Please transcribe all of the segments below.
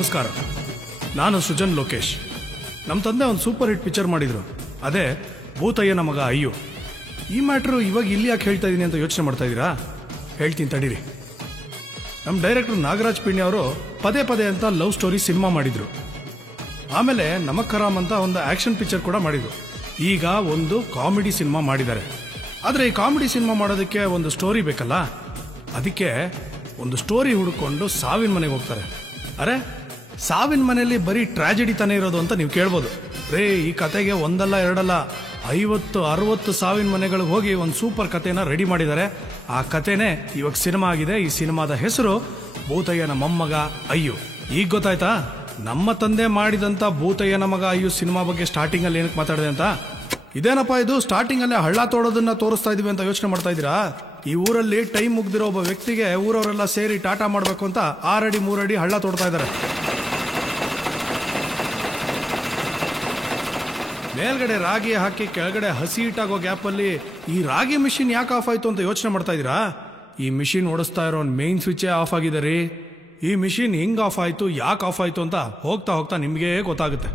ನಮಸ್ಕಾರ, ನಾನು ಸೃಜನ್ ಲೋಕೇಶ್. ನಮ್ಮ ತಂದೆ ಒಂದು ಸೂಪರ್ ಹಿಟ್ ಪಿಕ್ಚರ್ ಮಾಡಿದ್ರು, ಅದೇ ಭೂತಯ್ಯನ ಮಗ ಅಯ್ಯೋ. ಈ ಮ್ಯಾಟ್ರು ಇವಾಗ ಇಲ್ಲಿ ಯಾಕೆ ಹೇಳ್ತಾ ಇದ್ದೀನಿ ಅಂತ ಯೋಚನೆ ಮಾಡ್ತಾ ಇದ್ದೀರಾ? ಹೇಳ್ತೀನಿ ತಡೀರಿ. ನಮ್ಮ ಡೈರೆಕ್ಟರ್ ನಾಗರಾಜ್ ಪಿಣ್ಯ ಅವರು ಪದೇ ಪದೇ ಅಂತ ಲವ್ ಸ್ಟೋರಿ ಸಿನಿಮಾ ಮಾಡಿದ್ರು. ಆಮೇಲೆ ನಮಕ್ ಕರಾಮ್ ಅಂತ ಒಂದು ಆಕ್ಷನ್ ಪಿಕ್ಚರ್ ಕೂಡ ಮಾಡಿದ್ರು. ಈಗ ಒಂದು ಕಾಮಿಡಿ ಸಿನಿಮಾ ಮಾಡಿದ್ದಾರೆ. ಆದರೆ ಈ ಕಾಮಿಡಿ ಸಿನಿಮಾ ಮಾಡೋದಕ್ಕೆ ಒಂದು ಸ್ಟೋರಿ ಬೇಕಲ್ಲ, ಅದಕ್ಕೆ ಒಂದು ಸ್ಟೋರಿ ಹುಡುಕೊಂಡು ಸಾವಿನ ಮನೆಗೆ ಹೋಗ್ತಾರೆ. ಅರೆ, ಸಾವಿನ ಮನೆಯಲ್ಲಿ ಬರೀ ಟ್ರಾಜಿಡಿ ತಾನೇ ಇರೋದು ಅಂತ ನೀವು ಕೇಳ್ಬೋದು. ರೇ, ಈ ಕತೆಗೆ ಒಂದಲ್ಲ ಎರಡಲ್ಲ 50-60 ಸಾವಿನ ಮನೆಗಳಿಗೆ ಹೋಗಿ ಒಂದು ಸೂಪರ್ ಕತೆನ ರೆಡಿ ಮಾಡಿದ್ದಾರೆ. ಆ ಕತೆನೇ ಇವಾಗ ಸಿನಿಮಾ ಆಗಿದೆ. ಈ ಸಿನಿಮಾದ ಹೆಸರು ಭೂತಯ್ಯನ ಮೊಮ್ಮಗ ಅಯ್ಯೋ. ಈಗ ಗೊತ್ತಾಯ್ತಾ ನಮ್ಮ ತಂದೆ ಮಾಡಿದಂತ ಭೂತಯ್ಯನ ಮಗ ಅಯ್ಯೋ ಸಿನಿಮಾ ಬಗ್ಗೆ ಸ್ಟಾರ್ಟಿಂಗ್ ಅಲ್ಲಿ ಏನಕ್ಕೆ ಮಾತಾಡಿದೆ ಅಂತ? ಇದೇನಪ್ಪ ಇದು, ಸ್ಟಾರ್ಟಿಂಗ್ ಅಲ್ಲೇ ಹಳ್ಳ ತೋಡೋದನ್ನ ತೋರಿಸ್ತಾ ಇದೀವಿ ಅಂತ ಯೋಚನೆ ಮಾಡ್ತಾ ಇದ್ದೀರಾ? ಈ ಊರಲ್ಲಿ ಟೈಮ್ ಮುಗ್ದಿರೋ ಒಬ್ಬ ವ್ಯಕ್ತಿಗೆ ಊರವರೆಲ್ಲ ಸೇರಿ ಟಾಟಾ ಮಾಡಬೇಕು ಅಂತ 6 ಅಡಿ 3 ಅಡಿ ಹಳ್ಳ ತೋಡ್ತಾ ಇದ್ದಾರೆ. ಮೇಲ್ಗಡೆ ರಾಗಿ ಹಾಕಿ ಕೆಳಗಡೆ ಹಸಿ ಇಟ್ಟಾಗೋ ಗ್ಯಾಪಲ್ಲಿ ಈ ರಾಗಿ ಮಿಷಿನ್ ಯಾಕೆ ಆಫ್ ಆಯ್ತು ಅಂತ ಯೋಚನೆ ಮಾಡ್ತಾ ಇದ್ದೀರಾ? ಈ ಮಿಷಿನ್ ಓಡಿಸ್ತಾ ಇರೋ ಮೇನ್ ಸ್ವಿಚ್ ಆಫ್ ಆಗಿದೆ ರೀ. ಈ ಮಿಷಿನ್ ಹಿಂಗ್ ಆಫ್ ಆಯ್ತು, ಯಾಕೆ ಆಫ್ ಆಯ್ತು ಅಂತ ಹೋಗ್ತಾ ಹೋಗ್ತಾ ನಿಮ್ಗೆ ಗೊತ್ತಾಗುತ್ತೆ.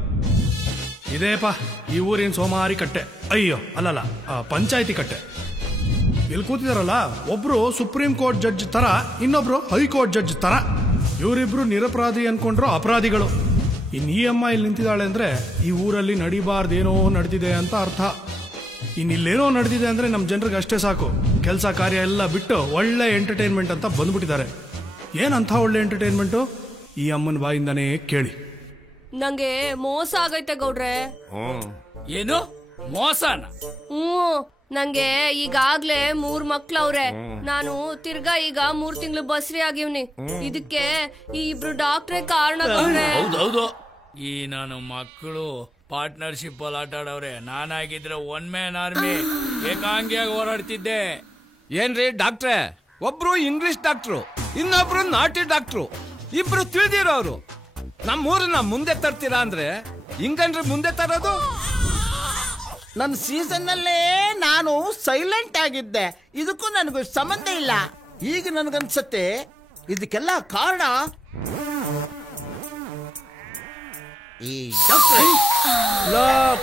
ಇದೇಪಾ ಈ ಊರಿನ ಸೋಮಾರಿ ಕಟ್ಟೆ, ಅಯ್ಯೋ ಅಲ್ಲಲ್ಲ ಪಂಚಾಯತಿ ಕಟ್ಟೆ. ಇಲ್ಲಿ ಕೂತಿದಾರಲ್ಲ, ಒಬ್ರು ಸುಪ್ರೀಂ ಕೋರ್ಟ್ ಜಡ್ಜ್ ತರ, ಇನ್ನೊಬ್ರು ಹೈಕೋರ್ಟ್ ಜಡ್ಜ್ ತರ. ಇವರಿಬ್ರು ನಿರಪರಾಧಿ ಅನ್ಕೊಂಡ್ರು ಅಪರಾಧಿಗಳು. ಇನ್ನು ಈ ಅಮ್ಮ ಇಲ್ಲಿ ನಿಂತಿದ್ದಾಳೆ ಅಂದ್ರೆ ಈ ಊರಲ್ಲಿ ನಡಿಬಾರ್ದೇನೋ ನಡೆದಿದೆ ಅಂತ ಅರ್ಥ. ಇನ್ನಿಲ್ಲೇನೋ ನಡೆದಿದೆ ಅಂದ್ರೆ ನಮ್ಮ ಜನರಿಗೆ ಅಷ್ಟೇ ಸಾಕು, ಕೆಲಸ ಕಾರ್ಯ ಎಲ್ಲ ಬಿಟ್ಟು ಒಳ್ಳೆ ಎಂಟರ್ಟೈನ್ಮೆಂಟ್ ಅಂತ ಬಂದ್ಬಿಟ್ಟಿದ್ದಾರೆ. ಏನಂತ ಒಳ್ಳೆ ಎಂಟರ್ಟೈನ್ಮೆಂಟು? ಈ ಅಮ್ಮನ ಬಾಯಿಂದಾನೇ ಕೇಳಿ. ನಂಗೆ ಮೋಸ ಆಗೈತೆ ಗೌಡ್ರೆ. ಏನು ಮೋಸನ? ನಂಗೆ ಈಗಾಗ್ಲೇ 3 ಮಕ್ಳವ್ರೆ. ನಾನು ತಿರ್ಗಾ ಈಗ 3 ತಿಂಗಳು ಬಸ್ರಿ ಆಗಿವ್ನಿ. ಇದಕ್ಕೆ ಈ ಇಬ್ರು ಡಾಕ್ಟ್ರೇ ಕಾರಣ ಗೌಡ್ರೆ. ಹೌದೌದು, ಈ ನಾನು ಮಕ್ಕಳು ಪಾರ್ಟ್ನರ್ಶಿಪ್ ಅಲ್ಲಿ ಆಟ ಆಡವ್ರೆ. ನಾನಾಗಿದ್ರೆ 1 ಮ್ಯಾನ್ ಆರ್ಮಿ ಏಕಾಂಗಿಯಾಗಿ ಹೋರಾಡ್ತಿದ್ದೆ. ಏನ್ರಿ ಡಾಕ್ಟ್ರೆ, ಒಬ್ರು ಇಂಗ್ಲಿಷ್ ಡಾಕ್ಟ್ರು, ಇನ್ನೊಬ್ರು ನಾಟಿ ಡಾಕ್ಟ್ರು, ಇಬ್ರು ತಿಳಿದಿರೋರು. ನಮ್ಮೂರನ್ನ ಮುಂದೆ ತರ್ತೀರಾ ಅಂದ್ರೆ ಹಿಂಗನ್ರಿ ಮುಂದೆ ತರೋದು? ನನ್ನ ಸೀಸನ್ ನಲ್ಲೇ ನಾನು ಸೈಲೆಂಟ್ ಆಗಿದ್ದೆ, ಇದಕ್ಕೂ ನನಗೂ ಸಂಬಂಧ ಇಲ್ಲ. ಈಗ ನನಗನ್ಸತ್ತೆ ಇದಕ್ಕೆಲ್ಲ ಕಾರಣ ಈ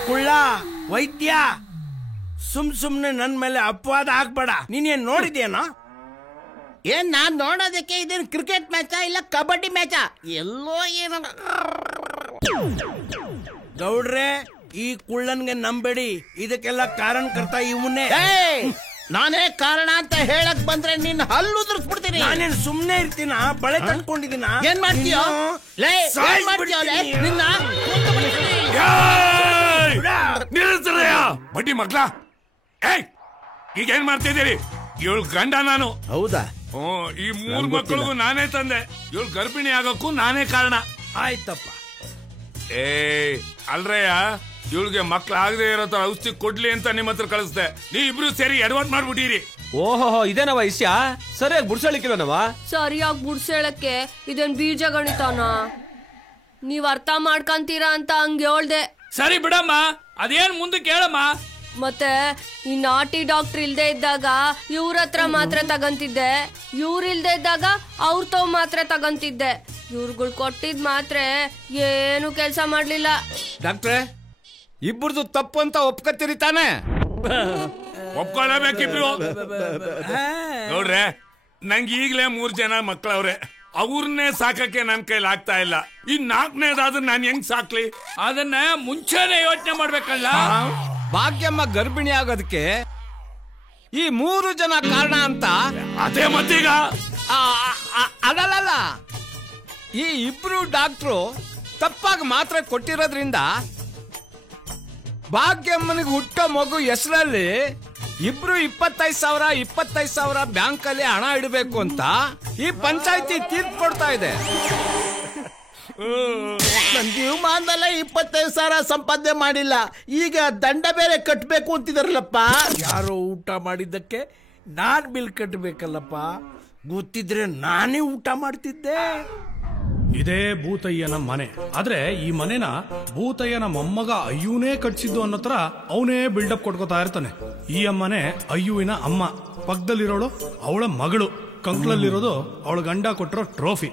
ಕುಳ್ಳ ವೈದ್ಯ. ಸುಮ್ನೆ ನನ್ ಮೇಲೆ ಅಪವಾದ ಹಾಕ್ಬೇಡ. ನೀನೇನ್ ನೋಡಿದ್ಯೇನೋ? ಏನ್ ನಾನ್ ನೋಡೋದಕ್ಕೆ ಇದೇನು ಕ್ರಿಕೆಟ್ ಮ್ಯಾಚಾ ಇಲ್ಲ ಕಬಡ್ಡಿ ಮ್ಯಾಚಾ? ಎಲ್ಲೋ ಏನೋ. ಗೌಡ್ರೆ, ಈ ಕುಳ್ಳನ್ಗೆ ನಂಬೇಡಿ, ಇದಕ್ಕೆಲ್ಲ ಕಾರಣಕರ್ತ ಇವನ್ನೇ. ನಾನೇ ಕಾರಣ ಅಂತ ಹೇಳಕ್ ಬಂದ್ರೆ ನಿನ್ನ ಹಲ್ಲು ಉದುರಿಸ್ಬಿಡ್ತೀನಿ. ನಾನೇನ್ ಸುಮ್ನೆ ಇರ್ತೀನ? ಬಳೆ ತಂದ್ಕೊಂಡಿದ್ದೀನ? ಏನ್ ಮಾಡ್ತೀಯೋ? ನಿನ್ನ ಬಡ್ಡಿ ಮಗ್ಲ, ಈಗ ಏನ್ ಮಾಡ್ತಿದ್ದೀರಿ? ಇವಳು ಗಂಡ ನಾನು. ಹೌದಾ? ಈ 3 ಮಕ್ಕಳಿಗೂ ನಾನೇ ತಂದೆ. ಇವಳು ಗರ್ಭಿಣಿ ಆಗೋಕ್ಕೂ ನಾನೇ ಕಾರಣ. ಆಯ್ತಪ್ಪ. ಅಲ್ರಯ್ಯ, ಇವಳಿಗೆ ಮಕ್ಳು ಆಗದೆ ಇರೋ ತರ ಔಷಧಿ ಕೊಡ್ಲಿ ಅಂತ ನಿಮ್ಮ ಹತ್ರ ಕಳಿಸ್ದೆ. ನೀವ್ ಇಬ್ರು ಸೇರಿ ಎಡವಟ್ ಮಾಡ್ಬಿಟ್ಟಿರಿ. ಓಹೋ, ಇದೇನವ ಇಷ್ಯ? ಸರಿಯಾಗಿ ಬುಡ್ಸಳಿಕ್ಕಿಲ್ಲನವ? ಸರಿಯಾಗಿ ಬುಡ್ಸೇಳಕ್ಕೆ ಇದೇನ್ ಬೀಜ ಗಣಿತಾನ? ನೀವ್ ಅರ್ಥ ಮಾಡ್ಕಂತೀರಾ ಅಂತ ಹಂಗ ಹೇಳ್ದೆ. ಸರಿ ಬಿಡಮ್ಮ, ಅದೇನ್ ಮುಂದಕ್ಕೆ ಹೇಳಮ್ಮ. ಮತ್ತೆ ಈ ನಾಟಿ ಡಾಕ್ಟರ್ ಇಲ್ದೇ ಇದ್ದಾಗ ಇವ್ರ ಹತ್ರ ಮಾತ್ರ ತಗಂತಿದ್ದೆ, ಇವ್ರಿಲ್ದೇ ಇದ್ದಾಗ ಅವ್ರ ತಾವ್ ಮಾತ್ರ ತಗಂತಿದ್ದೆ. ಇವ್ರುಗಳು ಕೊಟ್ಟಿದ್ ಮಾತ್ರ ಏನು ಕೆಲ್ಸ ಮಾಡ್ಲಿಲ್ಲ. ಡಾಕ್ಟ್ರೆ, ಇಬ್ಬರದು ತಪ್ಪು ಅಂತ ಒಪ್ಕತ್ತೀರಿ ತಾನೆ? ಒಪ್ಕೊಳ್ಳಬೇಕಿಬ್ರು. ನೋಡ್ರೆ, ನಂಗೆ ಈಗ್ಲೇ 3 ಜನ ಮಕ್ಕಳವ್ರೆ. ಅವ್ರನ್ನೇ ಸಾಕಕ್ಕೆ ನನ್ ಕೈಲಿ ಆಗ್ತಾ ಇಲ್ಲ. ಈ 4ನೇದಾದ್ರೆ ನಾನ್ ಹೆಂಗ್ ಸಾಕ್ಲಿ? ಅದನ್ನ ಮುಂಚೆನೆ ಯೋಚನೆ ಮಾಡ್ಬೇಕಲ್ಲ. ಭಾಗ್ಯಮ್ಮ ಗರ್ಭಿಣಿ ಆಗೋದಕ್ಕೆ ಈ 3 ಜನ ಕಾರಣ ಅಂತ. ಅದೇ ಮತ್ತೀಗ ಅದಲ್ಲ, ಈ ಇಬ್ರು ಡಾಕ್ಟ್ರು ತಪ್ಪಾಗಿ ಮಾತ್ರೆ ಕೊಟ್ಟಿರೋದ್ರಿಂದ ಭಾಗ್ಯಮ್ಮನಿಗೆ ಹುಟ್ಟೋ ಮಗು ಹೆಸರಲ್ಲಿ ಇಬ್ರು 25,000 ಬ್ಯಾಂಕ್ ಅಲ್ಲಿ ಹಣ ಇಡಬೇಕು ಅಂತ ಈ ಪಂಚಾಯತಿ ತೀರ್ಪು ಕೊಡ್ತಾ ಇದೆ. ನನ್ ಜೀವಮಾನದಲ್ಲ 25,000 ಸಂಪಾದನೆ ಮಾಡಿಲ್ಲ, ಈಗ ದಂಡ ಬೇರೆ ಕಟ್ಟಬೇಕು ಅಂತಿದಾರಲ್ಲಪ್ಪ. ಯಾರೋ ಊಟ ಮಾಡಿದ್ದಕ್ಕೆ ನಾನ್ ಬಿಲ್ ಕಟ್ಟಬೇಕಲ್ಲಪ್ಪ. ಗೊತ್ತಿದ್ರೆ ನಾನೇ ಊಟ ಮಾಡ್ತಿದ್ದೆ. ಇದೇ ಭೂತಯ್ಯನ ಮನೆ. ಆದ್ರೆ ಈ ಮನೆನ ಭೂತಯ್ಯನ ಮೊಮ್ಮಗ ಅಯ್ಯೂನೇ ಕಟ್ಸಿದ್ದು ಅನ್ನೋ ತರ ಅವನೇ ಬಿಲ್ಡಪ್ ಕೊಟ್ಕೋತಾ ಇರ್ತಾನೆ. ಈ ಅಮ್ಮನೆ ಅಯ್ಯುವಿನ ಅಮ್ಮ, ಪಕ್ಕದಲ್ಲಿರೋಳು ಅವಳ ಮಗಳು, ಕಂಕ್ಳಲ್ಲಿರೋದು ಅವಳ ಗಂಡ ಕೊಟ್ಟಿರೋ ಟ್ರೋಫಿ.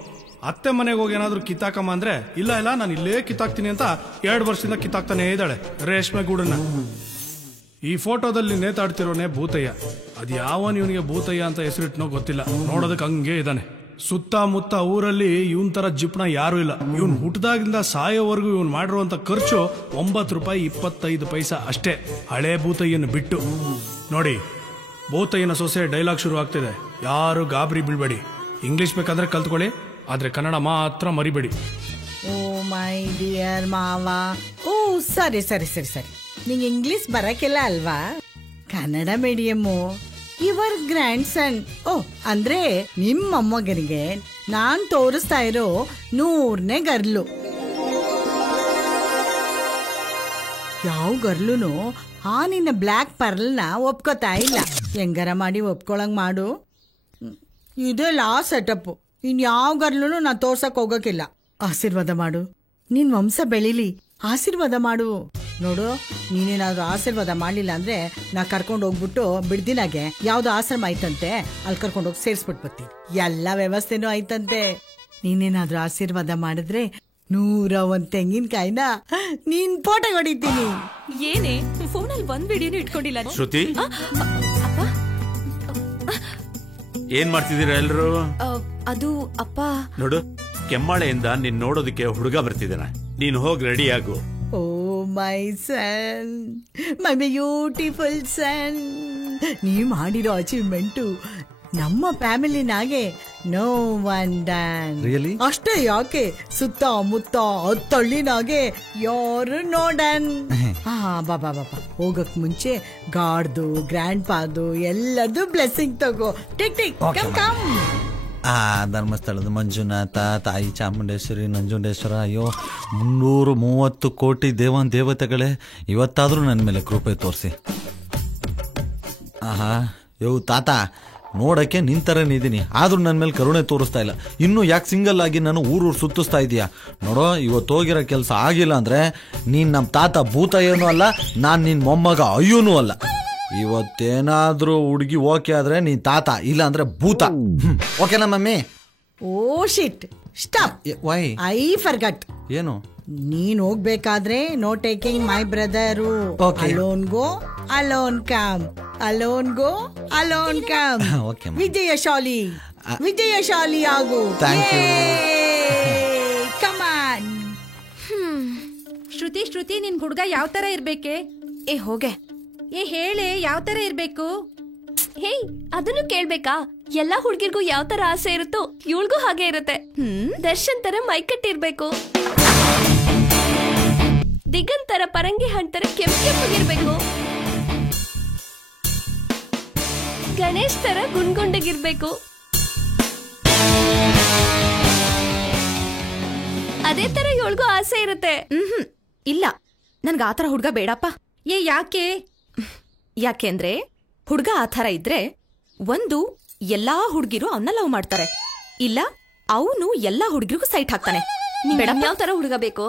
ಅತ್ತೆ ಮನೆಗೆ ಹೋಗಿ ಏನಾದ್ರು ಕಿತ್ತಾಕಮ್ಮ ಅಂದ್ರೆ ಇಲ್ಲ ನಾನು ಇಲ್ಲೇ ಕಿತ್ತಾಕ್ತೀನಿ ಅಂತ 2 ವರ್ಷದಿಂದ ಕಿತ್ತಾಕ್ತಾನೆ ಇದ್ದಾಳೆ ರೇಷ್ಮೆ ಗೂಡನ್ನ. ಈ ಫೋಟೋದಲ್ಲಿ ನೇತಾಡ್ತಿರೋನೆ ಭೂತಯ್ಯ. ಅದ್ ಯಾವನ್ ಇವನಿಗೆ ಭೂತಯ್ಯ ಅಂತ ಹೆಸರಿಟ್ನೋ ಗೊತ್ತಿಲ್ಲ, ನೋಡೋದಕ್ಕೆ ಹಂಗೆ ಇದ್ದಾನೆ. ಸುತ್ತಮುತ್ತ ಊರಲ್ಲಿ ಇವನ್ ತರ ಜಿಪ್ಣ ಯಾರು ಇಲ್ಲ. ಇವನ್ ಹುಟ್ಟದಾಗಿಂದ ಸಾಯೋವರೆಗೂ ಇವನ್ ಮಾಡಿರುವಂತ ಖರ್ಚು 9 ರೂಪಾಯಿ 25 ಪೈಸಾ ಅಷ್ಟೇ, ಹಳೆ ಭೂತಯ್ಯನ ಬಿಟ್ಟು. ನೋಡಿ, ಭೂತಯ್ಯನ ಸೊಸೆ ಡೈಲಾಗ್ ಶುರು ಆಗ್ತಿದೆ. ಯಾರು ಗಾಬರಿ ಬೀಳ್ಬೇಡಿ. ಇಂಗ್ಲಿಷ್ ಬೇಕಾದ್ರೆ ಕಲ್ತ್ಕೊಳ್ಳಿ, ಆದ್ರೆ ಕನ್ನಡ ಮಾತ್ರ ಮರಿಬೇಡಿ. ಓ ಮೈ ಡಿಯರ್ ಮಾವ. ಓ ಸರಿ ಸರಿ ಸರಿ ಸರಿ, ನಿಂಗೆ ಇಂಗ್ಲಿಷ್ ಬರಕ್ಕಿಲ್ಲ ಅಲ್ವಾ? ಕನ್ನಡ ಮೀಡಿಯಮ್ಮು. ಯುವರ್ ಗ್ರ್ಯಾಂಡ್ ಸನ್. ಓ ಅಂದ್ರೆ ನಿಮ್ಮ ಮೊಮ್ಮಗನಿಗೆ ನಾನ್ ತೋರಿಸ್ತಾ ಇರೋ 100ನೇ ಗರ್ಲು. ಯಾವ ಗರ್ಲುನು ಆ ನಿನ್ನ ಬ್ಲ್ಯಾಕ್ ಪರ್ಲ್ನ ಒಪ್ಕೋತಾ ಇಲ್ಲ. ಹೆಂಗಾರ ಮಾಡಿ ಒಪ್ಕೊಳಂಗ್ ಮಾಡು. ಇದೇ ಲಾಸ್ಟ್ ಸೆಟಪ್. ಇನ್ಯಾವ ಗರ್ಲೂ ನಾ ತೋರ್ಸಕ್ ಹೋಗಕ್ಕಿಲ್ಲ. ಆಶೀರ್ವಾದ ಮಾಡು, ನಿನ್ ವಂಶ ಬೆಳಿಲಿ. ಆಶೀರ್ವಾದ ಮಾಡು. ನೋಡು, ನೀನೇನಾದ್ರೂ ಆಶೀರ್ವಾದ ಮಾಡ್ಲಿಲ್ಲ ಅಂದ್ರೆ ನಾ ಕರ್ಕೊಂಡು ಹೋಗ್ಬಿಟ್ಟು ಬಿಡ್ದಿನಾಗೆ ಯಾವ್ದು ಆಶ್ರಮ ಐತಂತೆ ಅಲ್ಲಿ ಕರ್ಕೊಂಡೋಗಿ ಸೇರ್ಸ್ಬಿಟ್ಟು ಬರ್ತೀನಿ. ಎಲ್ಲ ವ್ಯವಸ್ಥೆನೂ ಐತಂತೆ. ನೀನೇನಾದ್ರೂ ಆಶೀರ್ವಾದ ಮಾಡಿದ್ರೆ 101 ತೆಂಗಿನಕಾಯಿನ ನೀನ್ ಫೋಟೋ ಹೊಡಿತೀನಿ. ಏನೇ ಫೋನಲ್ಲಿ ಒಂದ್ ವಿಡಿಯೋನು ಇಟ್ಕೊಂಡಿಲ್ಲ? ಶ್ರುತಿ, ಏನ್ ಮಾಡ್ತಿದ್ದೀರಾ ಎಲ್ರು? ಅದು ಅಪ್ಪ, ನೋಡು, ಕೆಮ್ಮಾಳೆಯಿಂದ ನೀನ್ ನೋಡೋದಕ್ಕೆ ಹುಡುಗ ಬರ್ತಿದ್ದಾನೆ. ನೀನ್ ಹೋಗಿ ರೆಡಿ ಆಗು. ಓ ಮೈ ಸನ್, ಮೈ ಬ್ಯೂಟಿಫುಲ್ ಸನ್. ನೀವ್ ಮಾಡಿರೋ ಅಚೀವ್ಮೆಂಟು ನಮ್ಮ ಫ್ಯಾಮಿಲಿನಾಗೆ ನೋ ಒನ್ ಡನ್. ಅಷ್ಟೇ ಯಾಕೆ, ಸುತ್ತಮುತ್ತ 10 ಹಳ್ಳಿನಾಗೆ ಯಾರು ನೋಡನ್. ಬಾಬಾ ಹೋಗಕ್ ಮುಂಚೆ ಗಾಡ್ದು ಗ್ರ್ಯಾಂಡ್ ಪಾದು ಎಲ್ಲರದು ಬ್ಲೆಸ್ಸಿಂಗ್ ತಗೋ. Tick tick come come. ಧರ್ಮಸ್ಥಳದ ಮಂಜುನಾಥ, ತಾಯಿ ಚಾಮುಂಡೇಶ್ವರಿ, ನಂಜುಂಡೇಶ್ವರ, ಅಯ್ಯೋ 330 ಕೋಟಿ ದೇವತೆಗಳೇ, ಇವತ್ತಾದ್ರೂ ನನ್ನ ಮೇಲೆ ಕೃಪೆ ತೋರಿಸಿ. ಯೋ ತಾತ, ನೋಡಕ್ಕೆ ನಿಂತರನೇ ಇದ್ದೀನಿ, ಆದ್ರೂ ನನ್ನ ಮೇಲೆ ಕರುಣೆ ತೋರಿಸ್ತಾ ಇಲ್ಲ. ಇನ್ನು ಯಾಕೆ ಸಿಂಗಲ್ ಆಗಿ ನಾನು ಊರೂರು ಸುತ್ತಿಸ್ತಾ ಇದೀಯಾ? ನೋಡೋ, ಇವತ್ತು ಹೋಗಿರೋ ಕೆಲಸ ಆಗಿಲ್ಲ ಅಂದ್ರೆ ನೀನ್ ನಮ್ಮ ತಾತ ಭೂತಯ್ಯನೂ ಅಲ್ಲ, ನಾನ್ ನಿನ್ ಮೊಮ್ಮಗ ಅಯ್ಯೂನೂ ಅಲ್ಲ. ಇವತ್ತೇನಾದ್ರೂ ಹುಡುಗಿ ಓಕೆ ಆದ್ರೆ ನೀನ್ ತಾತ, ಇಲ್ಲ ಅಂದ್ರೆ ಭೂತ. ಓಕೆನಾ mummy? Oh shit, stop. Why? I forgot. ಏನು? ನೀನ್ ಹೋಗ್ಬೇಕಾದ್ರೆ no taking my brother. Alone go alone come, alone go alone come. ವಿಜಯಶಾಲಿ ವಿಜಯಶಾಲಿ ಆಗು. ಕಮಾನ್. ಶ್ರುತಿ, ನಿನ್ ಹುಡುಗ ಯಾವ ತರ ಇರ್ಬೇಕೆ? ಹೋಗೆ ಹೇಳಿ, ಯಾವ ತರ ಇರ್ಬೇಕು? ಹೇ, ಅದನ್ನು ಕೇಳ್ಬೇಕಾ? ಎಲ್ಲಾ ಹುಡ್ಗಿರ್ಗೂ ಯಾವ ತರ ಆಸೆ ಇರುತ್ತೋ ಇವಳಿಗೂ ಹಾಗೆ ಇರುತ್ತೆ. ದರ್ಶನ್ ತರ ಮೈಕಟ್ಟಿರ್ಬೇಕು, ದಿಗಂತ್ ತರ ಪರಂಗಿ ಹಣ್ಣ್ ತರ ಕೆಂಪಿರ್ಬೇಕು, ಗಣೇಶ್ ತರ ಗುಂಡ್ಗುಂಡಗಿರ್ಬೇಕು. ಅದೇ ತರ ಇವಳಿಗೂ ಆಸೆ ಇರುತ್ತೆ. ಇಲ್ಲ, ನನ್ಗ ಆತರ ಹುಡ್ಗ ಬೇಡಪ್ಪ. ಯಾಕೆ? ಯಾಕೆಂದ್ರೆ ಹುಡ್ಗ ಆತರ ಇದ್ರೆ ಒಂದು ಎಲ್ಲಾ ಹುಡ್ಗಿರು ಅವನ್ನ ಲವ್ ಮಾಡ್ತಾರೆ, ಇಲ್ಲ ಅವನು ಎಲ್ಲಾ ಹುಡ್ಗಿರಿಗೂ ಸೈಟ್ ಹಾಕ್ತಾನೆ. ಯಾವ ತರ ಹುಡ್ಗ ಬೇಕು?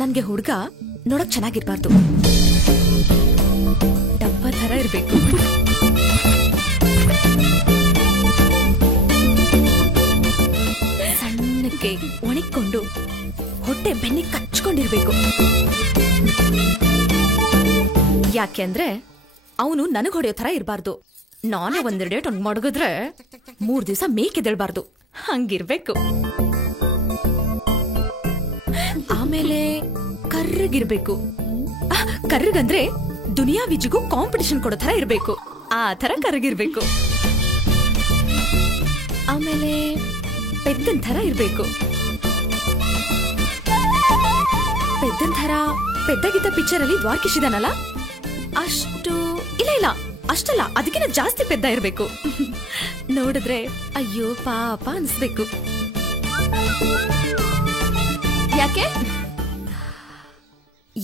ನನ್ಗೆ ಹುಡ್ಗ ನೋಡಕ್ ಚೆನ್ನಾಗಿರ್ಬಾರ್ದು, ಡಬ್ಬ ತರ ಇರ್ಬೇಕು. ಸಣ್ಣಕ್ಕೆ ಒಣಕೊಂಡು ಹೊಟ್ಟೆ ಬೆನ್ನಿ ಕಚ್ಕೊಂಡಿರ್ಬೇಕು. ಯಾಕೆಂದ್ರೆ ಅವನು ನನಗ್ ಹೊಡೆಯೋ ತರ ಇರ್ಬಾರ್ದು. ನಾನೇ ಒಂದೆರಡು ಡೇಟ್ ಮಡಗಿದ್ರೆ 3 ದಿವಸ ಮೇಕೆದೇಳ್ಬಾರ್ದು, ಹಂಗಿರ್ಬೇಕು. ಆಮೇಲೆ ಕರ್ರಗಿರ್ಬೇಕು. ಕರ್ರಗಂದ್ರೆ ದುನಿಯಾ ವಿಜಿಗೂ ಕಾಂಪಿಟಿಷನ್ ಕೊಡೋ ತರ ಇರ್ಬೇಕು, ಆ ತರ ಕರ್ರಗಿರ್ಬೇಕು. ಆಮೇಲೆ ಪೆದ್ದನ್ ತರ ಇರ್ಬೇಕು. ಪೆದ್ದಗಿದ್ದ ಪಿಕ್ಚರ್ ಅಲ್ಲಿ ದ್ವಾರಕೀಶ್ ಇದಾನಲ್ಲ ಅಷ್ಟು ಇಲ್ಲ ಅಷ್ಟಲ್ಲ, ಅದಕ್ಕಿಂತ ಜಾಸ್ತಿ ಪೆದ್ದ ಇರ್ಬೇಕು. ನೋಡಿದ್ರೆ ಅಯ್ಯೋ ಪಾಪ ಅನ್ಸ್ಬೇಕು.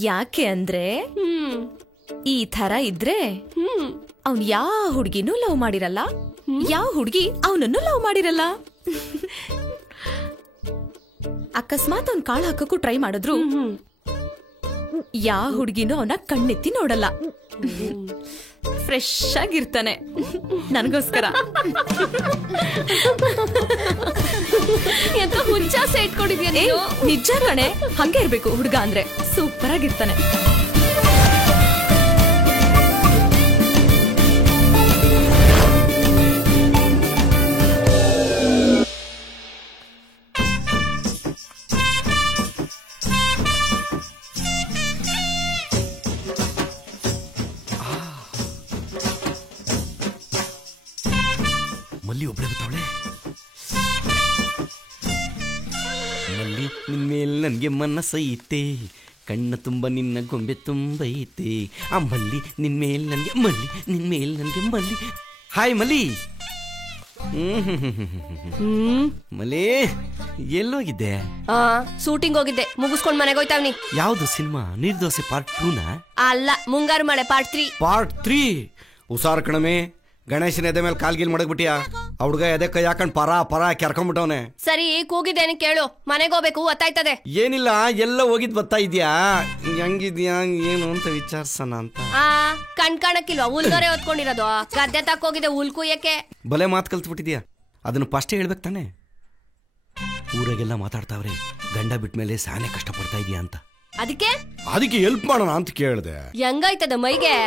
ಯಾಕೆ ಅಂದ್ರೆ ಈ ತರ ಇದ್ರೆ ಅವ್ನ್ ಯಾವ ಹುಡ್ಗಿನೂ ಲವ್ ಮಾಡಿರಲ್ಲ, ಯಾವ ಹುಡ್ಗಿ ಅವನನ್ನು ಲವ್ ಮಾಡಿರಲ್ಲ. ಅಕಸ್ಮಾತ್ ಅವ್ನ್ ಕಾಳು ಹಾಕಕ್ಕೂ ಟ್ರೈ ಮಾಡಿದ್ರು ಯಾವ ಹುಡ್ಗಿನೂ ಅವನ ಕಣ್ಣೆತ್ತಿ ನೋಡಲ್ಲ. ಫ್ರೆಶ್ ಆಗಿರ್ತಾನೆ ನನಗೋಸ್ಕರ. ಎಂತ ಹುಂಚಾಸೆ ಇಟ್ಕೊಂಡಿದ್ಯಾ? ನಿಜ ಕಣೆ, ಹಂಗೆ ಇರ್ಬೇಕು ಹುಡ್ಗ ಅಂದ್ರೆ. ಸೂಪರ್ ಆಗಿರ್ತಾನೆ. ಮಲ್ಲಿ ಒಬ್ಬಳೆ ಬತ್ತವಳೆ. ಮಲ್ಲಿ ನಿನ್ಮೇಲೆ ನನಗೆ ಮನಸ್ಸೈತೆ, ಕಣ್ಣ ತುಂಬ ನಿನ್ನ ಗೊಂಬೆ ತುಂಬೈತೆ. ಆ ಮಲ್ಲಿ ನಿನ್ಮೇಲೆ ನನಗೆ ಮಲ್ಲಿ, ನಿನ್ಮೇಲೆ ನನಗೆ ಮಲ್ಲಿ. ಹಾಯ್ ಮಲ್ಲಿ. ಮಲ್ಲಿ ಎಲ್ಲೋಗಿದ್ದೆ? ಶೂಟಿಂಗ್ ಹೋಗಿದ್ದೆ, ಮುಗಿಸ್ಕೊಂಡ್ ಮನೆಗೆ ಹೋಯ್ತಾವ್ನಿ. ಯಾವ್ದು ಸಿನಿಮಾ? ನಿರ್ದೋಸೆ ಪಾರ್ಟ್ 2 ಅಲ್ಲ, ಮುಂಗಾರು ಮಳೆ ಪಾರ್ಟ್ 3. ಪಾರ್ಟ್ 3 ಹುಷಾರ್ ಕಣಮೆ. ಗಣೇಶನ ಎದೆ ಮೇಲೆ ಕಾಲ್ಗಿಲ್ ಮಾಡಕ್ಬಿಟ್ಟಿಯಾ? ಆ ಹುಡ್ಗ ಎದೆ ಕೈ ಹಾಕೊಂಡ್ ಪರ ಕೆರ್ಕೊಂಡ್ಬಿಟ್ಟವನೆ. ಸರಿ, ಕೂಗಿದ್ದೇನೆ ಕೇಳು, ಮನೆಗೆ ಹೋಗ್ಬೇಕು, ಗೊತ್ತಾಯ್ತದೆ. ಏನಿಲ್ಲ, ಎಲ್ಲ ಹೋಗಿದ್ ಬರ್ತಾ ಇದ್ಯಾ? ಹೆಂಗಿದ್ಯಾ ಏನು ಅಂತ ವಿಚಾರ್ಸಣ ಅಂತ. ಕಣ್ ಕಾಣಕ್ಕಿಲ್ವಾ? ಹುಲ್ದೋರೆ ಹೊತ್ಕೊಂಡಿರೋದು. ಗದ್ದೆ ತಕ್ಕೋಗಿದೆ ಹುಲ್ ಕುಯ್ಯಕ್ಕೆ. ಬಲೆ ಮಾತು ಕಲ್ತ್ಬಿಟ್ಟಿದ್ಯಾ? ಅದನ್ನ ಫಸ್ಟೇ ಹೇಳ್ಬೇಕು ತಾನೆ. ಊರಾಗೆಲ್ಲ ಮಾತಾಡ್ತಾವ್ರೆ ಗಂಡ ಬಿಟ್ಮೇಲೆ ಸಾನೆ ಕಷ್ಟ ಪಡ್ತಾ ಇದೀಯಾ ಅಂತ. ಅದಕ್ಕೆ ಹೆಲ್ಪ್ ಮಾಡೋಣ ಅಂತ ಕೇಳಿದೆ. ಹೆಂಗಾಯ್ತದ ಮೈಗೆ?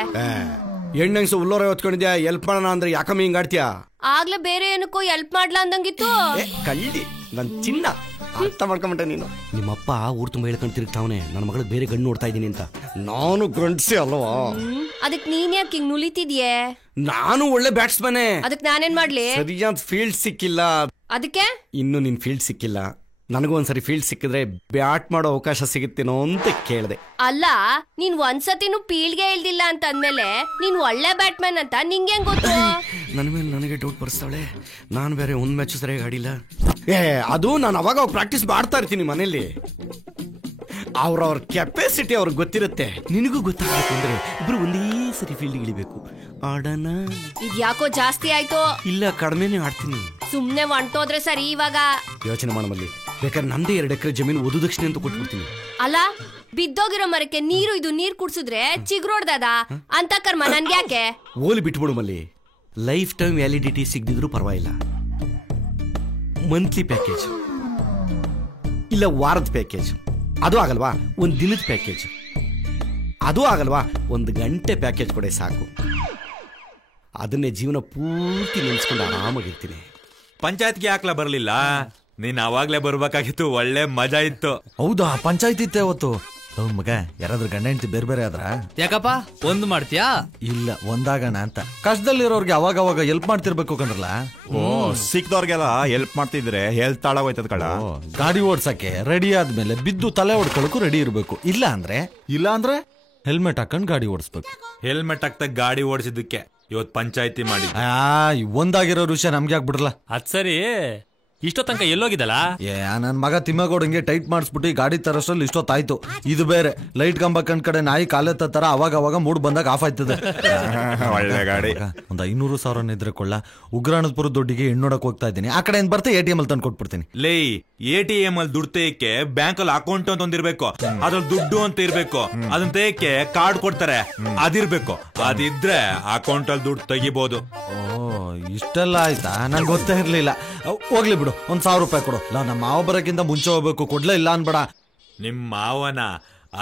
ಹೆಣ್ಣಂಗ್ಸ ಉಲ್ಲೋರ ಹೊತ್ಕೊಂಡಿದ್ಯಾ, ಹೆಲ್ಪ್ ಮಾಡೋಣ ಅಂದ್ರೆ ಯಾಕಮ್ಮ ಹಿಂಗಾಡ್ತೀಯಾ? ಆಗ್ಲೇ ಬೇರೆ ಏನಕ್ಕೂ ಹೆಲ್ಪ್ ಮಾಡ್ಲಾ ಅಂದಂಗಿತ್ತು. ಕಳ್ಳಿ ನನ್ ಚಿನ್ನ, ಅರ್ಥ ಮಾಡ್ಕೊಂಬಿಟ್ಟೆ ನೀನು. ನಿಮ್ಮಪ್ಪ ಊರ್ ತುಂಬ ಹೇಳ್ಕೊಂಡು ತಿರುಗ್ತಾವನೆ ನನ್ನ ಮಗಳು ಬೇರೆ ಗಂಡು ನೋಡ್ತಾ ಇದ್ದೀನಿ ಅಂತ. ನಾನು ಗಂಡ್ಸಿ ಅಲ್ವಾ? ಅದಕ್ ನೀನ್ ಯಾಕೆ ಹಿಂಗ್ ನುಲಿತಿದ್ಯೆ? ನಾನು ಒಳ್ಳೆ ಬ್ಯಾಟ್ಸ್ಮನ್. ಅದಕ್ ನಾನೇನ್ ಮಾಡ್ಲಿ? ಸರಿಯಾದ ಫೀಲ್ಡ್ ಸಿಕ್ಕಿಲ್ಲ. ಅದಕ್ಕೆ ಇನ್ನು ನಿನ್ ಫೀಲ್ಡ್ ಸಿಕ್ಕಿಲ್ಲ. ನನಗೂ ಒಂದ್ಸರಿ ಫೀಲ್ಡ್ ಸಿಕ್ಕಿದ್ರೆ ಬ್ಯಾಟ್ ಮಾಡೋ ಅವಕಾಶ ಸಿಗುತ್ತೇನೋ ಅಂತ ಕೇಳಿದೆ. ಅಲ್ಲ, ನೀನ್ ಒಂದ್ಸತಿನೂ ಫೀಲ್ಡ್ಗೆ ಇಳ್ದಿಲ್ಲ ಅಂತ ಅಂದ್ಮೇಲೆ ನೀನ್ ಒಳ್ಳೆ ಬ್ಯಾಟ್ಮನ್ ಅಂತ ನಿಂಗೆ ಗೊತ್ತು? ನನ್ನ ಮೇಲೆ ನನಗೆ ಡೌಟ್ ಬರ್ಸ್ತಾಳೆ. ನಾನು ಬೇರೆ ಒಂದ್ ಮ್ಯಾಚ್ ಸರಿಯಾಗಿ ಆಡಿಲ್ಲ. ಅದು ನಾನು ಅವಾಗ ಪ್ರಾಕ್ಟೀಸ್ ಮಾಡ್ತಾ ಇರ್ತೀನಿ ಮನೇಲಿ. ಅವ್ರವ್ರ ಕೆಪಾಸಿಟಿ ಅವ್ರಿಗೆ ಗೊತ್ತಿರುತ್ತೆ. ನಿನಗೂ ಗೊತ್ತಾಗಬೇಕು ಅಂದ್ರೆ ಇಬ್ರು ಒಂದೇ ಸರಿ ಫೀಲ್ಡ್ ಇಳಿಬೇಕು. ಆಡೋಣ? ಇದ್ಯಾಕೋ ಜಾಸ್ತಿ ಆಯ್ತು. ಇಲ್ಲ, ಕಡಿಮೆನೇ ಆಡ್ತೀನಿ. ಸುಮ್ನೆ ಹೊಂಟೋದ್ರೆ ಸರಿ. ಇವಾಗ ಯೋಚನೆ ಮಾಡಮಲ್ಲಿ, ಬೇಕಾದ್ರೆ ನಮ್ದೇ 2 ಎಕರೆ ಜಮೀನು ವಧುದಕ್ಷಿಣೆ ಅಂತ ಕೊಟ್ಬಿಡ್ತೀನಿ. ಅಲ್ಲ, ಬಿದ್ದೋಗಿರೋ ಮರಕ್ಕೆ ನೀರ್ ಕುಡ್ಸಿದ್ರೆ ಚಿಗುರೋಡ್ದದ ಅಂತ ಕರ್ಮ ನನ್ಗೆ ಯಾಕೆ? ಓಲಿ ಬಿಟ್ಬಿಡು ಮಲ್ಲಿ. ಲೈಫ್ ಟೈಮ್ ವ್ಯಾಲಿಡಿಟಿ ಸಿಗದಿದ್ರು ಪರವಾಗಿಲ್ಲ. ಮಂತ್ಲಿ ಪ್ಯಾಕೇಜ್ ಇಲ್ಲ ವಾರದ ಪ್ಯಾಕೇಜ್, ಅದು ಆಗಲ್ವಾ? ಒಂದು ದಿನದ ಪ್ಯಾಕೇಜ್, ಅದು ಆಗಲ್ವಾ? 1 ಗಂಟೆ ಪ್ಯಾಕೇಜ್ ಕೊಡೆ ಸಾಕು. ಅದನ್ನೇ ಜೀವನ ಪೂರ್ತಿ ನೆನೆಸ್ಕೊಂಡು ಆರಾಮಾಗಿರ್ತೀನಿ. ಪಂಚಾಯತ್ಗೆ ಯಾಕ್ಲ ಬರ್ಲಿಲ್ಲ? ನೀನ್ ಅವಾಗ್ಲೇ ಬರ್ಬೇಕಾಗಿತ್ತು, ಒಳ್ಳೆ ಮಜಾ ಇತ್ತು. ಹೌದಾ? ಪಂಚಾಯತ್ ಇತ್ತೆ ಅವತ್ತು. ಮಗ, ಯಾರಾದ್ರೂ ಗಂಡ ಹೆಂಡತಿ ಬೇರೆ ಬೇರೆ ಆದ್ರ ಯಾಕಪ್ಪ ಒಂದ್ ಮಾಡ್ತೀಯಾ? ಇಲ್ಲ, ಒಂದಾಗಣ ಅಂತ. ಕಷ್ಟದಲ್ಲಿರೋರ್ಗೆ ಅವಾಗ ಹೆಲ್ಪ್ ಮಾಡ್ತಿರ್ಬೇಕು ಕಣ್ರಲ್ಲ. ಸಿಕ್ದವ್ರಿಗೆಲ್ಲ ಹೆಲ್ಪ್ ಮಾಡ್ತಿದ್ರೆ ಹೆಲ್ತ್ ಹಾಳಾಗೋಯ್ತದ ಕಳ. ಗಾಡಿ ಓಡ್ಸಕ್ಕೆ ರೆಡಿ ಆದ್ಮೇಲೆ ಬಿದ್ದು ತಲೆ ಹೊಡ್ಕೊಳಕ್ಕೂ ರೆಡಿ ಇರ್ಬೇಕು. ಇಲ್ಲ ಅಂದ್ರೆ ಹೆಲ್ಮೆಟ್ ಹಾಕೊಂಡ್ ಗಾಡಿ ಓಡಿಸ್ಬೇಕು. ಹೆಲ್ಮೆಟ್ ಹಾಕ್ತಾ ಗಾಡಿ ಓಡಿಸಿದ್ದಕ್ಕೆ ಇವತ್ ಪಂಚಾಯತಿ ಮಾಡಿ ಒಂದಾಗಿರೋ ವಿಷಯ ನಮ್ಗೆ ಆಗ್ಬಿಡ್ರಲ್ಲ. ಅದ್ ಸರಿ, ಇಷ್ಟೋ ತನಕ ಎಲ್ಲೋಗಿದ್ದಲ್ಲ? ನನ್ ಮಗ ತಿಮ್ಮಗೋಡಂಗೆ ಟೈಟ್ ಮಾಡಿಸ್ಬಿಟ್ಟು ಗಾಡಿ ತರೋಷ್ಟ್ರಲ್ಲಿ ಇಷ್ಟೊತ್ತಾಯ್ತು. ಇದು ಬೇರೆ ಲೈಟ್ ಕಂಬ ತರ ನಾಯಿ ಕಾಲೆತ್ತ ತರ ಅವಾಗ ಮೂಡ್ ಬಂದಾಗ ಆಫ್ ಆಯ್ತದೆ. ಒಳ್ಳೆ ಗಾಡಿ. ಒಂದ್ 500,000 ಇದ್ರೆ ಕೊಳ್ಳ. ಉಗ್ರಾಣಪುರ ದುಡ್ಡಿಗೆ ಹೆಣ್ಣೋಡಕ್ ಹೋಗ್ತಾ ಇದ್ದೀನಿ. ಆ ಕಡೆ ಬರ್ತೆ ATM ಅಲ್ಲಿ ತಂದು ಕೊಟ್ಬಿಡ್ತೀನಿ. ಲೇ, ATM ಅಲ್ಲಿ ದುಡ್ಡು ತೆಯಕ್ಕೆ ಬ್ಯಾಂಕ್ ಅಲ್ಲಿ ಅಕೌಂಟ್ ಅಂತ ಒಂದಿರ್ಬೇಕು, ಅದ್ರಲ್ಲಿ ದುಡ್ಡು ಅಂತ ಇರ್ಬೇಕು. ಅದನ್ನ ತೆಯಕ್ಕೆ ಕಾರ್ಡ್ ಕೊಡ್ತಾರೆ, ಅದಿರ್ಬೇಕು. ಅದಿದ್ರೆ ಅಕೌಂಟ್ ಅಲ್ಲಿ ದುಡ್ಡು ತೆಗಿಬಹುದು. ಇಷ್ಟೆಲ್ಲ ಆಯ್ತಾ? ನಂಗೆ ಗೊತ್ತೇ ಇರ್ಲಿಲ್ಲ. ಹೋಗ್ಲಿ ಬಿಡು, 1,000 ರೂಪಾಯಿ ಕೊಡು. ನಮ್ಮ ಮಾವ ಬರಕ್ಕಿಂತ ಮುಂಚೆ ಹೋಗ್ಬೇಕು. ಕೊಡ್ಲೇ ಇಲ್ಲ ಅನ್ಬೇಡ. ನಿಮ್ ಮಾವನ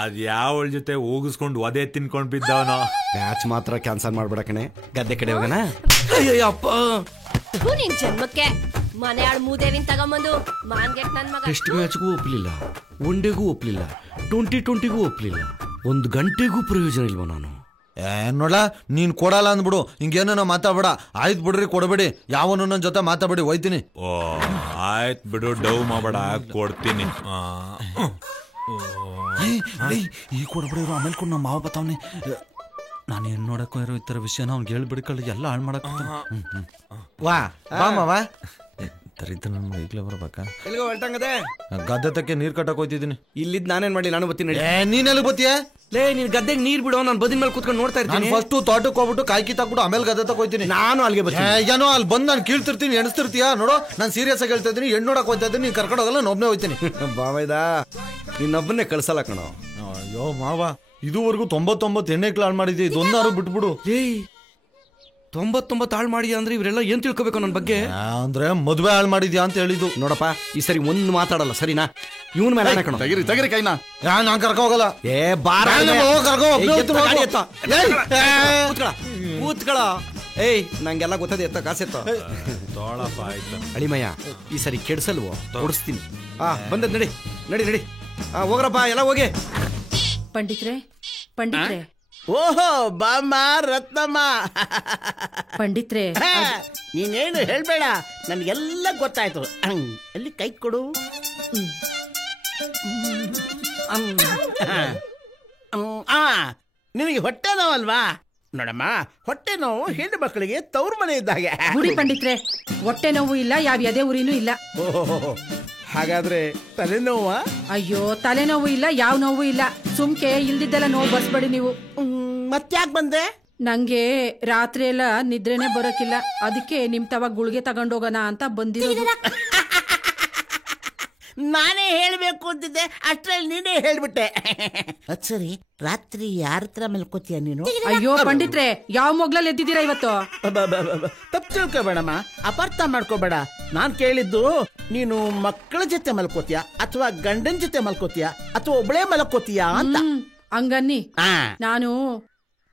ಅದ್ ಯಾವಳ ಜೊತೆ ಹೋಗಿಸ್ಕೊಂಡು ಒದೆ ತಿನ್ಕೊಂಡ್ ಬಿದ್ದವನೋ. ಮ್ಯಾಚ್ ಮಾತ್ರ ಕ್ಯಾನ್ಸಲ್ ಮಾಡ್ಬೇಡ ಕಣೆ. ಗದ್ದೆ ಕಡೆ ಹೋಗೋಣ. ಅಪ್ಪ ನಿನ್ ಜನ್ಮಕ್ಕೆ ಮನೆ ಆಳ್ ಮೂದೇವಿನ್ ತಗೊಂಬಂದು ಮಾನ್ಗೆಟ್ ನನ್ ಮಗ. ಟೆಸ್ಟ್ ಮ್ಯಾಚ್ಗೂ ಒಪ್ಲಿಲ್ಲ, ಒನ್ ಡೇಗೂ ಒಪ್ಲಿಲ್ಲ, 2020ಗೂ ಒಪ್ಲಿಲ್ಲ, 1 ಗಂಟೆಗೂ ಪ್ರಯೋಜನ ಇಲ್ವ ನಾನು? ನೋಡ, ನೀನ್ ಕೊಡಲ್ಲ ಅಂದ್ಬಿಡು. ಹಿಂಗೇನೋ ಮಾತಾಡ್ಬೇಡ. ಆಯ್ತು ಬಿಡ್ರಿ, ಕೊಡಬೇಡಿ. ಯಾವನು ನನ್ನ ಜೊತೆ ಮಾತಾಡ್ಬೇಡಿ, ಹೋಯ್ತೀನಿ. ಆಯ್ತು ಬಿಡು, ಡವ್ ಮಾಡಬೇಡ, ಕೊಡ್ತೀನಿ. ಈ ಕೊಡ್ಬಿಡಿರು ಆಮೇಲೆ ಕೊಡ್ ನಮ್ಮ ಮಾವ ಬತ್ತಾವನೆ. ನಾನು ಏನ್ ನೋಡಕ್ಕೋ ಇರೋ ಈ ತರ ವಿಷಯನ ಅವ್ನಿಗೆ ಹೇಳ್ಬಿಡ್ಕೊಳ್ಳಿ ಎಲ್ಲ ಹಾಳು ಮಾಡಕ್ ವಾ ಬಾ ಮಾವ. ತರಿತ ನನ್ಗೆ ಈಗಲೇ ಬರ್ಬೇಕಾ? ಎಲ್ಲಿಗೋ ಹೊರಟಂಗದೆ ಗದ್ದೆ ತಕ್ಕೆ ನೀರ್ ಕಟ್ಟಕ್ ಹೋಯ್ತಿದ್ದೀನಿ. ಇಲ್ಲಿದ್ ನಾನೇನ್ ಮಾಡ್ಲಿ, ನಾನು ಬತ್ತೀನಿ. ನೀನೆಲ್ಲ ಬತ್ತೀಯ? ಲೇ ನೀನ್ ಗದ್ದೆಗೆ ನೀರ್ ಬಿಡೋ, ನಾನು ಬದಿನ ಮೇಲೆ ಕೂತ್ಕೊಂಡು ನೋಡ್ತಾ ಇರ್ತೀನಿ. ಫಸ್ಟ್ ತೋಟಕ್ಕೆ ಹೋಗ್ಬಿಟ್ಟು ಕಾಯಿ ಕಿತ್ತಾಕ್ಬಿಟ್ಟು ಆಮೇಲೆ ಗದ್ದೆ ತಕ ಹೋಯ್ತೀನಿ. ನಾನು ಅಲ್ಲಿಗೆ ಬರ್ತೀನಿ. ಏನೋ ಅಲ್ಲಿ ಬಂದು ನಾನು ಕೀಳ್ತಿರ್ತೀನಿ, ಎಣಿಸ್ತಿರ್ತೀಯ ನೋಡು. ನಾನು ಸೀರಿಯಸ್ ಆಗಿ ಹೇಳ್ತಾ ಇದ್ದೀನಿ, ಹೆಣ್ಣು ನೋಡಕ್ ಹೋಗ್ತಾ ಇದ್ದೀನಿ, ನೀನ್ ಕರ್ಕೊಂಡು ಹೋಗಲ್ಲ, ನಾನು ಒಬ್ಬನೇ ಹೋಯ್ತೀನಿ. ಬಾವೈದಾ ನಿನ್ನೊಬ್ಬನ್ನೇ ಕಳ್ಸಲ್ಲ ಕಣೋ. ಅಯ್ಯೋ ಮಾವ, ಇದುವರೆಗೂ 99 ಎಣ್ಣೆಕ್ಳು ಹಾಳು ಮಾಡಿದ್ದೆ, ಇದೊಂದಾರು ಬಿಟ್ಬಿಡು. 99 ಹಾಳು ಮಾಡಿ ಅಂದ್ರೆ ಇವರೆಲ್ಲ ಏನ್ ತಿಳ್ಕೊಬೇಕು ನನ್ನ ಬಗ್ಗೆ? ಅಂದ್ರೆ ಮದ್ವೆ ಹಾಳು ಮಾಡಿದ್ಯಾ ಅಂತ ಹೇಳಿದ್ದು. ನೋಡಪ್ಪ ಈ ಸರಿ ಒಂದು ಮಾತಾಡಲ್ಲ ಸರಿನಾ? ಇವನ್ ಮೇಲೆ ತೆಗಿರಿ ಕೈನಾ. ನಾನ್ ಕರ್ಕೊ ಹೋಗಲ್ಲ. ಬಾರ ಕೂತ್ಕೊಳ. ಏಯ್ ನಂಗೆಲ್ಲ ಗೊತ್ತದೆ, ಎತ್ತ ಕಾಸೆತ್ತ ಅಳಿಮಯ್ಯ. ಈ ಸರಿ ಕೆಡ್ಸಲ್ವೋ? ಕೊಡಿಸ್ತೀನಿ. ಬಂದದ್ ನಡಿ ನಡಿ ನಡಿ. ಹೋಗ್ರಪ್ಪ ಎಲ್ಲ ಹೋಗಿ. ಪಂಡಿತ್ರೆ ಓಹೋ ಬಾಮ್ಮ ರತ್ನಮ್ಮ. ಪಂಡಿತ್ರೆ ನೀನೇನು ಹೇಳ್ಬೇಡ, ನನ್ಗೆಲ್ಲ ಗೊತ್ತಾಯ್ತು. ಅಲ್ಲಿ ಕೈ ಕೊಡು. ನಿನಗೆ ಹೊಟ್ಟೆ ನೋವಲ್ವಾ? ನೋಡಮ್ಮ, ಹೊಟ್ಟೆ ನೋವು ಹೆಣ್ಣು ಮಕ್ಕಳಿಗೆ ತವ್ರ ಮನೆ ಇದ್ದಾಗೆ. ಗುಡಿ ಪಂಡಿತ್ರೆ, ಹೊಟ್ಟೆ ನೋವು ಇಲ್ಲ, ಯಾವ ಎದೆ ಉರಿನೂ ಇಲ್ಲ. ಹಾಗಾದ್ರೆ ತಲೆನೋವ? ಅಯ್ಯೋ ತಲೆನೋವು ಇಲ್ಲ, ಯಾವ ನೋವು ಇಲ್ಲ. ಸುಮ್ಕೆ ಇಲ್ದಿದ್ದೆಲ್ಲ ನೋವು ಬರ್ಸ್ಬೇಡಿ ನೀವು. ಮತ್ತ್ಯಾಕ್ ಬಂದೆ? ನಂಗೆ ರಾತ್ರಿ ಎಲ್ಲ ನಿದ್ರೆನೆ ಬರೋಕಿಲ್ಲ, ಅದಕ್ಕೆ ನಿಮ್ ತವ ಗುಳಿಗೆ ತಗೊಂಡೋಗೋಣ ಅಂತ ಬಂದಿರೋದು. ನಾನೇ ಹೇಳ್ಬೇಕು ಅಂತಿದ್ದೆ, ಅಷ್ಟ್ರಲ್ಲಿ ನೀನೇ ಹೇಳ್ಬಿಟ್ಟೆ. ಸರಿ, ರಾತ್ರಿ ಯಾರ ಹತ್ರ ಮಲ್ಕೋತೀಯ ನೀನು? ಅಯ್ಯೋ ಪಂಡಿತ್ರೆ, ಯಾವ ಮೊಗ್ಲಲ್ಲಿ ಎದ್ದಿದ್ದೀರಾ ಇವತ್ತು? ತಪ್ಪು ತಿಳ್ಕೊಬೇಡಮ್ಮ, ಅಪಾರ್ಥ ಮಾಡ್ಕೋಬೇಡ. ನಾನ್ ಕೇಳಿದ್ದು ನೀನು ಮಕ್ಕಳ ಜೊತೆ ಮಲ್ಕೋತೀಯ ಅಥವಾ ಗಂಡನ ಜೊತೆ ಮಲ್ಕೋತೀಯ ಅಥವಾ ಒಬ್ಳೇ ಮಲ್ಕೋತೀಯ ಅಂತ. ಹಂಗನ್ನಿ, ನಾನು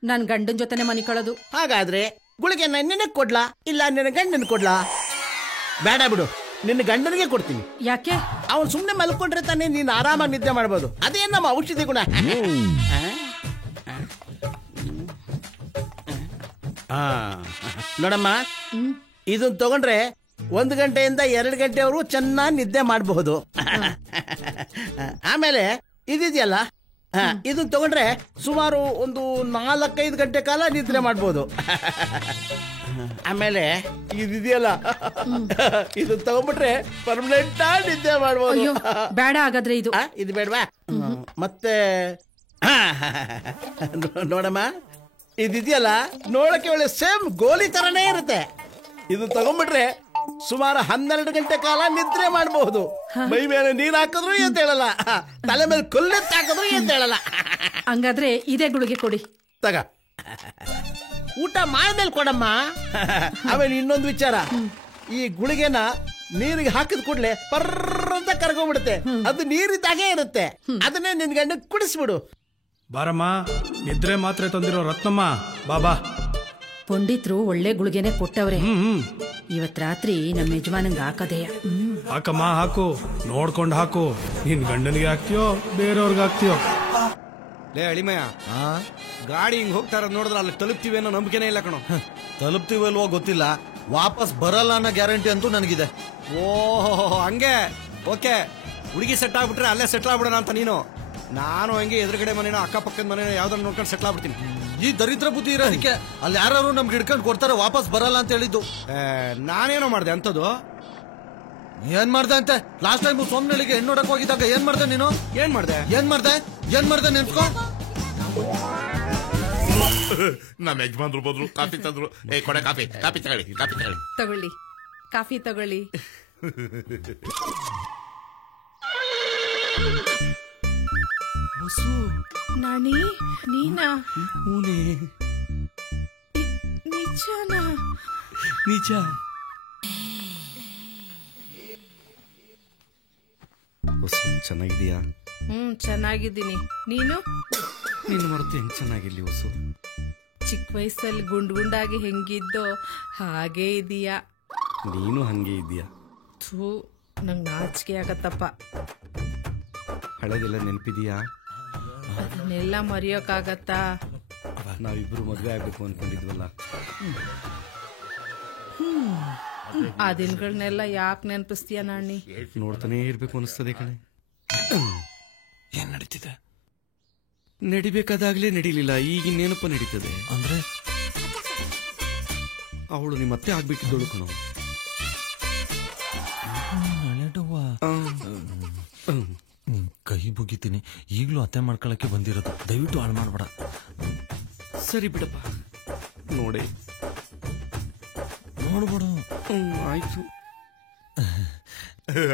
ನನ್ ಗಂಡನ್ ಜೊತೆನೆ ಮನಿಕೊಳ್ಳೋದು. ಹಾಗಾದ್ರೆ ಗುಳಿಗೆ ನಿನಗೆ ಕೊಡ್ಲಾ ಇಲ್ಲ ನಿನ್ನ ಗಂಡನ್ ಕೊಡ್ಲಾ? ಬೇಡ ಬಿಡು, ನಿನ್ನ ಗಂಡನಿಗೆ ಕೊಡ್ತೀನಿ. ಯಾಕೆ? ಅವನು ಸುಮ್ನೆ ಮಲ್ಕೊಂಡ್ರೆ ತಾನೇ ನೀನ್ ಆರಾಮಾಗಿ ನಿದ್ದೆ ಮಾಡ್ಬೋದು. ಅದೇ ನಮ್ಮ ಔಷಧಿ ಗುಣ. ನೋಡಮ್ಮ, ಇದನ್ನ ತಗೊಂಡ್ರೆ 1 ಗಂಟೆಯಿಂದ 2 ಗಂಟೆವರೆಗೂ ಚೆನ್ನಾಗಿ ನಿದ್ದೆ ಮಾಡಬಹುದು. ಆಮೇಲೆ ಇದಿದೆಯಲ್ಲ, ಇದನ್ನ ತಗೊಂಡ್ರೆ ಸುಮಾರು ಒಂದು 4-5 ಗಂಟೆ ಕಾಲ ನಿದ್ರೆ ಮಾಡ್ಬೋದು. ಆಮೇಲೆ ಇದೆಯಲ್ಲ, ಇದು ತಗೊಂಡ್ಬಿಟ್ರೆ ಪರ್ಮನೆಂಟ್ ನಿದ್ದೆ ಮಾಡ್ಬೋದು. ಬೇಡ ಹಾಗಾದ್ರೆ ಇದು ಬೇಡವಾ? ಮತ್ತೆ ನೋಡಮ್ಮ, ಇದಿದೆಯಲ್ಲ, ನೋಡಕ್ಕೆ ಒಳ್ಳೆ ಸೇಮ್ ಗೋಲಿ ತರನೇ ಇರುತ್ತೆ. ಇದು ತಗೊಂಡ್ಬಿಟ್ರೆ ಸುಮಾರು 12 ಗಂಟೆ ಕಾಲ ನಿದ್ರೆ ಮಾಡಬಹುದು. ಮೈ ಮೇಲೆ ನೀರ್ ಹಾಕಿದ್ರು ಅಂತ ಹೇಳಲ್ಲ, ತಲೆ ಮೇಲೆ ಕೊಲ್ಲೆತ್ತು ಹಾಕಿದ್ರು ಅಂತ ಹೇಳಲ್ಲ. ಹಂಗಾದ್ರೆ ಇದೇ ಗುಳಿಗೆ ಕೊಡಿ. ತಗ, ಊಟ ಮಾಡ್ಮೇಲೆ ಕೊಡಮ್ಮ. ಆಮೇಲೆ ಇನ್ನೊಂದು ವಿಚಾರ, ಈ ಗುಳಿಗೆನ ನೀರಿಗೆ ಹಾಕಿದ ಕೂಡ್ಲೆ ಪರ್ರ ಅಂತ ಕರ್ಕೊಂಡ್ಬಿಡುತ್ತೆ. ಅದು ನೀರಿದ್ದಾಗೆ ಇರುತ್ತೆ, ಅದನ್ನೇ ನಿನ್ ಗಂಡ ಕುಡಿಸ್ಬಿಡು. ಬಾರಮ್ಮ, ನಿದ್ರೆ ಮಾತ್ರೆ ತಂದಿರೋ ರತ್ನಮ್ಮ, ಬಾಬಾ. ಪಂಡಿತ್ರು ಒಳ್ಳೆ ಗುಳಿಗೆನೆ ಕೊಟ್ಟವ್ರೆ. ಇವತ್ ರಾತ್ರಿ ನಮ್ಮ ಯಜಮಾನಂಗ ಹಾಕದೆಯ. ಹಾಕಮ್ಮ, ಹಾಕು, ನೋಡ್ಕೊಂಡು ಹಾಕು. ನಿನ್ ಗಂಡನಿಗೆ ಹಾಕ್ತಿಯೋ ಬೇರೆಯವ್ರಿಗೆ ಹಾಕ್ತಿಯೋ? ಲೇ ಅಳಿಮಯ್ಯ, ಗಾಡಿ ಹಿಂಗ್ ಹೋಗ್ತಾ ಇರೋದು ನೋಡಿದ್ರೆ ಅಲ್ಲಿ ತಲುಪ್ತೀವಿ ಅನ್ನೋ ನಂಬಿಕೆನೇ ಇಲ್ಲ ಕಣೋ. ತಲುಪ್ತೀವಲ್ವೋ ಗೊತ್ತಿಲ್ಲ, ವಾಪಸ್ ಬರಲ್ಲ ಅನ್ನೋ ಗ್ಯಾರಂಟಿ ಅಂತೂ ನನಗಿದೆ. ಓಹೋ ಹಂಗೆ, ಓಕೆ. ಹುಡುಗಿ ಸೆಟ್ ಆಗ್ಬಿಟ್ರೆ ಅಲ್ಲೇ ಸೆಟ್ಲ್ ಆಗ್ಬಿಡೋಣ ಅಂತ ನೀನು. ನಾನು ಹಂಗೆ ಎದುರುಗಡೆ ಮನೇನೋ ಅಕ್ಕಪಕ್ಕದ ಮನೇನೋ ಯಾವ್ದನ್ನ ನೋಡ್ಕೊಂಡು ಸೆಟ್ಲ್ ಆಗ್ಬಿಡ್ತೀನಿ. ಈ ದರಿದ್ರ ಬುದ್ಧಿ ಇರೋದಕ್ಕೆ ಅಲ್ಲಿ ಯಾರು ನಮ್ಗೆ ಹಿಡ್ಕೊಂಡು ಕೊಡ್ತಾರೆ, ವಾಪಸ್ ಬರಲ್ಲ ಅಂತ ಹೇಳಿದ್ದು. ನಾನೇನೋ ಮಾಡ್ದೆ ಅಂತದ್ದು? ಏನ್ ಮಾಡ್ದೆ ಅಂತೆ? ಲಾಸ್ಟ್ ಟೈಮ್ ಸೋಮನಳ್ಳಿಗೆ ಹೆಣ್ಣು ನೋಡಕ್ ಹೋಗಿದ್ದಾಗ ಏನ್ ಮಾಡ್ದೆ ನೀನು? ಏನ್ ಮಾಡ್ದೆ ನೆನ್ಸ್ಕೋ. ನಮ್ಮ ಯಜಮಾನ್ರು ಬಂದ್ರು, ಕಾಫಿ ತಂದ್ರು. ಕೊಡೆ ಕಾಫಿ ತಗೊಳ್ಳಿ, ಕಾಫಿ ತಗೊಳ್ಳಿ. ನಾಣಿ, ನೀನಾ? ನಿಜ. ಚೆನ್ನಾಗಿದೀಯಾ? ಚೆನ್ನಾಗಿದ್ದೀನಿ. ನೀನು? ನೀನು ಮರೆತು ಹೆಂಗ್ ಚೆನ್ನಾಗಿರ್ಲಿ ಹೊಸು. ಚಿಕ್ಕ ವಯಸ್ಸಲ್ಲಿ ಗುಂಡಾಗಿ ಹೆಂಗಿದ್ದೋ ಹಾಗೇ ಇದೀಯಾ. ನೀನು ಹಂಗೆ ಇದೀಯಾ. ಥೂ, ನಂಗೆ ನಾಚಿಕೆ ಆಗತ್ತಪ್ಪ. ಹಳೆದೆಲ್ಲ ನೆನಪಿದೀಯಾ? ಅದನ್ನೆಲ್ಲ ಮರೆಯೋಕ್ಕಾಗತ್ತಾ? ನಾವಿಬ್ರು ಮದ್ವೆ ಆಗ್ಬೇಕು ಅನ್ಕೊಂಡಿದ್ವಲ್ಲ, ಆ ದಿನಗಳನ್ನೆಲ್ಲ ಯಾಕೆ ನೆನಪಿಸ್ತೀಯ ನಾಣಿ? ನೋಡ್ತಾನೆ ಇರ್ಬೇಕು ಅನಿಸ್ತದೆ ಕಣೆ. ಏನ್ ನಡೀತಿದೆ? ನಡಿಬೇಕಾದಾಗ್ಲೇ ನಡಿಲಿಲ್ಲ, ಈಗ ಇನ್ನೇನಪ್ಪ ನಡೀತದೆ ಅಂದ್ರೆ ಅವಳು ನಿಮ್ಮ ಅತ್ತೆ ಆಗ್ಬೇಕಿದ್ದಳು ಕಣೋ. ಕೈ ಮುಗಿತೀನಿ, ಈಗಲೂ ಅತ್ತೆ ಮಾಡ್ಕೊಳಕ್ಕೆ ಬಂದಿರೋದು, ದಯವಿಟ್ಟು ಹಾಳು ಮಾಡ್ಬೇಡ. ಸರಿ ಬಿಡಪ್ಪ, ನೋಡಿ ನೋಡ್ಬಿಡು. ಆಯ್ತು.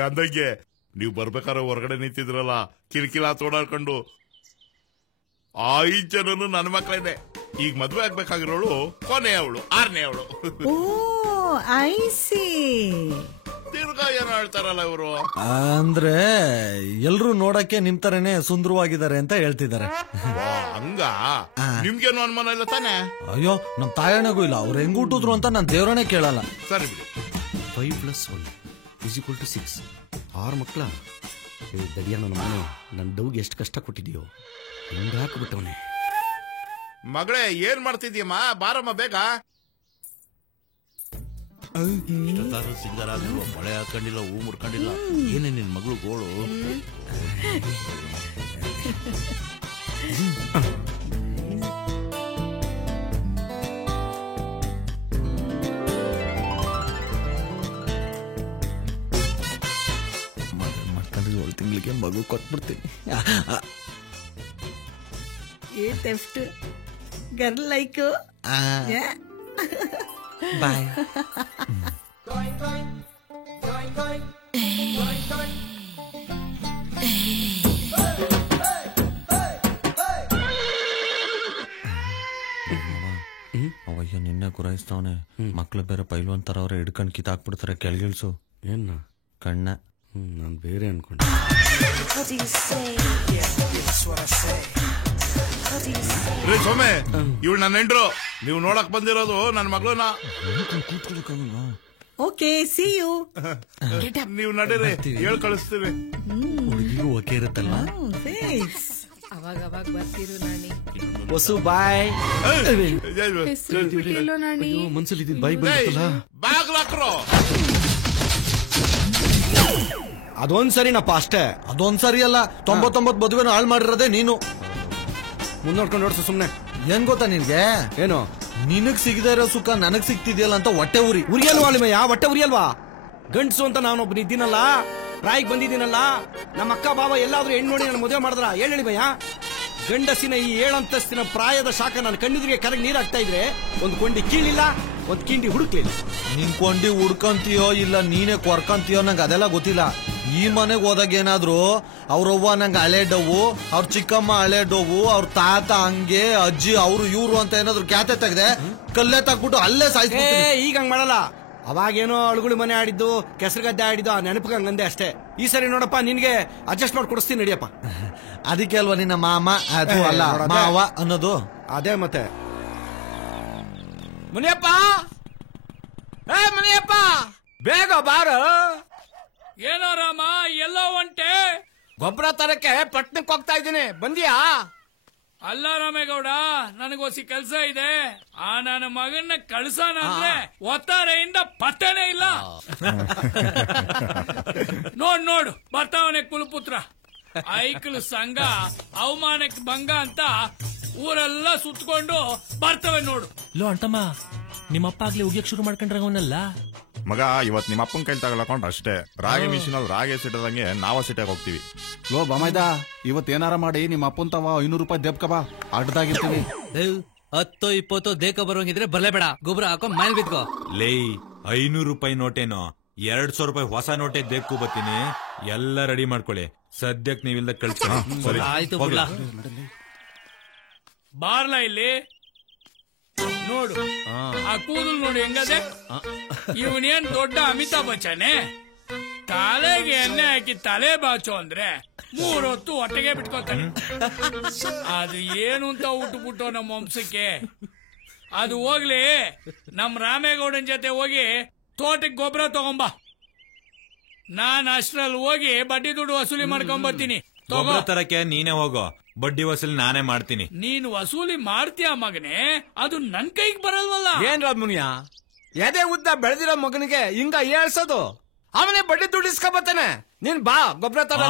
ಅಂದಂಗೆ ನೀವು ಬರ್ಬೇಕಾದ್ರೆ ಹೊರಗಡೆ ನಿಂತಿದ್ರಲ್ಲ, ಕಿರಿಕಿಲ ತೋಡಾಡ್ಕೊಂಡು, 5 ಜನನು ನನ್ನ ಮಕ್ಕಳೇನೆ. ಈಗ ಮದ್ವೆ ಆಗ್ಬೇಕಾಗಿರೋಳು ಕೊನೆ ಅವಳು, 6ನೇ ಅವಳು. ಓ ಐ ಸಿ. ತಿರ್ಗಾ ಏನೋ ಹೇಳ್ತಾರಲ್ಲ ಇವರು. ಅಂದ್ರೆ ಎಲ್ರು ನೋಡಕ್ಕೆ ನಿಮ್ ತರನೇ ಸುಂದರವಾಗಿದ್ದಾರೆ ಅಂತ ಹೇಳ್ತಿದ್ದಾರೆ. ಹಂಗ ನಿಮ್ಗೇನು ಅನುಮಾನ ಇಲ್ಲ ತಾನೆ? ಅಯ್ಯೋ, ನಮ್ ತಾಯಣಗೂ ಇಲ್ಲ. ಅವ್ರು ಹೆಂಗ್ ಹುಟ್ಟಿದ್ರು ಅಂತ ನಾನ್ ದೇವ್ರನೇ ಕೇಳಲ್ಲ. ಸರಿ ಬಿಡಿ. 5 + 1 = 6. 6 ಮಕ್ಕಳ. ದಡಿಯ ನನ್ನ ಮನೆ ನನ್ನ ಡೌಗೆ ಎಷ್ಟು ಕಷ್ಟ ಕೊಟ್ಟಿದ್ಯೋ, ಹಿಂಗ ಹಾಕ್ಬಿಟ್ಟವನೆ. ಮಗಳೇ, ಏನ್ ಮಾಡ್ತಿದ್ಯಮ್ಮ? ಬಾರಮ್ಮ ಬೇಗ. ಸಿಂಗಾರ ಮಳೆ ಹಾಕೊಂಡಿಲ್ಲ, ಹೂ ಮುಡ್ಕೊಂಡಿಲ್ಲ, ಏನೇ ನಿನ್ ಮಗಳು ಗೋಳು? ಮಕ್ಕಳಿಗೆ 7 ತಿಂಗಳಿಗೆ ಮಗು ಕೊಟ್ಬಿಡ್ತೀನಿ. ಏ ಟೆಫ್ಟ್ ಗರ್ಲ್ ಲೈಕ್. ಬಾಯ್. ಅವಯ್ಯ ನಿನ್ನೆ ಗುರಾಯಿಸ್ತಾವನೆ. ಮಕ್ಳು ಬೇರೆ ಪೈಲ್ವಾನ್ ತರ ಅವ್ರೆ, ಹಿಡ್ಕೊಂಡ್ ಕಿತ್ತಾಕ್ಬಿಡ್ತಾರೆ. ಕೆಳಗಿಳ್ಸು. ಏನ ಕಣ್ಣ. ನಾನು ಬೇರೆ ಅನ್ಕೊಂಡೆ. ಸೋಮೆ, ಇವಳು ನನ್ನ ಹೆಂಡ್ರು. ನೀವು ನೋಡಕ್ ಬಂದಿರೋದು ನನ್ನ ಮಗಳನ್ನ. Okay, see you. ನೀವು ನಡೀರಿ, ಹೇಳ್ ಕಳಿಸ್ತೀವಿ. ಹುಡುಗಿಗೂ ಓಕೆ ಇರುತ್ತಲ್ಲ. ಅವಾಗ ಬರ್ತಿರು ನಾನಿ. ವಸು ಬಾಯ್. ನಾನಿ ಮನ್ಸಲ್ಲಿ ಇದ್ದಿದ್ದು ಬಾಯ್ ಬಂದಿತ್ತಲ್ಲ. ಬಾಗ್ಲಾಕ್ರೋ. ಅದೊಂದ್ಸರಿನಪ್ಪ ಅಷ್ಟೇ. ಅದೊಂದ್ಸರಿ ಅಲ್ಲ, 99 ಮದುವೆನ ಹಾಳು ಮಾಡಿರೋದೇ ನೀನು. ಮುಂದೋಡ್ಕೊಂಡು ನೋಡ್ಸು ಸುಮ್ನೆ. ಏನ್ ಗೊತ್ತಾ ನಿನ್ಗೆ? ಏನು? ನಿನಗ್ ಸಿಗದೇ ಇರೋ ಸುಖ ನನಗ್ ಸಿಗ್ತಿದ್ಯಲ್ಲ ಅಂತ ಹೊಟ್ಟೆ ಉರಿ. ಉರಿಯಲ್ವಾ ಅಳಿಮಯ್ಯ? ಹೊಟ್ಟೆ ಉರಿಯಲ್ವಾ? ಗಂಡ್ಸು ಅಂತ ನಾನೊಬ್ಬನ ಇದ್ದೀನಲ್ಲ, ಪ್ರಾಯಿಗೆ ಬಂದಿದ್ದೀನಲ್ಲ. ನಮ್ಮ ಅಕ್ಕ ಬಾಬಾ ಎಲ್ಲಾದ್ರೂ ಹೆಣ್ಣು ನೋಡಿ ನನ್ನ ಮದುವೆ ಮಾಡಿದ್ರ ಹೇಳಿಮಯ್ಯ? ಗಂಡಸಿನ ಈ 7 ಅಂತಸ್ತಿನ ಪ್ರಾಯದ ಶಾಖ ನನ್ನ ಕಣ್ಣಿದ್ರಿಗೆ ಕರಗಿ ನೀರಾಗ್ತಾ ಇದ್ರೆ ಒಂದು ಕೊಂಡಿ ಕೀಳಿಲ್ಲ, ಒಂದು ಕಿಂಡಿ ಹುಡುಕ್ಲಿಲ್ಲ. ನಿನ್ ಕೊಂಡಿ ಹುಡ್ಕಂತೀಯೋ ಇಲ್ಲ ನೀನೇ ಕೊರ್ಕಂತೀಯೋ ನಂಗೆ ಅದೆಲ್ಲ ಗೊತ್ತಿಲ್ಲ. ಈ ಮನೆಗೆ ಹೋದಾಗ ಏನಾದ್ರು ಅವ್ರವ್ವ ನಂಗೆ ಹಳೆ ಡವ್ವು, ಅವ್ರ ಚಿಕ್ಕಮ್ಮ ಹಳೆ ಡವ್ವು, ಅವ್ರ ತಾತ ಹಂಗೆ, ಅಜ್ಜಿ ಅವ್ರು ಇವ್ರು ಅಂತ ಏನಾದ್ರು ಖ್ಯಾತೆ ತೆಗ್ದೆ ಕಲ್ಲೇ ತಗ್ಬಿಟ್ಟು ಅಲ್ಲೇ ಸಾಯ್ತು. ಈಗ ಹಂಗ್ ಮಾಡಲ್ಲ. ಅವಾಗೇನೋ ಅಳುಗುಳಿ ಮನೆ ಆಡಿದ್ದು, ಕೆಸರು ಗದ್ದೆ ಆಡಿದ್ದು, ಆ ನೆನಪಿಗೆ ಹಂಗಂದೆ ಅಷ್ಟೇ. ಈ ಸರಿ ನೋಡಪ್ಪ, ನಿನ್ಗೆ ಅಡ್ಜಸ್ಟ್ ಮಾಡಿ ಕೊಡಿಸ್ತೀನಿ ನಡಿಯಪ್ಪ. ಅದಕ್ಕೆ ಅಲ್ವಾ ನಿನ್ನ ಮಾಮ ಅದು ಅಲ್ಲ ಮಾವ ಅನ್ನೋದು. ಅದೇ ಮತ್ತೆ. ಮುನಿಯಪ್ಪ, ಮುನಿಯಪ್ಪ, ಬೇಗ ಬಾರ. ಏನೋ ರಾಮ, ಎಲ್ಲೋ ಒಂಟೆ? ಗೊಬ್ಬರ ತರಕ್ಕೆ ಪಟ್ನಕ್ಕೆ ಹೋಗ್ತಾ ಇದ್ದೀನಿ, ಬಂದಿಯಾ? ಅಲ್ಲ ರಾಮೇಗೌಡ, ನನಗೋಸಿ ಕೆಲ್ಸ ಇದೆ. ಆ ನನ್ನ ಮಗನ್ನ ಕಳ್ಸೋಣ ಅಂದ್ರೆ ಒತ್ತಾರೆಯಿಂದ ಪತ್ತನೇ ಇಲ್ಲ. ನೋಡು ಬರ್ತಾವನೆ ಕುಲಪುತ್ರ. ಐಕ್ಳು ಸಂಘ ಅವಮಾನಕ್ಕೆ ಭಂಗ ಅಂತ ಊರೆಲ್ಲ ಸುತ್ಕೊಂಡು ಬರ್ತವೆ ನೋಡು. ಲೋ ಅಂತಮ್ಮ, ನಿಮ್ಮಪ್ಪ ಆಗ್ಲಿ ಉಗಿಯಕ್ ಶುರು ಮಾಡ್ಕೊಂಡ್ರವನಲ್ಲ. ಮಗ, ಇವತ್ ನಿಮ್ಮ ಅಪ್ಪನ ಕೈಲಿ ತಗೊಳಕೊಂಡ್ ಅಷ್ಟೇ. ರಾಗಿ ಮಿಷಿನ್ ಅಲ್ಲಿ ರಾಗಿ ಸಿಟ್ಟದಂಗೆ ನಾವು ಸಿಟ್ಟಾಗ ಹೋಗ್ತೀವಿ. ಲೋ ಬಮೈದ, ಇವತ್ ಏನಾರ ಮಾಡಿ ನಿಮ್ಮ ಅಪ್ಪನ್ ತವ 500 ರೂಪಾಯಿ ದೆಬ್ಕಬ, ಅಡ್ಡದಾಗಿರ್ತೀವಿ. 10-20 ದೇಕ ಬರೋಂಗಿದ್ರೆ ಬರ್ಲೇಬೇಡ, ಗೊಬ್ಬರ ಹಾಕೋ ಮೈಲ್ ಬಿತ್ಕೋ. ಲೇ, 500 ರೂಪಾಯಿ ನೋಟೇನೋ, 200 ರೂಪಾಯಿ ಹೊಸ ನೋಟೆ ದೇಕ್ಕು ಬತ್ತೀನಿ. ಎಲ್ಲ ರೆಡಿ ಮಾಡ್ಕೊಳ್ಳಿ, ಸದ್ಯಕ್ ನೀವಿಲ್ದ ಕಳ್ಸಿ. ಆಯ್ತು, ಬಾರ್ಲ ಇಲ್ಲಿ ನೋಡು. ಆ ಕೂದಲು ನೋಡಿ ಹೆಂಗದೆ. ಇವನೇನ್ ದೊಡ್ಡ ಅಮಿತಾಬ್ ಬಚ್ಚನೆ? ತಲೆಗೆ ಎಣ್ಣೆ ಹಾಕಿ ತಲೆ ಬಾಚು ಅಂದ್ರೆ 3 ಹೊತ್ತು ಹೊಟ್ಟೆಗೆ ಬಿಟ್ಕೊತಾನೆ. ಅದು ಏನು ಅಂತ ಉಟ್ಬಿಟ್ಟು ನಮ್ಮ ವಂಶಕ್ಕೆ. ಅದು ಹೋಗ್ಲಿ, ನಮ್ ರಾಮೇಗೌಡನ್ ಜೊತೆ ಹೋಗಿ ತೋಟಕ್ಕೆ ಗೊಬ್ಬರ ತಗೊಂಬ. ನಾನ್ ಅಷ್ಟ್ರಲ್ಲಿ ಹೋಗಿ ಬಡ್ಡಿ ದುಡ್ಡು ವಸೂಲಿ ಮಾಡ್ಕೊಂಬರ್ತೀನಿ. ಗೊಬ್ಬರ ತರಕ್ಕೆ ನೀನೇ ಹೋಗೋ, ಬಡ್ಡಿ ವಸೂಲಿ ನಾನೇ ಮಾಡ್ತೀನಿ. ನೀನು ವಸೂಲಿ ಮಾಡ್ತೀಯ ಮಗನೇ, ಅದು ನನ್ ಕೈಗೆ ಬರಲ್ವಲ್ಲ. ಏನ್ ಮುನಿಯ, ಎದೆ ಉದ್ದ ಬೆಳೆದಿರೋ ಮಗನಿಗೆ ಹಿಂಗ ಹೇಳ್ಸೋದು? ಅವನೇ ಬಡ್ಡಿ ದುಡ್ಡು ಇಸ್ಕೊಬತ್ತಾನೆ. ನೀನ್ ಬಾ ಗೊಬ್ಬರ ತರ.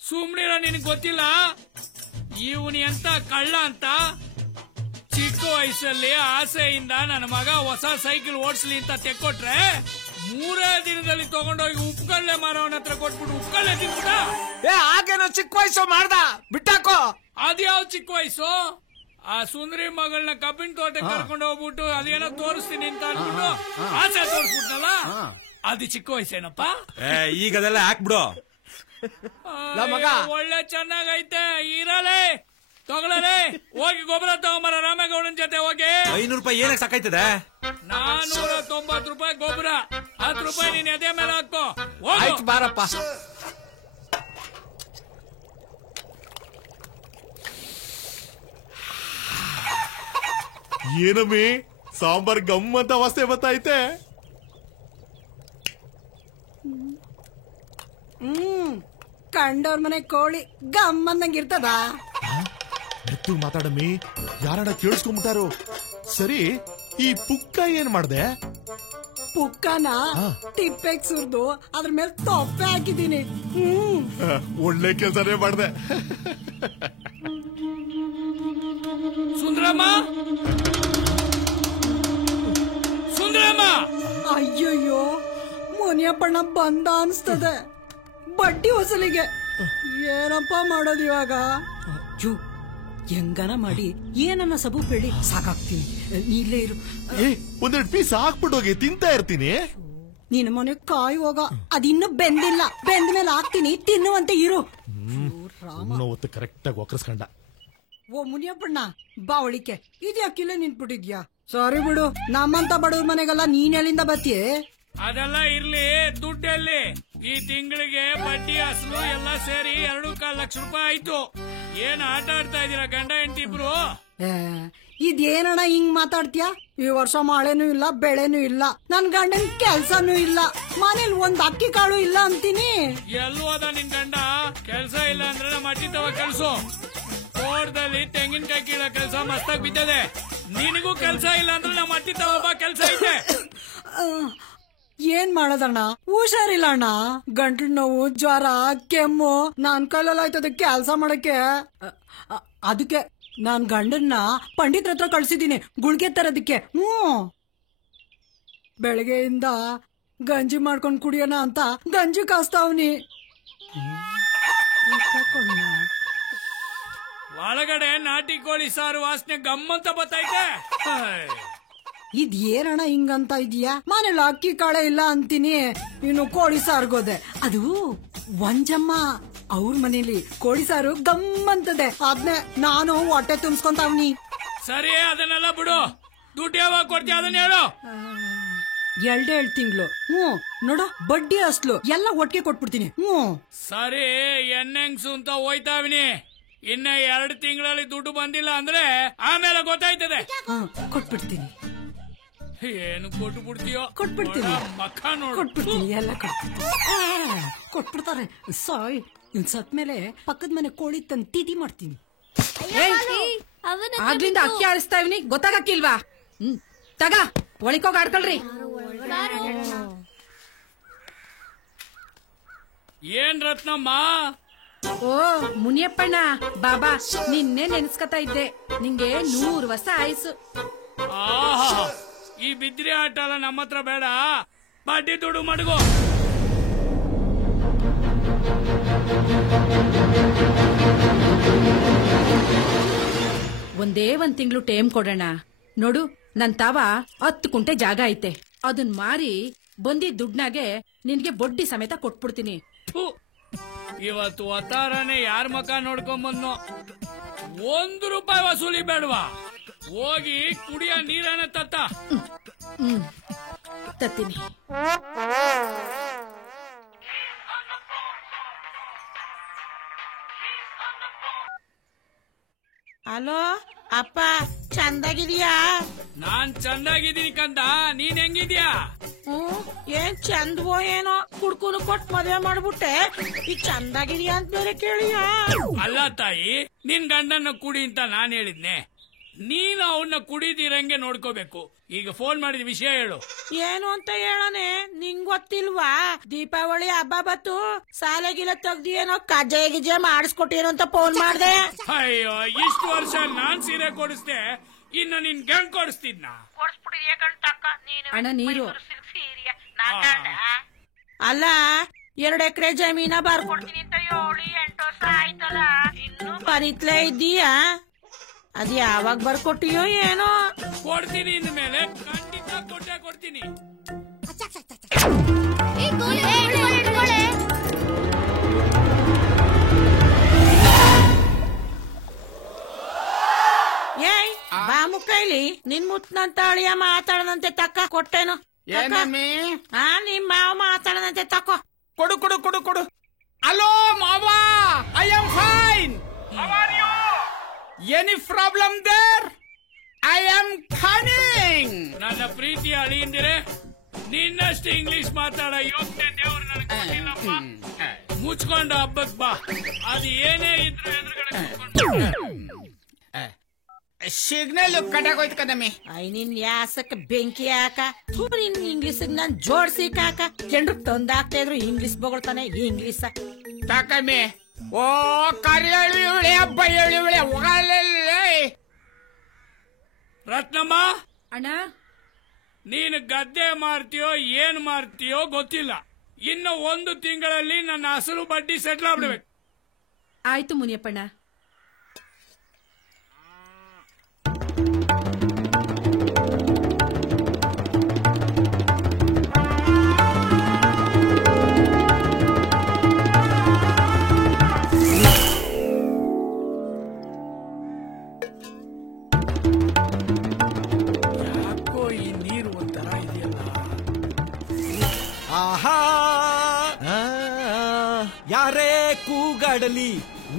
ಸುಮ್ನಿರ, ನಿನಗ್ ಗೊತ್ತಿಲ್ಲ. ಇವನು ಎಂತ ಕಳ್ಳ ಅಂತ ಚಿಕ್ಕ ವಯಸ್ಸಲ್ಲಿ ಆಸೆಯಿಂದ ನನ್ನ ಮಗ ಹೊಸ ಸೈಕಲ್ ಓಡಿಸ್ಲಿ ಅಂತ ತೆಕ್ಕೊಟ್ರೆ 3 ದಿನದಲ್ಲಿ ತಗೊಂಡೋಗಿ ಉಪ್ಕಳ್ಳೆ ಮಾರವನ ಹತ್ರ ಕೊಟ್ಬಿಟ್ಟು ಉಪ್ಕಳ್ಳೆ ತಿನ್ಬಿಟ್ಟ. ಹಾಗೇನೋ ಚಿಕ್ಕ ವಯಸ್ಸು ಮಾಡ್ದ ಬಿಟ್ಟಾಕೋ. ಅದ್ಯಾವ್ ಚಿಕ್ಕ ವಯಸ್ಸು? ಆ ಸುಂದರಿ ಮಗಳನ್ನ ಕಬ್ಬಿನ ತೋಟ ಕರ್ಕೊಂಡು ಹೋಗ್ಬಿಟ್ಟು ಅದೇನೋ ತೋರಿಸ್ತೀನಿ ಅಂತ ಅಂದ್ಬಿಟ್ಟು ಆಸೆ ತೋರಿಸ್ಬಿಟ್ನಲ್ಲ, ಅದು ಚಿಕ್ಕ ವಯಸ್ಸೇನಪ್ಪ? ಈಗ ಅದೆಲ್ಲ ಹಾಕ್ಬಿಡು. ಒಳ್ಳೆ ಚೆನ್ನಾಗೈತೆ ಇರಲೇ ತಗೊಳ್ಳಲೇ. ಹೋಗಿ ಗೊಬ್ಬರ ತಗೊಂಬರ ರಾಮೇಗೌಡನ್ ಜೊತೆ ಹೋಗಿ. 500 ರೂಪಾಯಿ ಏನಕ್ಕೆ ಸಾಕಾಯ್ತದೆ? 490 ರೂಪಾಯಿ ಗೊಬ್ಬರ, 10 ರೂಪಾಯಿ ನೀನ್ ಎದೆ ಮೇಲೆ ಹಾಕೋ. ಆಯ್ತು ಬಾರಪ್ಪ. ಏನಮ್ಮಿ ಸಾಂಬಾರ್ ಗಮ್ಮಂತ ಅವಸ್ಥೆ ಬತ್ತೈತೆ. ಕಂಡವ್ರ ಮನೆ ಕೋಳಿ ಗಮ್ಮಂದಂಗಿರ್ತದ. ಎತ್ತು ಮಾತಾಡಮ್ಮಿ, ಯಾರನ್ನ ಕೇಳಿಸ್ಕೊಂಡ್ಬಿಟ್ಟಾರು. ಸರಿ, ಈ ಪುಕ್ಕ ಏನ್ ಮಾಡ್ದೆ? ಪುಕ್ಕನ ತಿಪ್ಪೆಗ್ ಸುರ್ದು ಅದ್ರ ಮೇಲೆ ತೊಪ್ಪೆ ಹಾಕಿದೀನಿ. ಒಳ್ಳೆ ಕೆಲ್ಸನೇ ಮಾಡ್ದೆ. ಸುಂದರಮ್ಮ, ಸುಂದರಮ್ಮ! ಅಯ್ಯಯ್ಯೋ, ಮುನಿಯಪ್ಪಣ್ಣ ಬಂದ ಅನ್ಸ್ತದೆ. ಬಡ್ಡಿ ಹೊಸಲಿಗೆ ಏನಪ್ಪ ಮಾಡೋದು ಇವಾಗ? ಹೆಂಗನ ಮಾಡಿ ಏನನ್ನ ಸಬು ಬೇಡಿ ಸಾಕಾಗ್ತೀನಿ. ನೀಲೇ ಇರು. ಒಂದೆರಡು ಪೀಸ್ ಹಾಕ್ಬಿಟ್ಟು ಹೋಗಿ ತಿಂತಾ ಇರ್ತೀನಿ. ನಿನ್ನ ಮನೆ ಕಾಯಿ ಹೋಗ, ಅದಿನ್ನೂ ಬೆಂದಿಲ್ಲ. ಬೆಂದ ಮೇಲೆ ಹಾಕ್ತೀನಿ, ತಿನ್ನುವಂತೆ ಇರು. ಹೊತ್ತು ಕರೆಕ್ಟ್ ಆಗಿ ಒಕ್ಕರ್ಸ್ಕೊಂಡ. ಓ ಮುನಿಯಪ್ಪಣ್ಣ, ಬಾವಳಿಕೆ ಇದ್ಯಾಕಿಲ್ಲ ನಿಂತ್ಬಿಟ್ಟಿದ್ಯಾ? ಸಾರಿ ಬಿಡು, ನಮ್ಮಂತ ಬಡವ್ರ ಮನೆಗೆಲ್ಲ ನೀನ್ ಎಲ್ಲಿಂದ ಬತ್ತೀಯ? ಅದೆಲ್ಲ ಇರ್ಲಿ, ದುಡ್ಡಲ್ಲಿ ಈ ತಿಂಗಳಿಗೆ ಬಡ್ಡಿ ಅಸಲು ಎಲ್ಲ ಸೇರಿ 2.25 ಲಕ್ಷ ರೂಪಾಯಿ ಆಯ್ತು. ಏನ್ ಆಟ ಆಡ್ತಾ ಇದೀರಾ ಗಂಡ ಹೆಂಡತಿ ಇಬ್ರು? ಇದೇನಣ್ಣ ಹಿಂಗ್ ಮಾತಾಡ್ತೀಯ? ಈ ವರ್ಷ ಮಳೆನೂ ಇಲ್ಲ, ಬೆಳೆನೂ ಇಲ್ಲ, ನನ್ ಗಂಡನ್ ಕೆಲ್ಸನೂ ಇಲ್ಲ, ಮನೇಲಿ ಒಂದ್ ಅಕ್ಕಿ ಕಾಳು ಇಲ್ಲ ಅಂತೀನಿ. ಎಲ್ಲೂ ಅದ ನಿನ್ ಗಂಡ? ಕೆಲ್ಸ ಇಲ್ಲ ಅಂದ್ರೆ ನಮ್ಮ ಅಟ್ಟಿ ತವ ಕೆಲ್ಸು. ತೋಟದಲ್ಲಿ ತೆಂಗಿನಕಾಯಿ ಕೀಳೋ ಕೆಲ್ಸ ಮಸ್ತಾಗಿ ಬಿದ್ದದೆ. ನಿನಗೂ ಕೆಲ್ಸ ಇಲ್ಲ ಅಂದ್ರೆ ನಮ್ಮ ಅಟ್ಟಿ ತವ ಕೆಲ್ಸ ಐತೆ. ಏನ್ ಮಾಡೋದಣ್ಣ, ಹುಷಾರಿಲ್ಲ ಅಣ್ಣ. ಗಂಟ್ಲು ನೋವು, ಜ್ವರ, ಕೆಮ್ಮು, ನಾನ್ ಕೈಲಲ್ಲ ಆಯ್ತದ ಕೆಲ್ಸ ಮಾಡಕ್ಕೆ. ಅದಕ್ಕೆ ನಾನ್ ಗಂಡನ್ನ ಪಂಡಿತ್ರ ಹತ್ರ ಕಳ್ಸಿದೀನಿ ಗುಳ್ಗೆ ತರೋದಕ್ಕೆ. ಬೆಳಗ್ಗೆಯಿಂದ ಗಂಜಿ ಮಾಡ್ಕೊಂಡ್ ಕುಡಿಯೋಣ ಅಂತ ಗಂಜಿ ಕಾಸ್ತಾವ್ನಿ. ಒಳಗಡೆ ನಾಟಿ ಕೋಳಿ ಸಾರು ವಾಸನೆ ಗಮ್ಮಂತ ಬತ್ತೈತೆ. ಇದ್ ಏನಣ್ಣ ಹಿಂಗಂತ ಇದೀಯಾ? ಮನೇಲಿ ಅಕ್ಕಿ ಕಾಳೆ ಇಲ್ಲ ಅಂತೀನಿ, ಇನ್ನು ಕೋಳಿ ಸಾರ್ಗೋದೆ. ಅದು ಒಂಜಮ್ಮ ಅವ್ರ ಮನೇಲಿ ಕೋಳಿ ಸಾರು ಗಮ್ಮಂತದೆ, ಅದ್ನೇ ನಾನು ಹೊಟ್ಟೆ ತುಂಬಿಸ್ಕೊಂತಾವ್ನಿ. ಸರಿ, ಅದನ್ನೆಲ್ಲ ಬಿಡು. ದುಡ್ಡು ಯಾವಾಗ ಕೊಡ್ತೀಯ ಅದನ್ನ ಹೇಳು. 2 ತಿಂಗಳು. ನೋಡ, ಬಡ್ಡಿ ಅಸ್ಲು ಎಲ್ಲ ಒಟ್ಟಿಗೆ ಕೊಟ್ಬಿಡ್ತೀನಿ. ಸರಿ, ಎಣ್ಣೆಂಗ್ಸು ಅಂತ ಹೋಯ್ತಾವಿನಿ. ಇನ್ನ 2 ತಿಂಗಳಲ್ಲಿ ದುಡ್ಡು ಬಂದಿಲ್ಲ ಅಂದ್ರೆ ಆಮೇಲೆ ಗೊತ್ತಾಯ್ತದೆ. ಕೊಟ್ಬಿಡ್ತೀನಿ. ಏನು ಕೊಟ್ಟು ಬಿಡ್ತೀಯೋ? ಕೊಟ್ಬಿಡ್ತೀನಿ. ಮಕ್ಕ ನೋಡು. ಕೊಟ್ಬಿಡ್ತೀನಿ, ಎಲ್ಲ ಕೊಟ್ಬಿಡ್ತಾರೆ. ಸಾಯ್, ಇನ್ ಸತ್ ಮೇಲೆ ಪಕ್ಕದ ಮನೆ ಕೋಳಿ ತಂದು ತಿಥಿ ಮಾಡ್ತೀನಿ. ಆಗ್ಲಿಂದ ಅಕ್ಕಿ ಆಡಿಸ್ತಾ ಇವ್ನಿ, ಗೊತ್ತಾಗಕ್ಕಿಲ್ವಾ? ತಗ ಒಳಿಕೋಗ ಆಡ್ಕೊಳ್ರಿ. ಏನ್ ರತ್ನಮ್ಮ? ಓ ಮುನಿಯಪ್ಪಣ್ಣ, ಬಾಬಾ ನಿನ್ನೆ ನೆನ್ಸ್ಕತಾ ಇದ್ದೆ. ನಿಂಗೆ 100 ವರ್ಷ ಆಯ್ಸು. ಆಹಾ, ಈ ಬಿದ್ರಿ ಆಟ ಎಲ್ಲ ನಮ್ಮ ಹತ್ರ ಬೇಡ. ಬಡ್ಡಿ ದುಡ್ಡು ಮಡಗು. ಒಂದೇ 1 ತಿಂಗಳು ಟೈಮ್ ಕೊಡೋಣ. ನೋಡು, ನನ್ ತಾವ 10 ಕುಂಟೆ ಜಾಗ ಐತೆ. ಅದನ್ ಮಾರಿ ಬಂದಿದ್ ದುಡ್ನಾಗೆ ನಿನ್ಗೆ ಬಡ್ಡಿ ಸಮೇತ ಕೊಟ್ಬಿಡ್ತೀನಿ. ಇವತ್ತು ಒತ್ತಾರನೆ ಯಾರ ಮಕ ನೋಡ್ಕೊಂಬಂದ್ನೋ. 1 ರೂಪಾಯಿ ವಸೂಲಿ ಬೇಡವಾ? ಹೋಗಿ ಕುಡಿಯ ನೀರನ್ನ ತತ್ತ. ತತ್ತೀನಿ. ಹಲೋ ಅಪ್ಪ, ಚಂದಾಗಿದ್ಯಾ? ನಾನ್ ಚಂದಾಗಿದ್ದೀನಿ ಕಂದ, ನೀನ್ ಹೆಂಗಿದ್ಯಾ? ಏನ್ ಚಂದವೋ ಏನೋ, ಕುಡ್ಕುನು ಕೊಟ್ ಮದ್ವೆ ಮಾಡ್ಬಿಟ್ಟೆ, ಈಗ ಚಂದಾಗಿದ್ಯಾ ಅಂತ ಬೇರೆ ಕೇಳಿಯಾ? ಅಲ್ಲ ತಾಯಿ, ನಿನ್ ಗಂಡನ್ನ ಕುಡಿ ಅಂತ ನಾನ್ ಹೇಳಿದ್ನೆ. ನೀನು ಅವನ್ನ ಕುಡಿದಿರಂಗೆ ನೋಡ್ಕೋಬೇಕು. ಈಗ ಫೋನ್ ಮಾಡಿದ ವಿಷಯ ಹೇಳು. ಏನು ಅಂತ ಹೇಳನೆ, ನಿಂಗ್ ಗೊತ್ತಿಲ್ವಾ? ದೀಪಾವಳಿ ಹಬ್ಬ ಬತ್ತು, ಸಾಲೆಗಿಲ ತೆಗ್ದಿ ಏನೋ ಕಜ್ಜಾಯ ಗಿಜ್ಜೆ ಮಾಡಿಸ್ಕೊಟ್ಟಿರೋ ಅಂತ ಫೋನ್ ಮಾಡ್ದೆ. ಅಯ್ಯೋ, ಇಷ್ಟು ವರ್ಷ ನಾನ್ ಸೀರೆ ಕೊಡಿಸ್ದೆ, ಇನ್ನು ನಿನ್ ಗಂಗ್ ಕೊಡಿಸ್ತಿದ್ನ. ಅಣ್ಣ ನೀರು ಅಲ್ಲ, 2 ಎಕರೆ ಜಮೀನ ಬರ್ಕೊಡ್ತೀನಿ ಅಂತ 7-8 ವರ್ಷ ಆಯ್ತಲ್ಲ, ಇನ್ನು ಬರೀತ್ಲೇ ಇದ್ದೀಯಾ? ಅದ್ ಯಾವಾಗ ಬರ್ಕೊಟ್ಟಿಯೋ ಏನೋ. ಕೊಡ್ತೀನಿ ಇನ್ ಮೇಲೆ, ಖಂಡಿತ ಕೊಟ್ಟೆ ಕೊಡ್ತೀನಿ. ಏಯ್ ಬಾ ಮುಕ್ಕೈಲಿ, ನಿನ್ ಮುತ್ನಂತ ಅಳಿಯ ಮಾತಾಡದಂತೆ ತಕ್ಕ ಕೊಟ್ಟೇನು? ನಿಮ್ ಮಾವ ಮಾತಾಡದಂತೆ ತಕೋ. ಕೊಡು ಕೊಡು ಕೊಡು ಕೊಡು. ಹಲೋ ಮಾವಾ, I am fine. Any problem there? I am coming. ನನ್ನ ಪ್ರೀತಿಯ ಅಳಿಯಂದಿರೆ, ನಿನ್ನಷ್ಟು ಇಂಗ್ಲಿಷ್ ಮಾತಾಡ ಯೋಗ್ಯತೆ ದೇವ್ರು ನನಗೆ ಕೊಟ್ಟಿಲ್ಲಪ್ಪ. ಮುಚ್ಕೊಂಡು ಹಬ್ಬಕ್ ಬಾ. ಅದು ಏನೇ ಇದ್ರು ಎದುರುಗಡೆ ಸಿಗ್ನಲ್ ಕಟಾಗೋಯ್ತು ಕದಮ್ಮಿ. ನಿನ್ ಯಾಸಕ್ಕೆ ಬೆಂಕಿ ಹಾಕ. ನಿನ್ ಇಂಗ್ಲಿಷ್ ನಾನ್ ಜೋಡ್ಸಿ ಕಾಕ. ಜನರು ತಂದಾಕ್ತಾ ಇದ್ರು ಇಂಗ್ಲಿಷ್ ಬೊಗಳ್ತಾನೆ ಇಂಗ್ಲಿಷ್ ತಾಕಮ್ಮಿ. ಓ ಕರಿಯಳಿ ಇವಳೆ, ಹಬ್ಬ ಇವಳೆ ಹೋಗಲೇ. ರತ್ನಮ್ಮ ಅಣ್ಣ, ನೀನು ಗದ್ದೆ ಮಾರ್ತೀಯೋ ಏನ್ ಮಾರ್ತೀಯೋ ಗೊತ್ತಿಲ್ಲ. ಇನ್ನು 1 ತಿಂಗಳಲ್ಲಿ ನನ್ನ ಅಸಲು ಬಡ್ಡಿ ಸೆಟ್ಲ್ ಆಗ್ಬಿಡ್ಬೇಕು. ಆಯ್ತು ಮುನಿಯಪ್ಪಣ್ಣ. ಯಾಕೋ ಈ ನೀರು ಒಂಥರ ಇದೆಯಲ್ಲ. ಆಹಾ, ಯಾರೇ ಕೂಗಾಡಲಿ,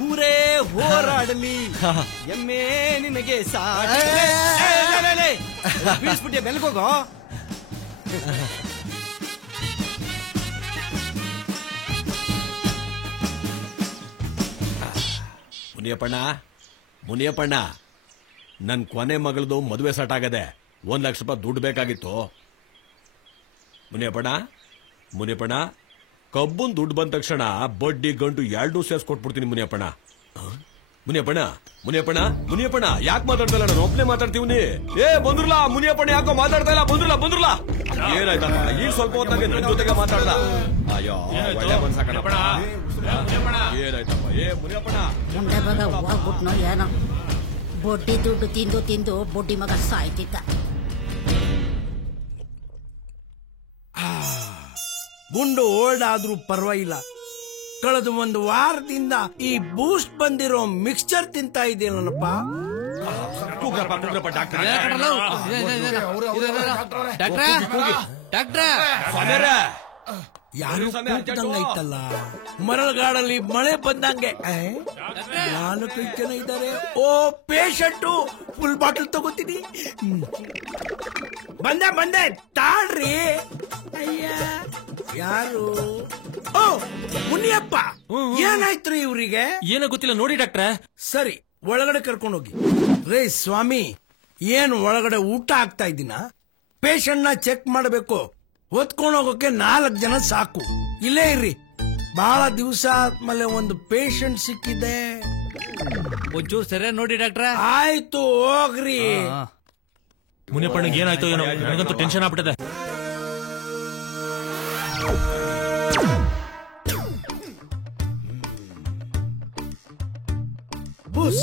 ಊರೇ ಹೋರಾಡಲಿ, ಎಮ್ಮೆ ನಿನಗೆ ಬೀಳಿಸ್ಬಿಟ್ಟಿಯ ಬೆಲ್ಗೋಗೋ. ಮುನಿಯಪ್ಪಣ್ಣ, ಮುನಿಯಪ್ಪಣ್ಣ, ನನ್ ಕೊನೆ ಮಗಳದು ಮದುವೆ ಸಟ್ ಆಗದೆ. 1 ಲಕ್ಷ ರೂಪಾಯಿ ದುಡ್ಡು ಬೇಕಾಗಿತ್ತು. ಮುನಿಯಪ್ಪಣ್ಣ, ಮುನಿಯಪ್ಪಣ್ಣ, ಕಬ್ಬನ್ ದುಡ್ಡು ಬಂದ ತಕ್ಷಣ ಬಡ್ಡಿ ಗಂಟು 2 ಸೇರ್ಸ್ಕೊಟ್ಬಿಡ್ತೀನಿ ಮುನಿಯಪ್ಪಣ್ಣ. ಮುನಿಯಪ್ಪಣ್ಣ, ಮುನಿಯಪ್ಪಣ್ಣ, ಮುನಿಯಪ್ಪಣ್ಣ, ಯಾಕೆ ಮಾತಾಡ್ತಾ ನಾನು ಒಬ್ಬನೇ ಮಾತಾಡ್ತೀವಿ. ಬಂದ್ರಲ್ಲ ಮುನಿಯಪ್ಪಣ್ಣ, ಯಾಕೋ ಮಾತಾಡ್ತಾ ಇಲ್ಲ. ಬಂದ್ರಲ್ಲ ಏನಾಯ್ತಪ್ಪ? ಈಗ ಸ್ವಲ್ಪ ಹೊತ್ತಾಗೆ ನನ್ನ ಜೊತೆಗೆ ಮಾತಾಡ್ದ. ಅಯ್ಯೋ ಒಳ್ಳೆ ಮನ್ಸಾಕಣಪ್ಪ. ಏನಾಯ್ತಪ್ಪ? ಮುನಿಯಪ್ಪಣ್ಣ ಮುಂದೆ ಬಗ ಹೋಗ್ಬಿಟ್ನೋ ಏನೋ. ಬೊಡ್ಡಿ ದುಡ್ಡು ತಿಂದು ತಿಂದು ಬೊಡ್ಡಿ ಮಗ ಸಾಯ್ತಿದ್ದ. ಗುಂಡು ಓಲ್ಡ್ ಆದ್ರೂ ಪರವಾಗಿಲ್ಲ. ಕಳೆದ 1 ವಾರದಿಂದ ಈ ಬೂಸ್ಟ್ ಬಂದಿರೋ ಮಿಕ್ಸ್ಚರ್ ತಿಂತಾ ಇದೆಯಲ್ಲಪ್ಪ. ಯಾರು ಕೂಗ್ದಂಗೈತಲ್ಲ, ಮರಳುಗಾಡಲ್ಲಿ ಮಳೆ ಬಂದಂಗೆ. 4-5 ಜನ ಇದ್ದಾರೆ. ಓ ಪೇಷಂಟು, ಫುಲ್ ಬಾಟಲ್ ತಗೋತೀನಿ. ಬಂದೆ ತಾಳ್ರಿ. ಅಯ್ಯ ಯಾರು? ಓ ಮುನಿಯಪ್ಪ, ಏನಾಯ್ತು ಇವ್ರಿಗೆ? ಏನೋ ಗೊತ್ತಿಲ್ಲ ನೋಡಿ ಡಾಕ್ಟ್ರೆ. ಸರಿ, ಒಳಗಡೆ ಕರ್ಕೊಂಡೋಗಿ. ರೇ ಸ್ವಾಮಿ, ಏನು ಒಳಗಡೆ ಊಟ ಆಗ್ತಾ ಇದ್ದೀನ? ಪೇಷಂಟ್ ನ ಚೆಕ್ ಮಾಡಬೇಕು. ಹೊತ್ಕೊಂಡು ಹೋಗೋಕೆ 4 ಜನ ಸಾಕು. ಇಲ್ಲೇ ಇರ್ರಿ, ಬಹಳ ದಿವಸ ಆದ್ಮೇಲೆ ಒಂದು ಪೇಷಂಟ್ ಸಿಕ್ಕಿದೆ. ಒಂಚೂರು ಸರಿಯಾಗಿ ನೋಡಿ ಡಾಕ್ಟ್ರೆ. ಆಯ್ತು ಹೋಗ್ರಿ. ಮುನಿಯಪ್ಪನಿಗೆ ಏನಾಯ್ತು ಏನೋ, ನನಗಂತೂ ಟೆನ್ಷನ್ ಆಗ್ಬಿಟ್ಟಿದೆ.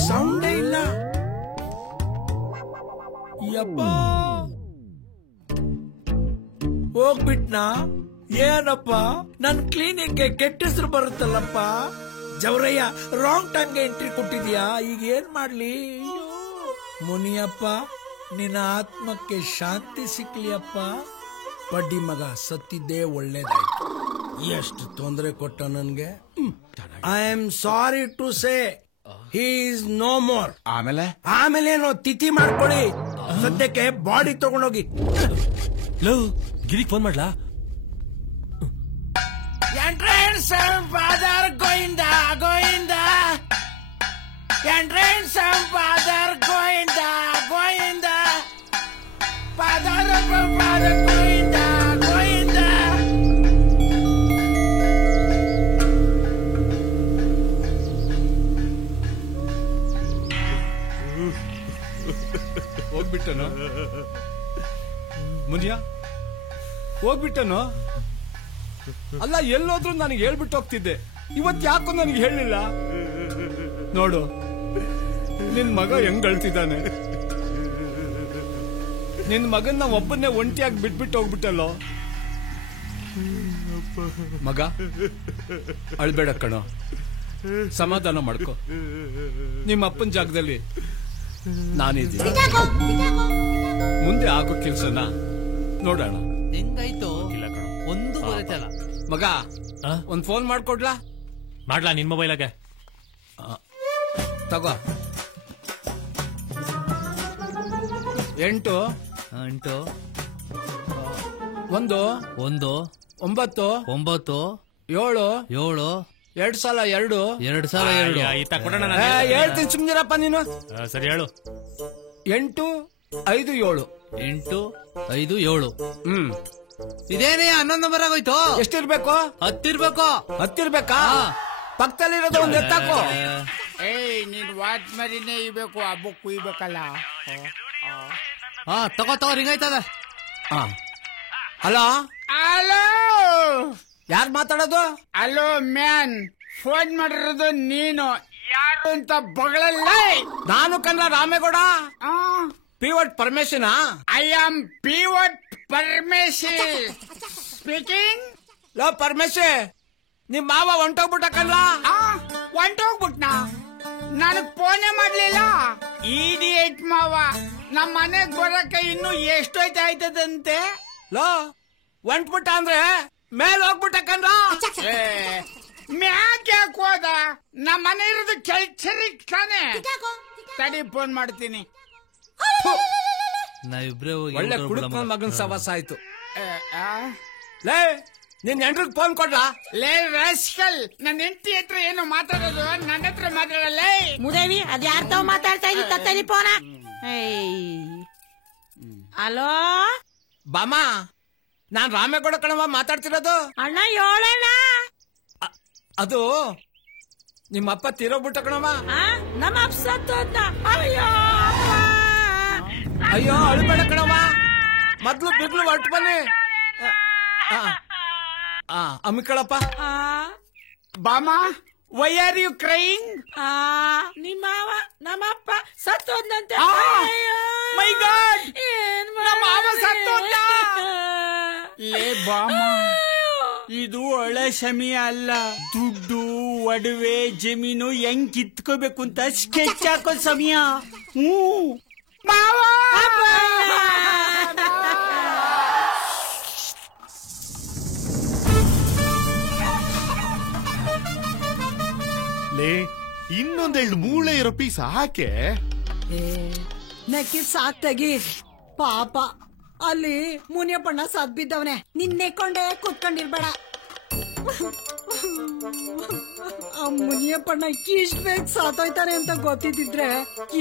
ಸೌಂಡೇ ಇಲ್ಲ. ಯಪ್ಪ, ಹೋಗ್ಬಿಟ್ನಾ? ಏನಪ್ಪ, ನನ್ ಕ್ಲಿನಿಕ್ಗೆ ಕೆಟ್ಟ ಹೆಸರು ಬರುತ್ತಲ್ಲಪ್ಪ. ಜವರಯ್ಯ, ರಾಂಗ್ ಟೈಮ್ಗೆ ಎಂಟ್ರಿ ಕೊಟ್ಟಿದ್ಯಾ. ಈಗ ಏನ್ ಮಾಡ್ಲಿ? ಮುನಿಯಪ್ಪ, ನಿನ್ನ ಆತ್ಮಕ್ಕೆ ಶಾಂತಿ ಸಿಕ್ಲಿಯಪ್ಪ. ಬಡ್ಡಿ ಮಗ ಸತ್ತಿದ್ದೇ ಒಳ್ಳೇದಾಯ್ತು. ಎಷ್ಟು ತೊಂದರೆ ಕೊಟ್ಟ ನನ್ಗೆ. I am sorry to say he is no more. ಆಮೇಲೇನೋ ತಿಥಿ ಮಾಡ್ಕೊಳ್ಳಿ. ಸದ್ಯಕ್ಕೆ ಬಾಡಿ ತಗೊಂಡೋಗಿ. ಗಿರಿಗೆ ಫೋನ್ ಮಾಡ್ಲಾ? ಫಾದರ್ ಗೋವಿಂದ ಗೋವಿಂದ. ಫಾದರ್ ಗೋವಿಂದ ಗೋವಿಂದ ಗೋವಿಂದ. ಹೋಗ್ಬಿಟ್ಟನು ಮುನಿಯ, ಹೋಗ್ಬಿಟ್ಟನು. ಅಲ್ಲ, ಎಲ್ಲೋದ್ರೂ ನನಗೆ ಹೇಳ್ಬಿಟ್ಟು ಹೋಗ್ತಿದ್ದೆ. ಇವತ್ತು ಯಾಕೋ ನನಗೆ ಹೇಳಿಲ್ಲ. ನೋಡು ನಿನ್ ಮಗ ಹೆಂಗ್ ಅಳ್ತಿದ್ದಾನೆ. ನಿನ್ ಮಗನ್ನ ಒಬ್ಬನ್ನೇ ಒಂಟಿಯಾಗಿ ಬಿಟ್ಬಿಟ್ಟು ಹೋಗ್ಬಿಟ್ಟಲ್ಲೋ. ಮಗ ಅಳ್ಬೇಡ ಕಣೋ, ಸಮಾಧಾನ ಮಾಡ್ಕೊ. ನಿಮ್ಮ ಅಪ್ಪನ ಜಾಗದಲ್ಲಿ ನಾನಿದ್ದೀನಿ. ಮುಂದೆ ಆಗೋ ಕೆಲ್ಸನ ನೋಡೋಣ. ಹೆಂಗಾಯ್ತು? ಒಂದು ಬರತ್ತಲ್ಲ. ಮಗ ಒಂದ್ ಫೋನ್ ಮಾಡ್ಕೊಡ್ಲಾ? ಮಾಡ್ಲಾ ನಿನ್ ಮೊಬೈಲಾಗೆ? ತಗೋ. 8 8 1 1 9 9 7 7 2 ಸಲ 2 2 ಸಲ 2 ಹೇಳ್ತೀನಿ ಸುಮ್ನಿರಪ್ಪ ನೀನು. ಸರಿ ಹೇಳು. 8 5 7 8 5 7. ಇದೇನೇ 11 ನಂಬರ್ ಆಗೋಯ್ತು. ಎಷ್ಟಿರ್ಬೇಕು? 10 ಇರ್ಬೇಕು. 10 ಇರ್ಬೇಕಾ? ಪಕ್ಕದಲ್ಲಿರೋದು ಒಂದ್ ಎತ್ತಾಕೋ. ಏಯ್, ನೀನ್ ವಾಚ್ ಮರಿನೇ ಇಬೇಕು, ಹಬ್ಬಕ್ ಕುಯ್ಬೇಕಲ್ಲ. ತಗೋ ರಿಂಗ್ ಆಯ್ತದ. ಹಲೋ ಹಲೋ, ಯಾರು ಮಾತಾಡೋದು? ಹಲೋ ಮ್ಯಾನ್, ಫೋನ್ ಮಾಡಿರೋದು ನೀನು ಯಾರು ಅಂತ ಬಗಳಲ್ಲ. ನಾನು ಕಣ್ಣ ರಾಮೇಗೌಡ. ಪಿವಟ್ ಪರಮೇಶನಾ? I am pivot Parameshi speaking. ಲೋ ಪರಮೇಶಿ, ನಿಮ್ ಮಾವ ಹೊಂಟೋಗ್ಬಿಟ್ಟಕಲ್ಲ. ಹೊಂಟೋಗ್ಬಿಟ್ನಾ? ನನಗ್ ಫೋನೇ ಮಾಡ್ಲಿಲ್ಲ. ಈಡಿಯೇಟ್ ಮಾವ. ನಮ್ಮ ಮನೆಗ್ ಬರಕ್ಕೆ ಇನ್ನು ಎಷ್ಟೊಯ್ತು ಆಯ್ತದಂತೆ. ಲೋ ಹೊಂಟ್ಬಿಟ್ಟ ಅಂದ್ರೆ ಮೇಲ್ ಹೋಗ್ಬಿಟ್ಟಕಂದ್ರ. ಮ್ಯಾಕ್ ಯಾಕೆ ಹೋದ? ನಮ್ಮ ಮನೆ ಇರೋದು ಕೆಲ್ಸರಿಗೆ ತಾನೆ. ತಡಿ, ಫೋನ್ ಮಾಡ್ತೀನಿ. ನಾವಿಬ್ರೇ ಹೋಗಿ ಒಳ್ಳೆ ಕುಡುಕ ಮಗನ್ ಸವಾಸ ಆಯ್ತು. ಲೇ, ನಿನ್ ಹೆಂಡ್ರಿಗೆ ಫೋನ್ ಕೊಡ್ಲಾ? ಲೇ ರಾಸ್ಕಲ್, ನನ್ನ ಹೆಂಡತಿ ಹತ್ರ ಏನು ಮಾತಾಡೋದು, ನನ್ನ ಹತ್ರ ಮಾತಾಡಲ್ಲ. ಮುದೇವಿ, ಅದ್ ಯಾರ ತಾವ್ ಮಾತಾಡ್ತಾ ಇದ್ದಿ? ತತ್ತಲಿ ಫೋನ. ಹಲೋ ಬಾಮ, ನಾನ್ ರಾಮೇಗೌಡ ಕಣವ ಮಾತಾಡ್ತಿರೋದು. ಅಣ್ಣ ಹೇಳಣ್ಣ. ಅದು ನಿಮ್ಮಪ್ಪ ತೀರೋಗ್ಬಿಟ್ಟ ಕಣವ. ನಮ್ಮ ಅಪ್ಪ ಸತ್ತೋದ್ನ. ಅಯ್ಯೋ ಅಯ್ಯೋ, ಅಳ್ಬೇಡ ಕಣವ. ಮೊದ್ಲು ಬಿಗ್ಲು ಹೊರಟು ಬನ್ನಿ. ಅಮ್ಮಿಕಳಪ್ಪ. ಬಾಮ, ವೈ ಆರ್ ಯು ಕ್ರೈಯಿಂಗ್? ನಿಮ್ಮವ ನಮ್ಮಪ್ಪ ಸತ್ತೋದ್ನಂತೆ. ಮೈ ಗಾಡ್, ನಮ್ಮ ಮಾವ ಸತ್ತೋದ್ನ. ಲೇ ಬಾಮ, ಇದು ಒಳ್ಳೆ ಸಮಯ ಅಲ್ಲ. ದುಡ್ಡು, ಒಡವೆ, ಜಮೀನು ಹೆಂಗ್ ಕಿತ್ಕೋಬೇಕು ಅಂತ ಸ್ಕೆಚ್ ಹಾಕೋ ಸಮಯ. ಮಾವ, ಲೇ, ಇನ್ನೊಂದೆರಡು ಮೂಳೆ ಇರೋ ಪೀಸ್ ಹಾಕೆ. ನೆಕ್ಕಿದ್ ಸಾಕ್ ತೆಗಿ. ಪಾಪ ಅಲ್ಲಿ ಮುನಿಯಪ್ಪಣ್ಣ ಸದ್ ಬಿದ್ದವನೆ. ನಿನ್ನೆಕೊಂಡೆ ಕೂತ್ಕೊಂಡಿರ್ಬೇಡ. ಆ ಮುನಿಯಪ್ಪಣ್ಣ ಇಷ್ಟ ಬೇಗ ಸಾತೋಯ್ತಾನೆ ಅಂತ ಗೊತ್ತಿದ್ರೆ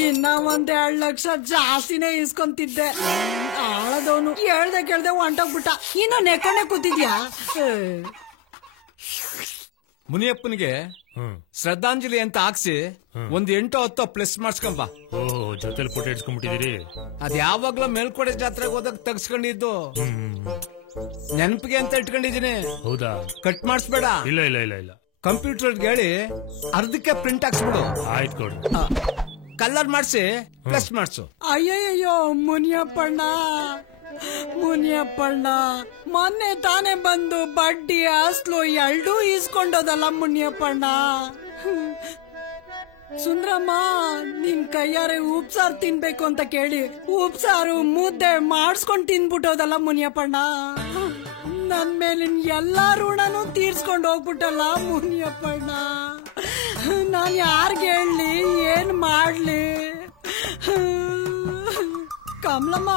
ಇನ್ನ 1-2 ಲಕ್ಷ ಜಾಸ್ತಿನೇ ಇಸ್ಕೊಂತಿದ್ದೆ. ಆಳದವನು ಹೇಳ್ದೆ ಕೇಳ್ದೆ ಹೊಂಟೋಗ್ಬಿಟ್ಟ. ಇನ್ನು ನೆಕ್ಕೊಂಡೆ ಕೂತಿದ್ಯಾ? ಮುನಿಯಪ್ಪನಿಗೆ ಶ್ರದ್ಧಾಂಜಲಿ ಅಂತ ಹಾಕ್ಸಿ ಒಂದ್ 8-10 ಪ್ಲಸ್ ಮಾಡ್ಸ್ಕೊಂಬ. ಜೊತೆಲಿ ಫೋಟೋ ಇಡ್ಸ್ಕೊಂಡ್ಬಿಟ್ಟಿದ್ದೀರಿ. ಅದ್ ಯಾವಾಗ್ಲೂ ಮೇಲ್ಕೋಟೆ ಜಾತ್ರೆಗೆ ಹೋದಾಗ ತೆಗ್ಸ್ಕೊಂಡಿದ್ದು. ನೆನಪಿಗೆ ಅಂತ ಇಟ್ಕೊಂಡಿದೀನಿ. ಹೌದಾ? ಕಟ್ ಮಾಡಿಸ್ಬೇಡ. ಇಲ್ಲ ಇಲ್ಲ ಇಲ್ಲ ಇಲ್ಲ. ಕಂಪ್ಯೂಟರ್ ಹೇಳಿ ಅರ್ಧಕ್ಕೆ ಪ್ರಿಂಟ್ ಹಾಕ್ಸ್ಬಿಡು. ಆಯ್ತು ಕೊಡು. ಕಲರ್ ಮಾಡಿಸಿ ಪ್ಲಸ್ ಮಾಡ್ಸು. ಅಯ್ಯಯ್ಯೋ ಮುನಿಯಪ್ಪಣ್ಣ, ಮುನಿಯಪ್ಪಣ್ಣ ಮೊನ್ನೆ ತಾನೇ ಬಂದು ಬಡ್ಡಿ ಅಸ್ಲು ಎರಡೂ ಇಸ್ಕೊಂಡೋದಲ್ಲ ಮುನಿಯಪ್ಪಣ್ಣ. ಸುಂದ್ರಮ್ಮ ನಿನ್ ಕೈಯಾರೆ ಉಪ್ಸಾರು ತಿನ್ಬೇಕು ಅಂತ ಕೇಳಿ ಉಪ್ಸಾರು ಮುದ್ದೆ ಮಾಡಿಸ್ಕೊಂಡ್ ತಿನ್ಬಿಟ್ಟೋದಲ್ಲ ಮುನಿಯಪ್ಪಣ್ಣ. ನನ್ ಮೇಲಿನ ಎಲ್ಲಾ ಋಣನೂ ತೀರ್ಸ್ಕೊಂಡ್ ಹೋಗ್ಬಿಟ್ಟಲ್ಲ ಮುನಿಯಪ್ಪಣ್ಣ. ನಾನ್ ಯಾರ್ಗೆ ಹೇಳಿ ಏನ್ ಮಾಡ್ಲಿ? ಕಮಲಮ್ಮ,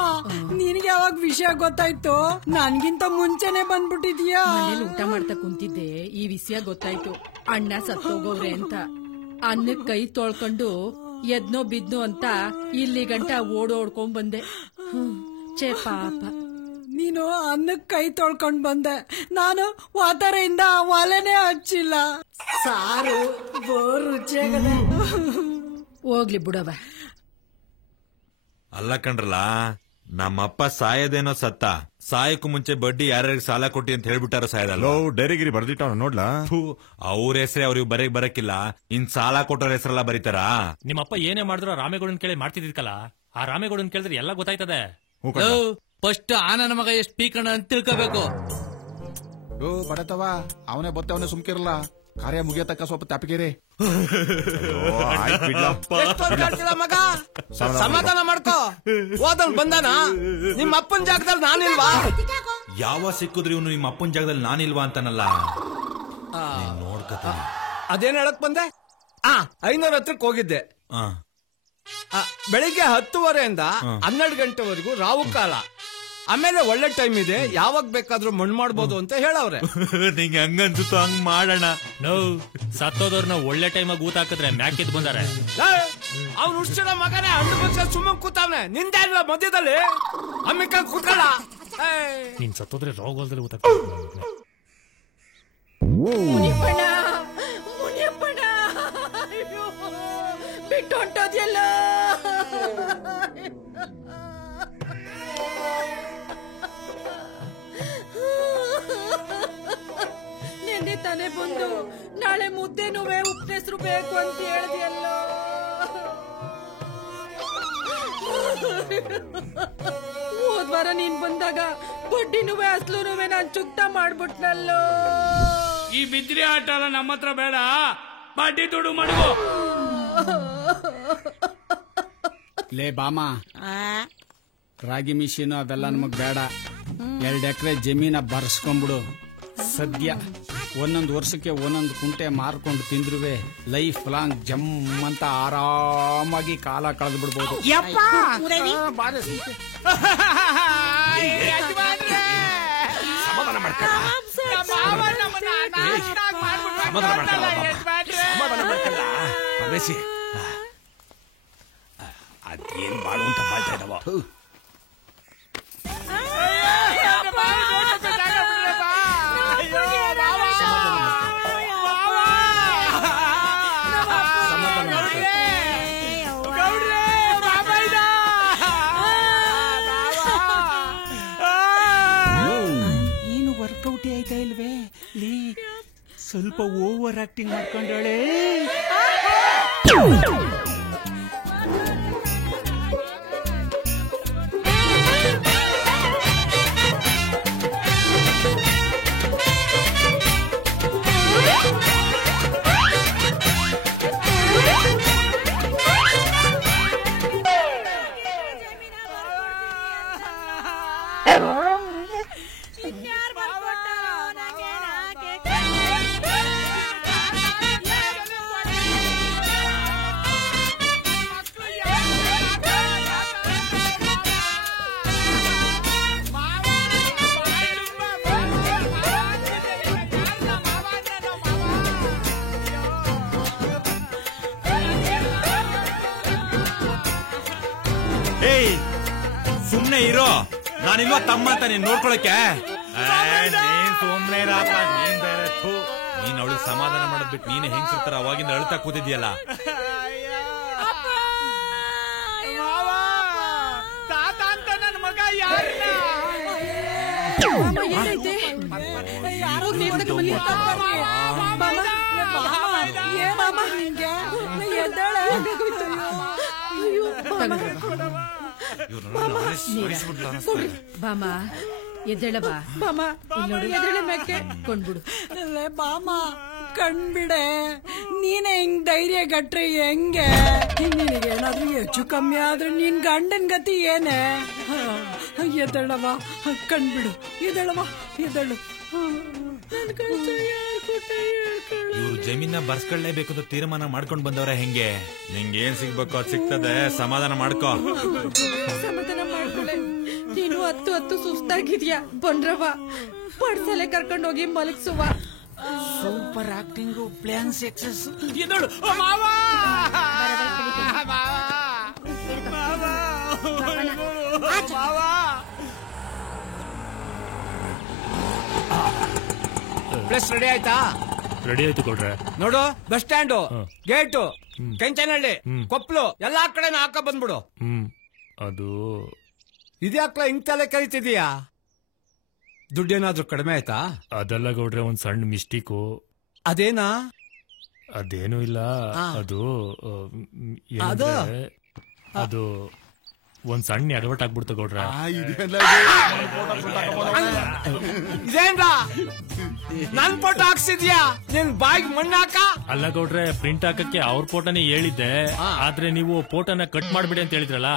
ನಿನಗೆ ಯಾವಾಗ ವಿಷಯ ಗೊತ್ತಾಯ್ತು? ನನ್ಗಿಂತ ಮುಂಚೆನೆ ಬಂದ್ಬಿಟ್ಟಿದ್ಯಾ? ಮನೇಲಿ ಊಟ ಮಾಡ್ತಾ ಕುಂತಿದ್ದೆ, ಈ ವಿಷಯ ಗೊತ್ತಾಯ್ತು. ಅಣ್ಣ ಸತ್ತೋಗವ್ರೆ ಅಂತ. ಅನ್ನಕ್ ಕೈ ತೊಳ್ಕೊಂಡು ಎದ್ನೋ ಬಿದ್ನೋ ಅಂತ ಇಲ್ಲಿ ಗಂಟ ಓಡೋಡ್ಕೊಂಡ್ ಬಂದೆ. ಛೇ ಪಾಪ. ನೀನು ಅನ್ನಕ್ಕೆ ಕೈ ತೊಳ್ಕೊಂಡ್ ಬಂದೆ, ನಾನು ವಾತರೆಯಿಂದ ಒಲೆನೇ ಹಚ್ಚಿಲ್ಲ. ಸಾರು ಬೋರ್ ರುಚಿಯಾಗದೆ. ಹೋಗ್ಲಿ ಬಿಡವ. ಅಲ್ಲ ಕಣ್ರಲ್ಲ, ನಮ್ಮಪ್ಪ ಸಾಯದೇನೋ ಸತ್ತ, ಸಾಯಕ್ಕೂ ಮುಂಚೆ ಬಡ್ಡಿ ಯಾರ್ಯಾರಿಗೆ ಸಾಲ ಕೊಟ್ಟಿ ಅಂತ ಹೇಳ್ಬಿಟ್ಟಾರ ಸಾಯದಲ್ಲ. ಡೈರಿಗಿರಿ ಬರ್ದಿಟ್ಟ ನೋಡ್ಲಾ? ಅವ್ರ ಹೆಸರೇ ಅವ್ರಿಗೆ ಬರಕ್ಕಿಲ್ಲ, ಇನ್ ಸಾಲ ಕೊಟ್ಟವ್ರ ಹೆಸರೆಲ್ಲ ಬರೀತಾರ. ನಿಮ್ಮಪ್ಪ ಏನೇ ಮಾಡಿದ್ರು ರಾಮೇಗೌಡನ್ ಕೇಳಿ ಮಾಡ್ತಿದ್ಕಲ್ಲ, ಆ ರಾಮೇಗೌಡನ್ ಕೇಳಿದ್ರೆ ಎಲ್ಲ ಗೊತ್ತಾಯ್ತದೆ. ಫಸ್ಟ್ ಆ ನನ್ನ ಮಗ ಎಷ್ಟು ಪೀಕಣ ಅಂತ ತಿಳ್ಕೋಬೇಕು. ಬಡತವ ಅವನೇ ಬತ್ತವನೇ ಸುಮ್ಕಿರಲ್ಲ, ಕಾರ್ಯ ಮುಗಿಯತಕ್ಕ ಸ್ವಲ್ಪ ತಪ್ಪಿಗೆರೆ. ಮಗ ಸಮಾಧಾನ ಮಾಡ್ಕೋ. ಹೋದವ್ನು ಬಂದಾನ, ನಿಮ್ಮ ಅಪ್ಪನ ಜಾಗದಲ್ಲಿ ನಾನಿಲ್ವಾ? ಯಾವ ಸಿಕ್ಕಿದ್ರು ಇವನು ನಿಮ್ಮ ಅಪ್ಪನ ಜಾಗದಲ್ಲಿ ನಾನಿಲ್ವಾ ಅಂತಾನಲ್ಲ. ನೋಡ್ಕತೀನಿ. ಅದೇನ್ ಹೇಳಕ್ ಬಂದೆ? 500 ಹತ್ರಕ್ಕೆ ಹೋಗಿದ್ದೆ. ಬೆಳಿಗ್ಗೆ 10:30 12 ಗಂಟೆವರೆಗೂ ರಾವು ಕಾಲ. ಆಮೇಲೆ ಒಳ್ಳೆ ಟೈಮ್ ಇದೆ, ಯಾವಾಗ ಬೇಕಾದ್ರೂ ಮಣ್ಣು ಮಾಡ್ಬೋದು ಅಂತ ಹೇಳವ್ರೆ. ನಿಂಗೆ ಹಂಗನ್ಸುತ್ತೋ ಹಂಗ್ ಮಾಡೋಣ. ಸತ್ತೋದವ್ರನ್ನ ಒಳ್ಳೆ ಟೈಮಾಗ ಊತ ಹಾಕಿದ್ರೆ ಮ್ಯಾಕಿದ್ ಬಂದಾರೆ. ಅವ್ನು ಹುಡ್ಸಿರೋ ಮಗನೇ ಹಣ್ಣು ಬಚ್ಚ ಸುಮ್ಮನೆ ಕೂತಾವ್ನೆ, ನಿಂದೆ ಇಲ್ಲ ಮಧ್ಯದಲ್ಲಿ ಅಮ್ಮಿಕ ಕೂತ್ಕೊಳ್ಳ. ನೀನ್ ಸತ್ತೋದ್ರೆ ರೋಗಲ್ದಲ್ಲಿ ಊತ ಬಿಟ್ಟು ಹೊಂಟೋದ್ಯಲ್ಲ. ನೆನ್ನೆ ತಾನೇ ಬಂದು ನಾಳೆ ಮುದ್ದೆನುವೆ ಉಪ್ಪೆಸರು ಬೇಕು ಅಂತ ಹೇಳ್ದಿಯಲ್ಲ. ಹೋದ್ವಾರ ನೀನ್ ಬಂದಾಗ ಬಡ್ಡಿನುವೆ ಅಸ್ಲುನುವೆ ನಾನ್ ಚುಕ್ತ ಮಾಡ್ಬಿಟ್ನಲ್ಲೋ. ಈ ಬಿದ್ರಿ ಆಟ ಎಲ್ಲ ನಮ್ಮ ಹತ್ರ ಬೇಡ, ಬಡ್ಡಿ ದುಡ್ಡು ಮಾಡುವ. ಲೇ ಬಾಮ, ರಾಗಿ ಮಿಷಿನ್ ಅವೆಲ್ಲ ನಮಗ್ ಬೇಡ. 2 ಎಕರೆ ಜಮೀನ ಬರ್ಸ್ಕೊಂಡ್ಬಿಡು. ಸದ್ಯ 1 ವರ್ಷಕ್ಕೆ 1 ಕುಂಟೆ ಮಾರ್ಕೊಂಡು ತಿಂದ್ರುವೆ ಲೈಫ್ ಲಾಂಗ್ ಜಮ್ ಅಂತ ಆರಾಮಾಗಿ ಕಾಲ ಕಳೆದು ಬಿಡ್ಬೋದು. ಅದೇನ್ ಬಾಳು ಅಂತ ಬಾಳ್ತಾ ಇದ್ದಾವ. ಏನು ವರ್ಕೌಟ್ ಆಯ್ತಾ ಇಲ್ವೇ? ಲೀ ಸ್ವಲ್ಪ ಓವರ್ ಆಕ್ಟಿಂಗ್ ಮಾಡ್ಕೊಂಡಳೆ. ಸುಮ್ನೆ ಇರೋ, ನಾನಿಲ್ವಾ ತಮ್ಮ ಅಂತ ನೀನ್ ನೋಡ್ಕೊಳಕ್ಕೆ. ನೀನ್ ಸುಮ್ನೆ ಇರಪ್ಪ, ನೀನ್ ಬೇರೆ. ನೀನ್ ಅವಳಿಗೆ ಸಮಾಧಾನ ಮಾಡೋದ್ ಬಿಟ್ಟು ನೀನೆ ಹೆಂಗ್ಸಿರ್ತಾರ ಅವಾಗಿಂದ ಅಳ್ತಾ ಕೂತಿದ್ಯಲ್ಲ. ತಾತ ಅಂತ ನನ್ನ ಮಗ ಯಾರಿಲ್ಲ. ಬಾಮ ಎದ್ದೇಳ ಬಾ. ಬಾಮ ಎದ್ದೇಳ ಮ್ಯಾಕೆ ಕೊಂಡ್ಬಿಡು. ಬಾಮ ಕಣ್ಬಿಡೆ, ನೀನೆ ಹಿಂಗ್ ಧೈರ್ಯ ಗಟ್ರೆ ಹೆಂಗೆ? ನಿನಗೇನಾದ್ರೂ ಹೆಚ್ಚು ಕಮ್ಮಿ ಆದ್ರೆ ನಿನ್ ಗಂಡನ್ ಗತಿ ಏನೇ? ಎದ್ದೇಳವ, ಕಣ್ಬಿಡು, ಎದ್ದೇಳವ, ಎದ್ದೇಳು. ಇವ್ರು ಜಮೀನ ಬರ್ಸ್ಕೊಳ್ಳೇಬೇಕು ಅಂತ ತೀರ್ಮಾನ ಮಾಡ್ಕೊಂಡ್ ಬಂದವ್ರೆ. ಹೆಂಗೆ ನಿಂಗೆ ಏನ್ ಸಿಗ್ಬೇಕು ಅದ್ ಸಿಗ್ತದೆ, ಸಮಾಧಾನ ಮಾಡ್ಕೋ. ಸಮಾಧಾನ ಮಾಡ್ಕೊಳ್ಳೆ. ನೀನು ಹತ್ತು ಸುಸ್ತಾಗಿದ್ಯಾ? ಬಂದ್ರವ ಪಡ್ಸಲೆ ಕರ್ಕೊಂಡು ಹೋಗಿ ಮಲಗಿಸುವ. Super acting, plan success. Place ready ಆಯ್ತಾ? ರೆಡಿ ಆಯ್ತು ಗೌಡ್ರೆ. ನೋಡು, ಬಸ್ ಸ್ಟ್ಯಾಂಡು, ಗೇಟು, ಕೆಂಚನಹಳ್ಳಿ, ಕೊಪ್ಪಲು ಎಲ್ಲಾ ಕಡೆನೂ ಹಾಕ ಬಂದ್ಬಿಡು. ಅದು ಇದ್ಯಾಕ್ಲ ಹಿಂಗ್ ತಲೆ ಕರಿತಿದೀಯಾ? ದುಡ್ಡೇನಾದ್ರೂ ಕಡಿಮೆ ಆಯ್ತಾ? ಅದೆಲ್ಲ ಗೌಡ್ರೆ, ಒಂದ್ ಸಣ್ಣ ಮಿಸ್ಟೇಕು. ಅದೇನಾ? ಅದೇನು ಇಲ್ಲ. ಅದು ಏನಂದ್ರೆ, ಅದು ಒಂದ್ ಸಣ್ಣ ಅಡವಟ್ ಆಗ್ಬಿಡ್ತು ಗೌಡ್ರೆ. ಇದೇನ್ರ ನನ್ ಫೋಟೋ ಹಾಕ್ಸಿದ್ಯಾ? ನಿನ್ ಬಾಯಿಗೆ ಮಣ್ಣು ಹಾಕ. ಅಲ್ಲ ಗೌಡ್ರೆ, ಪ್ರಿಂಟ್ ಹಾಕಕ್ಕೆ ಅವ್ರ ಫೋಟೋನೇ ಹೇಳಿದ್ದೆ. ಆದ್ರೆ ನೀವು ಫೋಟೋನ ಕಟ್ ಮಾಡ್ಬಿಡಿ ಅಂತ ಹೇಳಿದ್ರಲ್ಲ.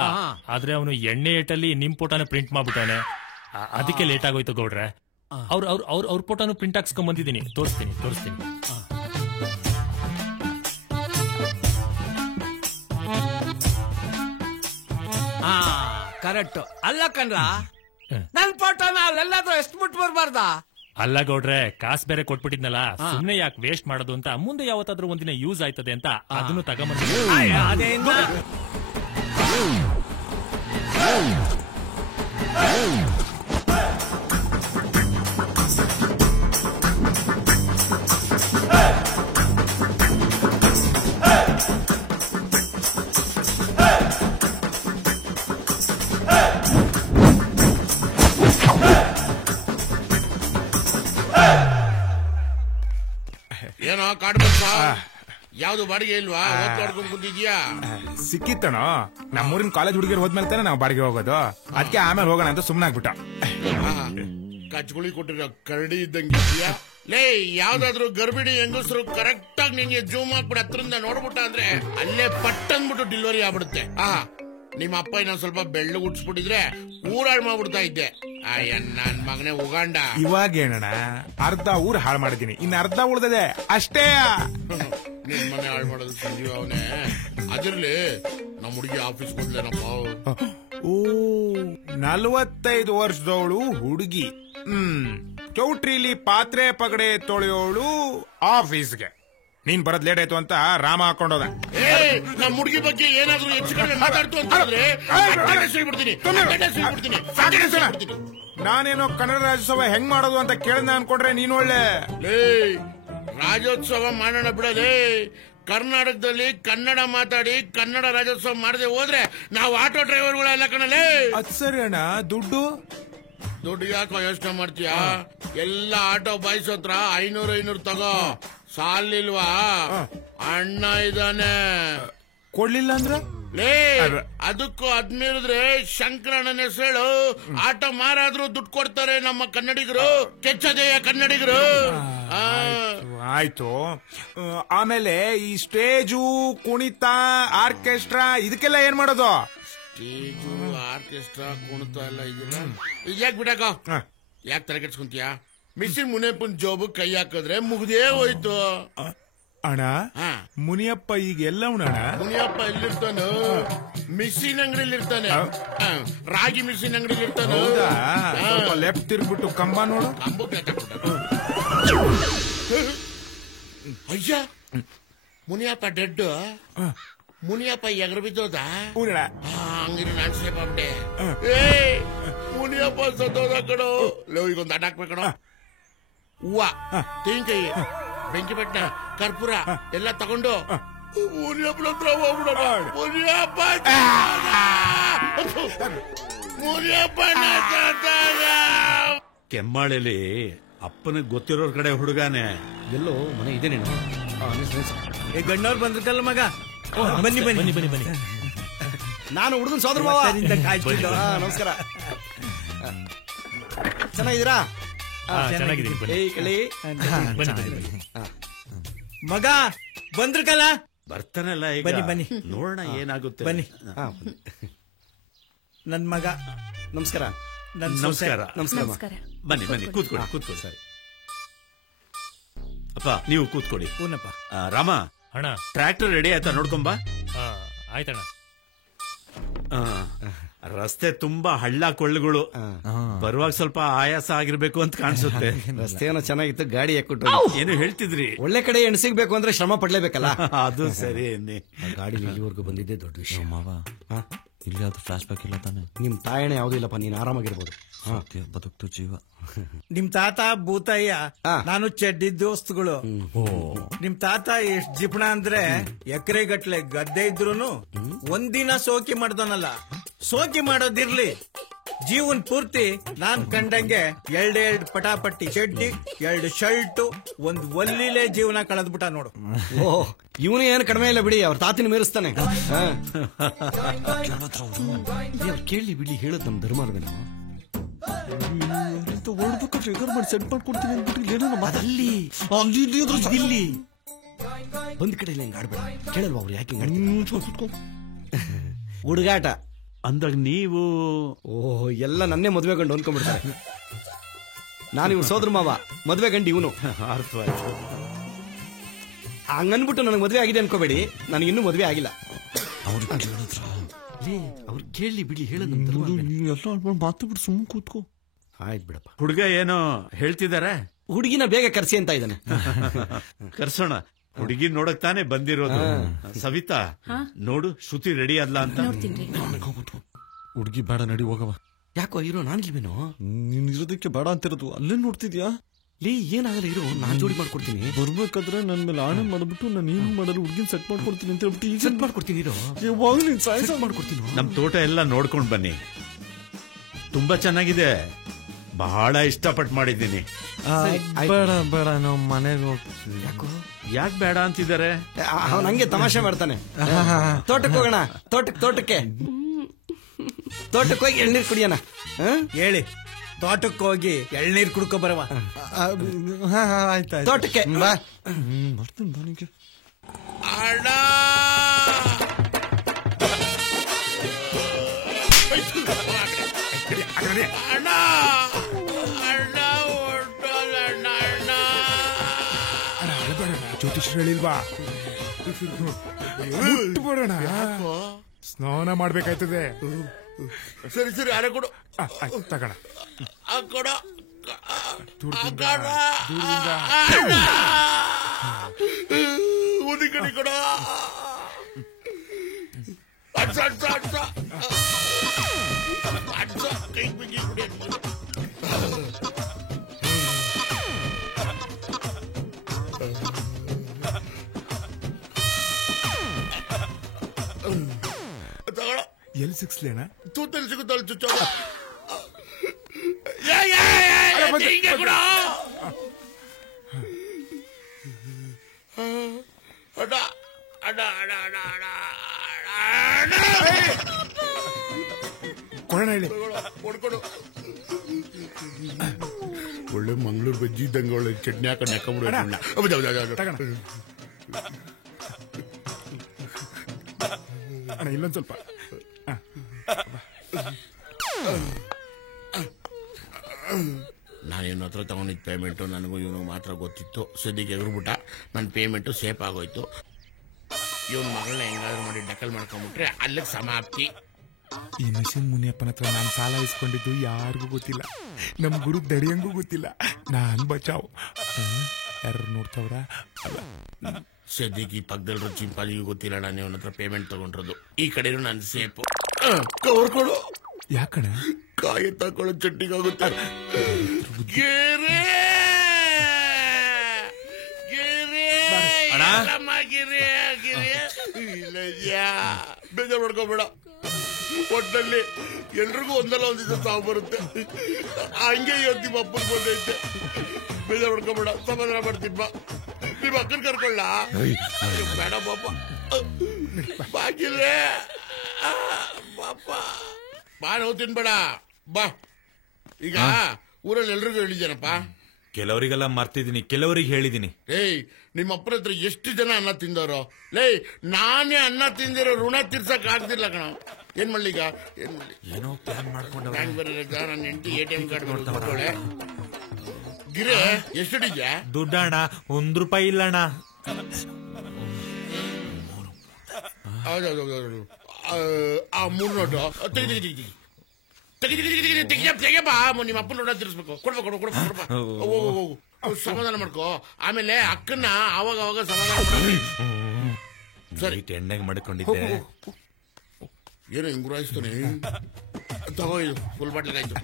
ಆದ್ರೆ ಅವನು ಎಣ್ಣೆ ಏಟಲ್ಲಿ ನಿಮ್ ಫೋಟೋನ ಪ್ರಿಂಟ್ ಮಾಡ್ಬಿಟ್ಟಾನೆ. ಅದಕ್ಕೆ ಲೇಟ್ ಆಗೋಯ್ತು ಗೌಡ್ರೆ. ಅವ್ರ ಫೋಟೋನು ಪ್ರಿಂಟ್ ಹಾಕ್ಸ್ಕೊಂಡ್ ಬಂದಿದ್ದೀನಿ. ತೋರಿಸ್ತೀನಿ. ಕರೆಕ್ಟ್. ಅಲ್ಲ ಕಣ್ರ, ನನ್ ಫೋಟೋನ ಅಲ್ಲೆಲ್ಲಾದ್ರೂ ಎಷ್ಟು ಬಿಟ್ಟು ಬರ್ಬಾರ್ದ? ಅಲ್ಲ ಗೌಡ್ರೆ, ಕಾಸು ಬೇರೆ ಕೊಟ್ಬಿಟ್ಟಿದ್ನಲ್ಲ, ಸುಮ್ನೆ ಯಾಕೆ ವೇಸ್ಟ್ ಮಾಡೋದು ಅಂತ, ಮುಂದೆ ಯಾವತ್ತಾದ್ರೂ ಒಂದಿನ ಯೂಸ್ ಆಯ್ತದೆ ಅಂತ ಅದನ್ನು ತಗೊಂಬಂದ. ಏನೋ ಕಾಡ್ಬರ್ಸ, ಯಾವ್ದು ಬಾಡಿಗೆ ಇಲ್ವಾ? ಓದ್ಕೊಂಡು ಕೂತಿದ್ಯಾ? ಸಿಕ್ಕಿತ್ತಣ. ನಮ್ಮೂರಿನ ಕಾಲೇಜ್ ಹುಡುಗಿರು ಹೋದ್ಮೇಲೆ ತಾನೆ ನಾವು ಬಾಡಿಗೆ ಹೋಗೋದು. ಅದಕ್ಕೆ ಆಮೇಲೆ ಹೋಗೋಣ ಅಂತ ಸುಮ್ನಾಗ್ಬಿಟ್ಟ. ಕಚ್ಗುಳಿ ಕೊಟ್ಟಿರೋ ಕರಡಿ ಇದ್ದಂಗಿದ್ಯಾ? ಲೇ, ಯಾವ್ದಾದ್ರು ಗರ್ಭಿಣಿ ಹೆಂಗಸರು ಕರೆಕ್ಟ್ ಆಗಿ ನಿಂಗೆ ಜೂಮ್ ಹಾಕ್ಬಿಟ್ಟು ಹತ್ರದಿಂದ ನೋಡ್ಬಿಟ್ಟ ಅಂದ್ರೆ ಅಲ್ಲೇ ಪಟ್ ಅಂದ್ಬಿಟ್ಟು ಡೆಲಿವರಿ ಆಗ್ಬಿಡುತ್ತೆ. ನಿಮ್ಮ ಅಪ್ಪ ಇನ್ನೊಂದ್ ಸ್ವಲ್ಪ ಬೆಳ್ಳು ಉಡ್ಸ್ಬಿಟ್ಟಿದ್ರೆ ಊರಾಳ್ ಮಾಡ್ಬಿಡ್ತಾ ಇದ್ದೆ. ನನ್ ಮಗನೇ ಉಗಾಂಡ. ಇವಾಗೇನಣ್ಣ, ಅರ್ಧ ಊರ್ ಹಾಳು ಮಾಡಿದೀನಿ, ಇನ್ನು ಅರ್ಧ ಉಳ್ದದೆ ಅಷ್ಟೇ. ನಿನ್ ಮನೆ ಹಾಳು ಮಾಡೋದು ಸಂಜೀವ್ ಅವನೇ. ಅದಿರ್ಲಿ, ನಮ್ಮ ಹುಡುಗಿ ಆಫೀಸ್ ಬಂದ್ಲೇನಪ್ಪ. ಓ, 45 ವರ್ಷದವಳು ಹುಡುಗಿ. ಚೌಟ್ರಿಲಿ ಪಾತ್ರೆ ಪಗಡೆ ತೊಳೆಯೋಳು ಆಫೀಸ್ಗೆ. ನೀನ್ ಬರೋದ್ ಲೇಟ್ ಆಯ್ತು ಅಂತ ರಾಮ ಹಾಕೊಂಡೋದ. ನಮ್ಮ ಹುಡುಗಿ ಬಗ್ಗೆ ಏನಾದ್ರು ಹೆಚ್ಚು ಕಡಿಮೆ ಮಾತಾಡ್ತು ಅಂತಂದ್ರೆ ನಾನೇನೋ ಕನ್ನಡ ರಾಜ್ಯೋತ್ಸವ ಹೆಂಗ್ ಮಾಡೋದು ಅಂತ ಕೇಳಿದ ಅನ್ಕೊಂಡ್ರೆ ನೀನ್ ಒಳ್ಳೆ. ರಾಜ್ಯೋತ್ಸವ ಮಾಡೋಣ ಬಿಡಲೇ. ಕರ್ನಾಟಕದಲ್ಲಿ ಕನ್ನಡ ಮಾತಾಡಿ ಕನ್ನಡ ರಾಜ್ಯೋತ್ಸವ ಮಾಡದೆ ಹೋದ್ರೆ ನಾವು ಆಟೋ ಡ್ರೈವರ್ಗಳೆಲ್ಲ ಕಣಲೇ. ಅದ್ ಸರಿ ಅಣ್ಣ. ದುಡ್ಡು ಯಾಕೋ ಯೋಚನೆ ಮಾಡ್ತೀಯಾ? ಎಲ್ಲ ಆಟೋ ಬಾಯ್ಸ್ ಹತ್ರ 500 ತಗೋ. ಸಾಲಿಲ್ವಾ? ಅಣ್ಣ ಇದಾನೆ. ಕೊಡ್ಲಿಲ್ಲ ಅಂದ್ರೆ ಲೇ, ಅದಕ್ಕೂ ಅದ್ಮೀರಿದ್ರೆ ಶಂಕರಣ್ಣನ ಹೆಸರು. ಆಟೋ ಮಾರಾದ್ರೂ ದುಡ್ಡು ಕೊಡ್ತಾರೆ ನಮ್ಮ ಕನ್ನಡಿಗರು. ಕೆಚ್ಚದೆಯ ಕನ್ನಡಿಗರು. ಆಯ್ತು. ಆಮೇಲೆ ಈ ಸ್ಟೇಜು, ಕುಣಿತ, ಆರ್ಕೆಸ್ಟ್ರಾ ಇದಕ್ಕೆಲ್ಲ ಏನ್ ಮಾಡೋದು? ಸ್ಟೇಜು, ಆರ್ಕೆಸ್ಟ್ರಾ, ಕುಣಿತ ಎಲ್ಲ ಇದೆಲ್ಲ ಯಾಕೆ ಬಿಡಕ? ಯಾಕೆ ತಲೆ ಕೆಡ್ಸ್ಕೊಂತೀಯ? ಮಿಸ್ಸಿನ್ ಮುನಿಯಪ್ಪನ ಜೋಬು ಕೈ ಹಾಕಿದ್ರೆ ಮುಗ್ದೇ ಹೋಯ್ತು. ಅಣ್ಣ, ಮುನಿಯಪ್ಪ ಈಗ ಎಲ್ಲ ಅಣ್ಣ? ಮುನಿಯಪ್ಪ ಎಲ್ಲಿರ್ತಾನು? ಮಿಸ್ಸಿನ್ ಅಂಗಡಿಲಿ ಇರ್ತಾನೆ. ರಾಗಿ ಮಿಸ್ಸಿನ್ ಅಂಗಡಿಲಿ ಇರ್ತಾನೆ. ಲೆಫ್ಟ್ ತಿರ್ಗ್ಬಿಟ್ಟು ಕಂಬ ನೋಡು. ಅಯ್ಯ, ಮುನಿಯಪ್ಪ ಡೆಡ್. ಮುನಿಯಪ್ಪ ಎಗರು ಬಿದ್ದೋದ? ಹಂಗಿರು ನಾನ್ ಸೇಫ್ ಆಗ್ಬಿಟ್ಟೆ. ಮುನಿಯಪ್ಪ ಸತ್ತೋದ ಕಣೋ. ಈಗೊಂದು ಅಡ್ಡ ಹಾಕ್ಬೇಕಣ. ಹೂವ, ತೆಂಗಿನಕಾಯಿ, ಬೆಂಕಿ ಬೆಟ್ಟ, ಕರ್ಪೂರ ಎಲ್ಲ ತಗೊಂಡು ಮುನಿಯಪ್ಪನ ಹತ್ರ ಹೋಗ್ಬಿಡೋಣ. ಮುನಿಯಪ್ಪ ಕೆಮ್ಮಾಳೆಲಿ ಅಪ್ಪನಿಗೆ ಗೊತ್ತಿರೋರ್ ಕಡೆ ಹುಡುಗಾನೆ. ಎಲ್ಲೋ ಮನೆ ಇದೆ ನೀನು. ಗಣ್ಣವ್ರು ಬಂದಿದ್ದಲ್ಲ ಮಗ. ಬನ್ನಿ ಬನ್ನಿ ಬನ್ನಿ ಬನ್ನಿ. ನಾನು ಹುಡುಗನ್ ಸೋದರ ಮಾವ. ನಮಸ್ಕಾರ. ಚೆನ್ನಾಗಿದ್ದೀರಾ? ಮಗ ಬಂದ್ರಕಲ್ಲ. ಬರ್ತಾನಲ್ಲ ಈಗ. ಬನ್ನಿ ಬನ್ನಿ, ನೋಡೋಣ ಏನಾಗುತ್ತೆ. ಬನ್ನಿ. ನನ್ ಮಗ. ನಮಸ್ಕಾರ. ನಮಸ್ಕಾರ. ನಮಸ್ಕಾರ. ಬನ್ನಿ ಬನ್ನಿ, ಕೂತ್ಕೊಳ್ಳಿ ಕೂತ್ಕೊಳ್ಳಿ. ಸರಿ ಅಪ್ಪ, ನೀವು ಕೂತ್ಕೊಳ್ಳಿ. ಹೂನಪ್ಪ. ರಾಮ, ಅಣ್ಣ ಟ್ರ್ಯಾಕ್ಟರ್ ರೆಡಿ ಆಯ್ತಾ? ನೋಡ್ಕೊಂಬ. ಆಯ್ತಣ್ಣ. ರಸ್ತೆ ತುಂಬಾ ಹಳ್ಳ ಕೊಳ್ಳುಗಳು. ಬರುವಾಗ ಸ್ವಲ್ಪ ಆಯಾಸ ಆಗಿರ್ಬೇಕು ಅಂತ ಕಾಣಿಸುತ್ತೆ. ರಸ್ತೆ ಏನೋ ಚೆನ್ನಾಗಿತ್ತು, ಗಾಡಿ ಯಾಕೊಟ್ಟು. ಏನು ಹೇಳ್ತಿದ್ರಿ? ಒಳ್ಳೆ ಕಡೆ ಎಣ್ಸಿಗ್ಬೇಕು ಅಂದ್ರೆ ಶ್ರಮ ಪಡ್ಲೇಬೇಕಲ್ಲ. ಅದು ಸರಿ. ಗಾಡಿ ಇಲ್ಲಿವರೆಗೂ ಬಂದಿದ್ದೆ ದೊಡ್ಡ ವಿಷಯ ಮಾವ. ಇಲ್ಲಿ ಅದು ಫ್ಲಾಶ್ ಬ್ಯಾಕ್ ಇಲ್ಲ ತಾನೆ? ನಿಮ್ ತಾಯಣೆ ಯಾವ್ದು ಇಲ್ಲಪ್ಪ, ನೀನ್ ಆರಾಮಾಗಿರ್ಬೋದು. ಬದುಕ್ತು ಜೀವ. ನಿಮ್ ತಾತ ಭೂತಯ್ಯ, ನಾನು ಚಡ್ಡಿ ದೋಸ್ತುಗಳು. ನಿಮ್ ತಾತ ಎಷ್ಟ್ ಜಿಪಣ ಅಂದ್ರೆ ಎಕರೆ ಗಟ್ಲೆ ಗದ್ದೆ ಇದ್ರೂನು ಒಂದಿನ ಸೋಕಿ ಮಾಡ್ದನಲ್ಲ. ಸೋಕಿ ಮಾಡೋದಿರ್ಲಿ, ಜೀವನ್ ಪೂರ್ತಿ ನಾನ್ ಕಂಡಂಗೆ 2 ಪಟಾಪಟ್ಟಿ ಚಡ್ಡಿ, 2 ಶರ್ಟು, 1 ಒಲ್ಲಿಲೆ ಜೀವನ ಕಳೆದ್ಬಿಟ್ಟ ನೋಡು. ಓಹ್, ಇವನು ಏನು ಕಡಿಮೆ ಇಲ್ಲ ಬಿಡಿ, ಅವ್ರ ತಾತಿನ ಮೀರಿಸ್ತಾನೆ. ಕೇಳಿ ಬಿಡಿ, ಹೇಳದ್ ನಮ್ ಧರ್ಮಾರ್ಗನ ಸೆಟ್ ಮಾಡ್ಕೊಡ್ತೀನಿ ಅಂದ್ಬಿಟ್ಟು ಬಂದ್ ಕಡೆ ಹೆಂಗ್ ಆಡ್ಬೇಡ. ಕೇಳಲ್ವಾ ಅವ್ರು ಯಾಕೆ ಹುಡುಗಾಟ ಅಂದಾಗ ನೀವು? ಓಹ್, ಎಲ್ಲ ನನ್ನೇ ಮದ್ವೆ ಗಂಡು ಅಂದ್ಕೊಂಡ್ಬಿಡ್ತಾರೆ. ನಾನು ಇವ್ರು ಸೋದರ ಮಾವ, ಮದ್ವೆ ಗಂಡು ಇವನು. ಅರ್ಥವಾಯ್ತು. ಹಂಗನ್ಬಿಟ್ಟು ನನಗೆ ಮದ್ವೆ ಆಗಿದೆ ಅನ್ಕೋಬೇಡಿ, ನನಗೆ ಇನ್ನೂ ಮದ್ವೆ ಆಗಿಲ್ಲ. ಅವ್ರು ಕೇಳಿ ಬಿಡಿ, ಹೇಳೋದು ಮಾತು ಬಿಟ್ಟು ಸುಮ್ಮನೆ ಕೂತ್ಕೋ. ಆಯ್ತು ಬಿಡಪ್ಪ. ಹುಡುಗ ಏನೋ ಹೇಳ್ತಿದಾರೆ? ಹುಡುಗಿನ ಬೇಗ ಕರ್ಸಿ ಅಂತ ಇದ್ದಾನೆ. ಕರ್ಸೋಣ. ಹುಡುಗಿ ನೋಡಕ್ ತಾನೇ ಬಂದಿರೋದು. ಸವಿತಾ, ನೋಡು ಶ್ರುತಿ ರೆಡಿ ಅದ್ಲ ಅಂತ. ಹುಡುಗಿ ಬೇಡ, ನಡಿ ಹೋಗವ. ಯಾಕೋ ಹೀರೋ ನಾನಿಲ್ವೇನೋ? ನೀನ್ ಇರೋದಕ್ಕೆ ಬೇಡ ಅಂತಿರೋದು. ಅಲ್ಲೇ ನೋಡ್ತಿದ್ಯಾ? ಲೇ, ಏನಾಗಲ್ಲ ಹೀರೋ, ನಾನ್ ಜೋಡಿ ಮಾಡ್ಕೊಡ್ತೀನಿ. ಬರ್ಬೇಕಾದ್ರೆ ನನ್ ಮೇಲೆ ಆಣೆ ಮಾಡ್ಬಿಟ್ಟು ನಾನು ಏನು ಮಾಡಲು ಹುಡುಗಿನ ಸೆಟ್ ಮಾಡ್ಕೊಡ್ತೀನಿ ಅಂತ ಹೇಳ್ಬಿಟ್ಟು ಈಗ ಸೆಟ್ ಮಾಡ್ಕೊಡ್ತೀನಿ ಹೀರೋ. ಸೆಟ್ ಮಾಡ್ಕೊಡ್ತೀನಿ. ನಮ್ ತೋಟ ಎಲ್ಲ ನೋಡ್ಕೊಂಡ್ ಬನ್ನಿ, ತುಂಬಾ ಚೆನ್ನಾಗಿದೆ. ಬಹಳ ಇಷ್ಟಪಟ್ಟು ಮಾಡಿದ್ದೀನಿ. ಬೇಡ ಬೇಡ, ನಾವು ಮನೆಗೆ ಹೋಗ್ತೀವಿ. ಯಾಕೆ ಬೇಡ ಅಂತಿದ್ದಾರೆ? ಅವನ್ ಹಂಗೆ ತಮಾಷೆ ಮಾಡ್ತಾನೆ. ತೋಟಕ್ಕೆ ಹೋಗೋಣ, ತೋಟಕ್ಕೆ ಹೋಗಿ ಎಳ್ನೀರ್ ಕುಡಿಯೋಣ. ಹೇಳಿ, ತೋಟಕ್ಕೆ ಹೋಗಿ ಎಳ್ನೀರ್ ಕುಡ್ಕೊ ಬರವ. ಆಯ್ತಾಯ್ತು, ತೋಟಕ್ಕೆ ಬಾ. ಬರ್ತೀನಿ ಬನಿಗೆ. ಅಣ್ಣ ಅಣ್ಣ ಅಣ್ಣ ಹೊರ್ಟೋದಣ್ಣ. ಜ್ಯೋತಿಷ್ಯರು ಹೇಳಿಲ್ವಾ? ಬಿಡೋಣ, ಸ್ನಾನ ಮಾಡ್ಬೇಕಾಯ್ತದೆ. ಸರಿ ಸರಿ, ಅರೆ ಕೊಡು. ತಗೋಣ, ಕೊಡ. ಉದಿ ಕಡಿ ಕೊಡ. ಅಡ್ಸ ಅಡ್ಸ ಅಡ್ಸ ಅಡ್ಸ, ಕೈ ಬಿಗಿ ಕುಡಿ. ಎಲ್ಲಿ ಸಿಕ್ಸ್ಲೇನ? ತೂತಲ್ಲಿ ಸಿಗುತ್ತಲ್ಲ ಚುಚ್ಚೋಗ. ಕೊಡೋಣ ಹೇಳಿ. ಕೊಡ್ಕೊಡು. ಒಳ್ಳೆ ಮಂಗಳೂರು ಬಜ್ಜಿ ಇದ್ದಂಗೆ ಒಳ್ಳೆ ಚಟ್ನಿ ಹಾಕೊಂಡು ಹಾಕೊಂಡ್ಬಿಡ. ಅಣ್ಣ ಇಲ್ಲೊಂದ್ ಸ್ವಲ್ಪ. ನಾನು ಇವನ ಹತ್ರ ತಗೊಂಡಿದ್ದ ಪೇಮೆಂಟು ನನಗೂ ಇವನು ಮಾತ್ರ ಗೊತ್ತಿತ್ತು. ಸದ್ಯಕ್ಕೆ ಎಗರ್ಬಿಟ್ಟ, ನನ್ನ ಪೇಮೆಂಟು ಸೇಫ್ ಆಗೋಯ್ತು. ಇವನ ಮಗಳನ್ನ ಹೆಂಗಾದ್ರೂ ಮಾಡಿ ಡಕಲ್ ಮಾಡ್ಕೊಂಡ್ಬಿಟ್ರೆ ಅಲ್ಲಿಗೆ ಸಮಾಪ್ತಿ. ಈ ಮಿಷನ್ ಮುನಿಯಪ್ಪನ ಹತ್ರ ನಾನು ಸಾಲ ಇಸ್ಕೊಂಡಿದ್ದು ಯಾರಿಗೂ ಗೊತ್ತಿಲ್ಲ, ನಮ್ ಗುರು ದಡಿಯಂಗೂ ಗೊತ್ತಿಲ್ಲ. ನಾನ್ ಬಚಾವ್. ಯಾರು ನೋಡ್ತಾವ್ರ? ಸದ್ಯಕ್ಕೆ ಈ ಪಕ್ಕದಲ್ಲಿರೋ ಚಿಂಪಾಲಿಗೂ ಗೊತ್ತಿಲ್ಲ ನಾನು ಇವನ ಹತ್ರ ಪೇಮೆಂಟ್ ತಗೊಂಡಿರೋದು. ಈ ಕಡೆನೂ ನಾನು ಸೇಫ್. ಕವರ್ಕೊಡು. ಯಾಕಣ? ಕಾಯಿ ತಕೊಳ್ಳೋ ಚಟ್ನಿಗಾಗುತ್ತೆ. ಬೇಜಾರು ಮಾಡ್ಕೋಬೇಡ. ಒಟ್ಟಲ್ಲಿ ಎಲ್ರಿಗೂ ಒಂದಲ್ಲ ಒಂದಿನ ಸಾವು ಬರುತ್ತೆ. ಹಂಗೆ ಇವತ್ತು ನಿಮ್ಮ ಅಪ್ಪನ ಬಂದೈತೆ. ಬೇಜಾರು ಮಾಡ್ಕೋಬೇಡ, ಸಮಾಧಾನ ಮಾಡ್ತೀನಿ. ಬಾ, ನಿಮ್ಮ ಅಕ್ಕನ ಕರ್ಕೊಳ್ಳ. ಬೇಡ ಪಾಪ, ಬಾಗಿಲ್ವೇ ಪಾಪ. ಬಾ, ನೋವು ತಿನ್ಬೇಡ. ಬಾ. ಈಗ ಊರಲ್ಲಿ ಎಲ್ರಿಗೂ ಹೇಳಿದ್ದೇನಪ್ಪ? ಕೆಲವರಿಗೆಲ್ಲ ಮರ್ತಿದ್ದೀನಿ, ಕೆಲವರಿಗೆ ಹೇಳಿದ್ದೀನಿ. ಏಯ್, ನಿಮ್ಮ ಅಪ್ಪನ ಹತ್ರ ಎಷ್ಟು ಜನ ಅನ್ನ ತಿಂದವರು? ಲೇ, ನಾನೇ ಅನ್ನ ತಿಂದಿರೋ ಋಣ ತೀರ್ಸಕ್ ಆಗ್ತಿಲ್ಲ ಕಣ. ಏನ್ ಮಾಡ್ಲಿ ಈಗ? ಏನ್ ಮಾಡ್ಲಿ? ಏನೋ ಪ್ಲಾನ್ ಮಾಡ್ಕೊಂಡು ಬ್ಯಾಂಕ್ ಬರೀ ನನ್ನ ಹೆಂಡತಿ ATM ಕಾರ್ಡ್ ಮಾಡ್ಕೊಳ್ಳೆ. ಗಿರೆ ಎಷ್ಟಿದ್ಯಾ? ದುಡ್ಡಣ್ಣ ₹1 ಇಲ್ಲಣ್ಣ. ಹೌದೌದು, ಆ 3 ನೋಟು ತೆಗಿಯಪ್ಪ. ನಿಮ್ಮ ಅಪ್ಪನ ಋಣ ತೀರಿಸ್ಬೇಕು. ಕೊಡ್ಬೇಕು. ಹೋಗು, ಸಮಾಧಾನ ಮಾಡ್ಕೋ. ಆಮೇಲೆ ಅಕ್ಕನ್ನ ಅವಾಗ ಸಮಾಧಾನ ಮಾಡ್ಕೊ. ಸರಿ, ಎಣ್ಣೆಗೆ ಮಾಡ್ಕೊಂಡಿದ್ದೆ. ಏನೋ ಹಿಂಗ್ ಗುರಾಯಿಸ್ತಾನೆ. ತಗೋ ಇದು ಫುಲ್ ಬಾಟ್ಲಿಗೆ ಆಯ್ತು.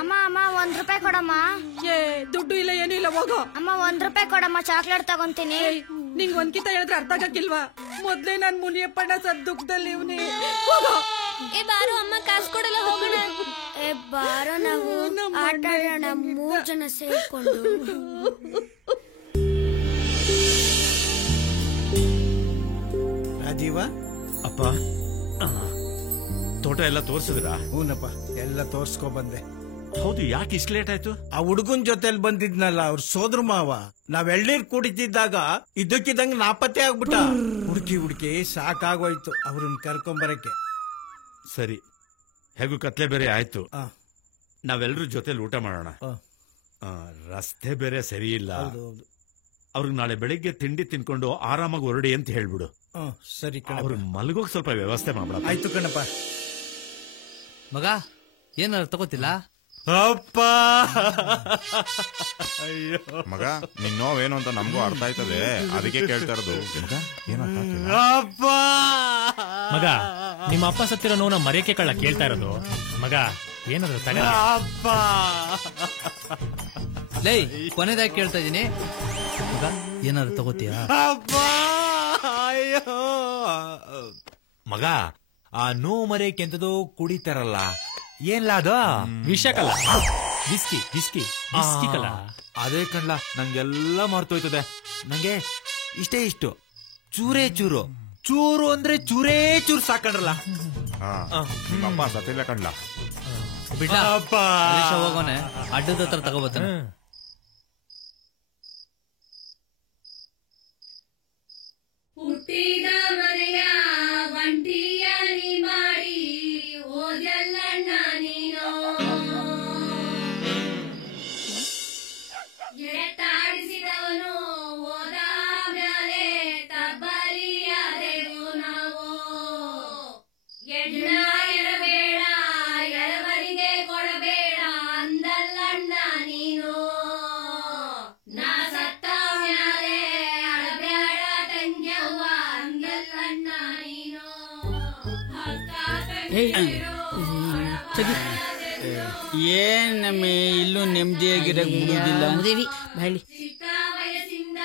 ಅಮ್ಮ ಅಮ್ಮ 1 ರೂಪಾಯಿ ಕೊಡಮ್ಮ. ದುಡ್ಡು ಇಲ್ಲ ಏನೂ ಇಲ್ಲ, ಹೋಗೋ. ಅಮ್ಮ 1 ರೂಪಾಯಿ ಕೊಡಮ್ಮ, ಚಾಕ್ಲೇಟ್ ತಗೊಂತೀನಿ. ನಿಂಗ್ ಒಂದ್ಕಿತ ಹೇಳಿದ್ರೆ ಅರ್ಥ ಆಗಕ್ಕಿಲ್ವಾ? ಮೊದ್ಲೇ ನಾನ್ ಮುನಿಯಪ್ಪಣ್ಣ ದುಃಖದಲ್ಲಿ ಇವ್ನಿ. ಏ ಬಾರೋ ಅಮ್ಮ, ಕಾಸು ಕೊಡಲ್ಲ, ಹೋಗೋಣ. ಏ ಬಾರೋ, ನಾವು ಆಟ ಆಡೋಣ 3 ಜನ ಸೇರ್ಕೊಂಡು. ರಾಜೀವ ಅಪ್ಪ, ತೋಟ ಎಲ್ಲ ತೋರ್ಸಿದ್ರಾ? ಹೂನಪ್ಪ, ಎಲ್ಲ ತೋರ್ಸ್ಕೊ ಬಂದೆ. ಹೌದು, ಯಾಕೆ ಇಷ್ಟು ಲೇಟ್ ಆಯ್ತು? ಆ ಹುಡುಗನ್ ಜೊತೆಲಿ ಬಂದಿದ್ನಲ್ಲ, ಅವ್ರ ಸೋದ್ರ ಮಾವ. ನಾವ್ ಎಳ್ನೀರ್ ಕುಡಿತಿದ್ದಾಗ ಇದ್ದಕ್ಕಿದ್ದಂಗ ನಾಪತ್ತೆ ಆಗ್ಬಿಟ್ಟ. ಹುಡುಕಿ ಸಾಕಾಗೋಯ್ತು ಅವ್ರನ್ನ ಕರ್ಕೊಂಬರಕ್ಕೆ. ಸರಿ, ಹೇಗೂ ಕತ್ಲೆ ಬೇರೆ ಆಯ್ತು. ನಾವೆಲ್ಲರೂ ಜೊತೆಲಿ ಊಟ ಮಾಡೋಣ. ರಸ್ತೆ ಬೇರೆ ಸರಿ ಇಲ್ಲ. ಅವ್ರಿಗೆ ನಾಳೆ ಬೆಳಿಗ್ಗೆ ತಿಂಡಿ ತಿನ್ಕೊಂಡು ಆರಾಮಾಗಿ ಹೊರಡಿ ಅಂತ ಹೇಳ್ಬಿಡು. ಸರಿ, ಅವ್ರು ಮಲಗೋಕ್ ಸ್ವಲ್ಪ ವ್ಯವಸ್ಥೆ ಮಾಡ್ಬಿಡ. ಆಯ್ತು ಕಣಪ್ಪ. ಮಗ ಏನಾದ್ರು ತಗೋತಿಲ್ಲ? ಅಪ್ಪ, ಅಯ್ಯೋ ಮಗ, ನಿನ್ ನೋವೇನು ಅಂತ ನಮಗೂ ಅರ್ಥ ಆಯ್ತದೆ, ಅದಕ್ಕೆ ಕೇಳ್ತಾ ಇರೋದು. ಅಪ್ಪ, ಮಗ, ನಿಮ್ಮ ಅಪ್ಪ ಸತ್ತಿರೋ ನೋವು ಮರೆಯಕ್ಕೆ ಕಳ್ಳ ಕೇಳ್ತಾ ಇರೋದು. ಮಗ ಏನಾದ್ರು ತಗ. ಅಪ್ಪ, ಲೈ ಕೊನೆದಾಗಿ ಕೇಳ್ತಾ ಇದೀನಿ, ಮಗ ಏನಾದ್ರು ತಗೋತೀಯಾ? ಅಪ್ಪ, ಅಯ್ಯೋ ಮಗ, ಆ ನೋವು ಮರೆಯಕ್ಕೆ ಎಂತದೋ ಕುಡಿತಾರಲ್ಲ, ಏನ್ಲ ಅದು? ವಿಷಕಲ್ಲ, ವಿಸ್ಕಿ ವಿಸ್ಕಿ ವಿಸ್ಕಿ ಕಲ್ಲ. ಅದೇ ಕಣ್ಲ, ನಂಗೆಲ್ಲ ಮರ್ತೋಯ್ತದೆ. ನಂಗೆ ಇಷ್ಟೇ ಇಷ್ಟು ಚೂರೇ ಚೂರು, ಚೂರು ಅಂದ್ರೆ ಚೂರೇ ಚೂರು ಸಾಕಂಡ್ರಲ್ಲ. ನಿಮ್ಮಪ್ಪ ಸತ್ತಿಲ್ಲ ಕಣ್ಲ. ಬಿಡ್ಲ ಹೋಗೋನೆ, ಅಡ್ಡದ ಹತ್ರ ತಗೋಬತ್ತಾನೆ. ಹುಟ್ಟಿದ ಮನೆಯ ಒಂಟಿಯಾನಿ ಮಾಡಿ ಓದಲ್ಲಣ್ಣ ನೀನು, ಎತ್ತಾಡಿಸಿದವನು ಓದ ಮ್ಯಾಲೆ ತಬ್ಬರಿಯಾದೆವು ನಾವು. ಎಣ್ಣ ಎರಬೇಡ, ಎರವರಿಗೆ ಕೊಡಬೇಡ ಅಂದಲ್ಲಣ್ಣ ನೀನು. ನಾ ಸತ್ತ ಮ್ಯಾಲೆ ಅಳಬೇಡ ತಂಗ್ಯವ್ವ ಅಂದಲ್ಲಣ್ಣ ನೀನು. ಏನಮ್ಮೆ ಇಲ್ಲೂ ನೆಮ್ಮದಿಯಾಗಿರಕ್ ಬಿಡುದಿಲ್ಲ. ಬಳ್ಳಿ ಚಿಕ್ಕ ವಯಸ್ಸಿಂದ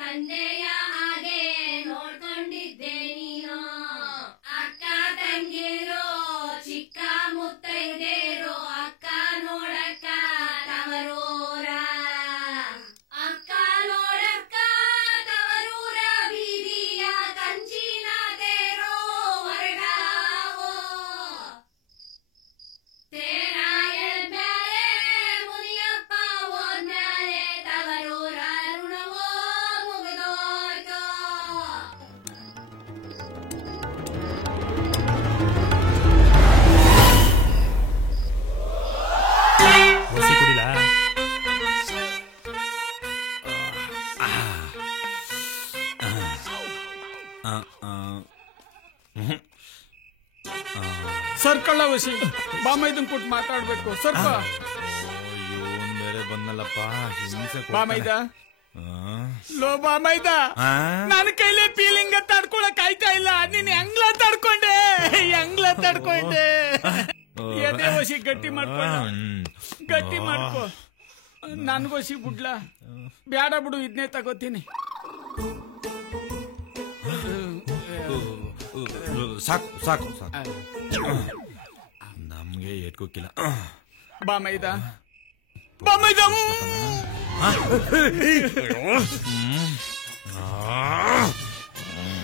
ತಂದೆಯ ಹಾಗೆ ನೋಡ್ಕೊಂಡಿದ್ದೆ ನೀನು. ಅಕ್ಕ ತಂಗಿರೋ ಚಿಕ್ಕ ಮುತ್ತೈದೇರೋ ಅಕ್ಕ ನೋಡಕ್ಕ ತವರೂರ, ಅಕ್ಕ ನೋಡಕ್ಕ ತವರೂರ ಬೀದಿಯ ಕಂಚಿನ ತೇರೋ ಹೊರಗಾವೋ. ತೇರಾಯ ಮ್ಯಾಲೆ ಮುನಿಯಪ್ಪ ಹೋದ್ಮ್ಯಾಲೆ ತವರೂರ ಋಣವೋ ಮುಗಿದೋಯ್ತು. ಒಸಿ ಕುಡಿಲ? ಸರ್ಕಳ್ಳ ವಸಿ ಬಾಮೈದನ್ ಕೊಟ್ಟು ಮಾತಾಡ್ಬೇಕು. ಸ್ವಲ್ಪ ಇವನ್ ಬೇರೆ ಬಂದಲ್ಲಪ್ಪ, ಹಿಂಸೆ ಬಾಮೈದ ಲೋ ಬಾಮೈದ, ನನ್ನ ಕೈಲಿ ಫೀಲಿಂಗ್ ತಡ್ಕೊಳಕ್ ಆಯ್ತಾ ಇಲ್ಲ. ನೀನ್ ಹೆಂಗ್ಲ ತಡ್ಕೊಂಡೆ, ಎದೆ ವಸಿ ಗಟ್ಟಿ ಮಾಡ್ಕೊ, ಗಟ್ಟಿ ಮಾಡ್ಕೊ. ನನ್ಗೋಸಿ ಬಿಡ್ಲ? ಬ್ಯಾಡ ಬಿಡು, ಇದನ್ನೇ ತಗೋತೀನಿ. ಸಾಕು ಸಾಕು ಸಾಕು, ನಮ್ಗೆ ಏಟ್ಕೋಕಿಲ್ಲ. ಬಾಮೈದ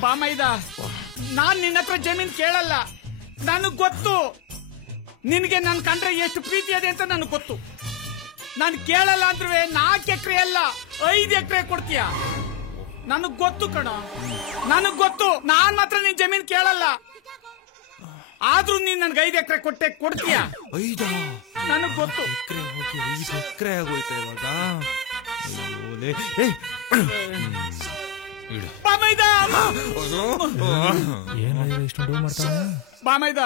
ಬಾಮೈದ, ನಾನ್ ನಿನ್ನ ಹತ್ರ ಜಮೀನ್ ಕೇಳಲ್ಲ. ನನಗ್ ಗೊತ್ತು ನಿನಗೆ ನನ್ ಕಂಡ್ರೆ ಎಷ್ಟು ಪ್ರೀತಿ ಇದೆ ಅಂತ ನನಗ್ ಗೊತ್ತು. ನಾನು ಕೇಳಲ್ಲ ಅಂದ್ರೆ 4 ಎಕರೆ ಅಲ್ಲ 5 ಎಕರೆ ಕೊಡ್ತೀಯ. ನನಗ್ ಗೊತ್ತು ಕಣ, ನನಗ್ ಗೊತ್ತು. ನಾನ್ ಮಾತ್ರ ನಿನ್ ಜಮೀನ್ ಕೇಳಲ್ಲ, ಆದ್ರೂ ನೀನ್ ನನ್ಗೆ 5 ಎಕರೆ ಕೊಡ್ತೀಯ. 5 ನನಗ್ ಗೊತ್ತು. ಎಕರೆ ಹೋಗಿ 5 ಎಕರೆ ಆಗೋಯ್ತ ಇವಾಗ. ಬಾಮೈದ,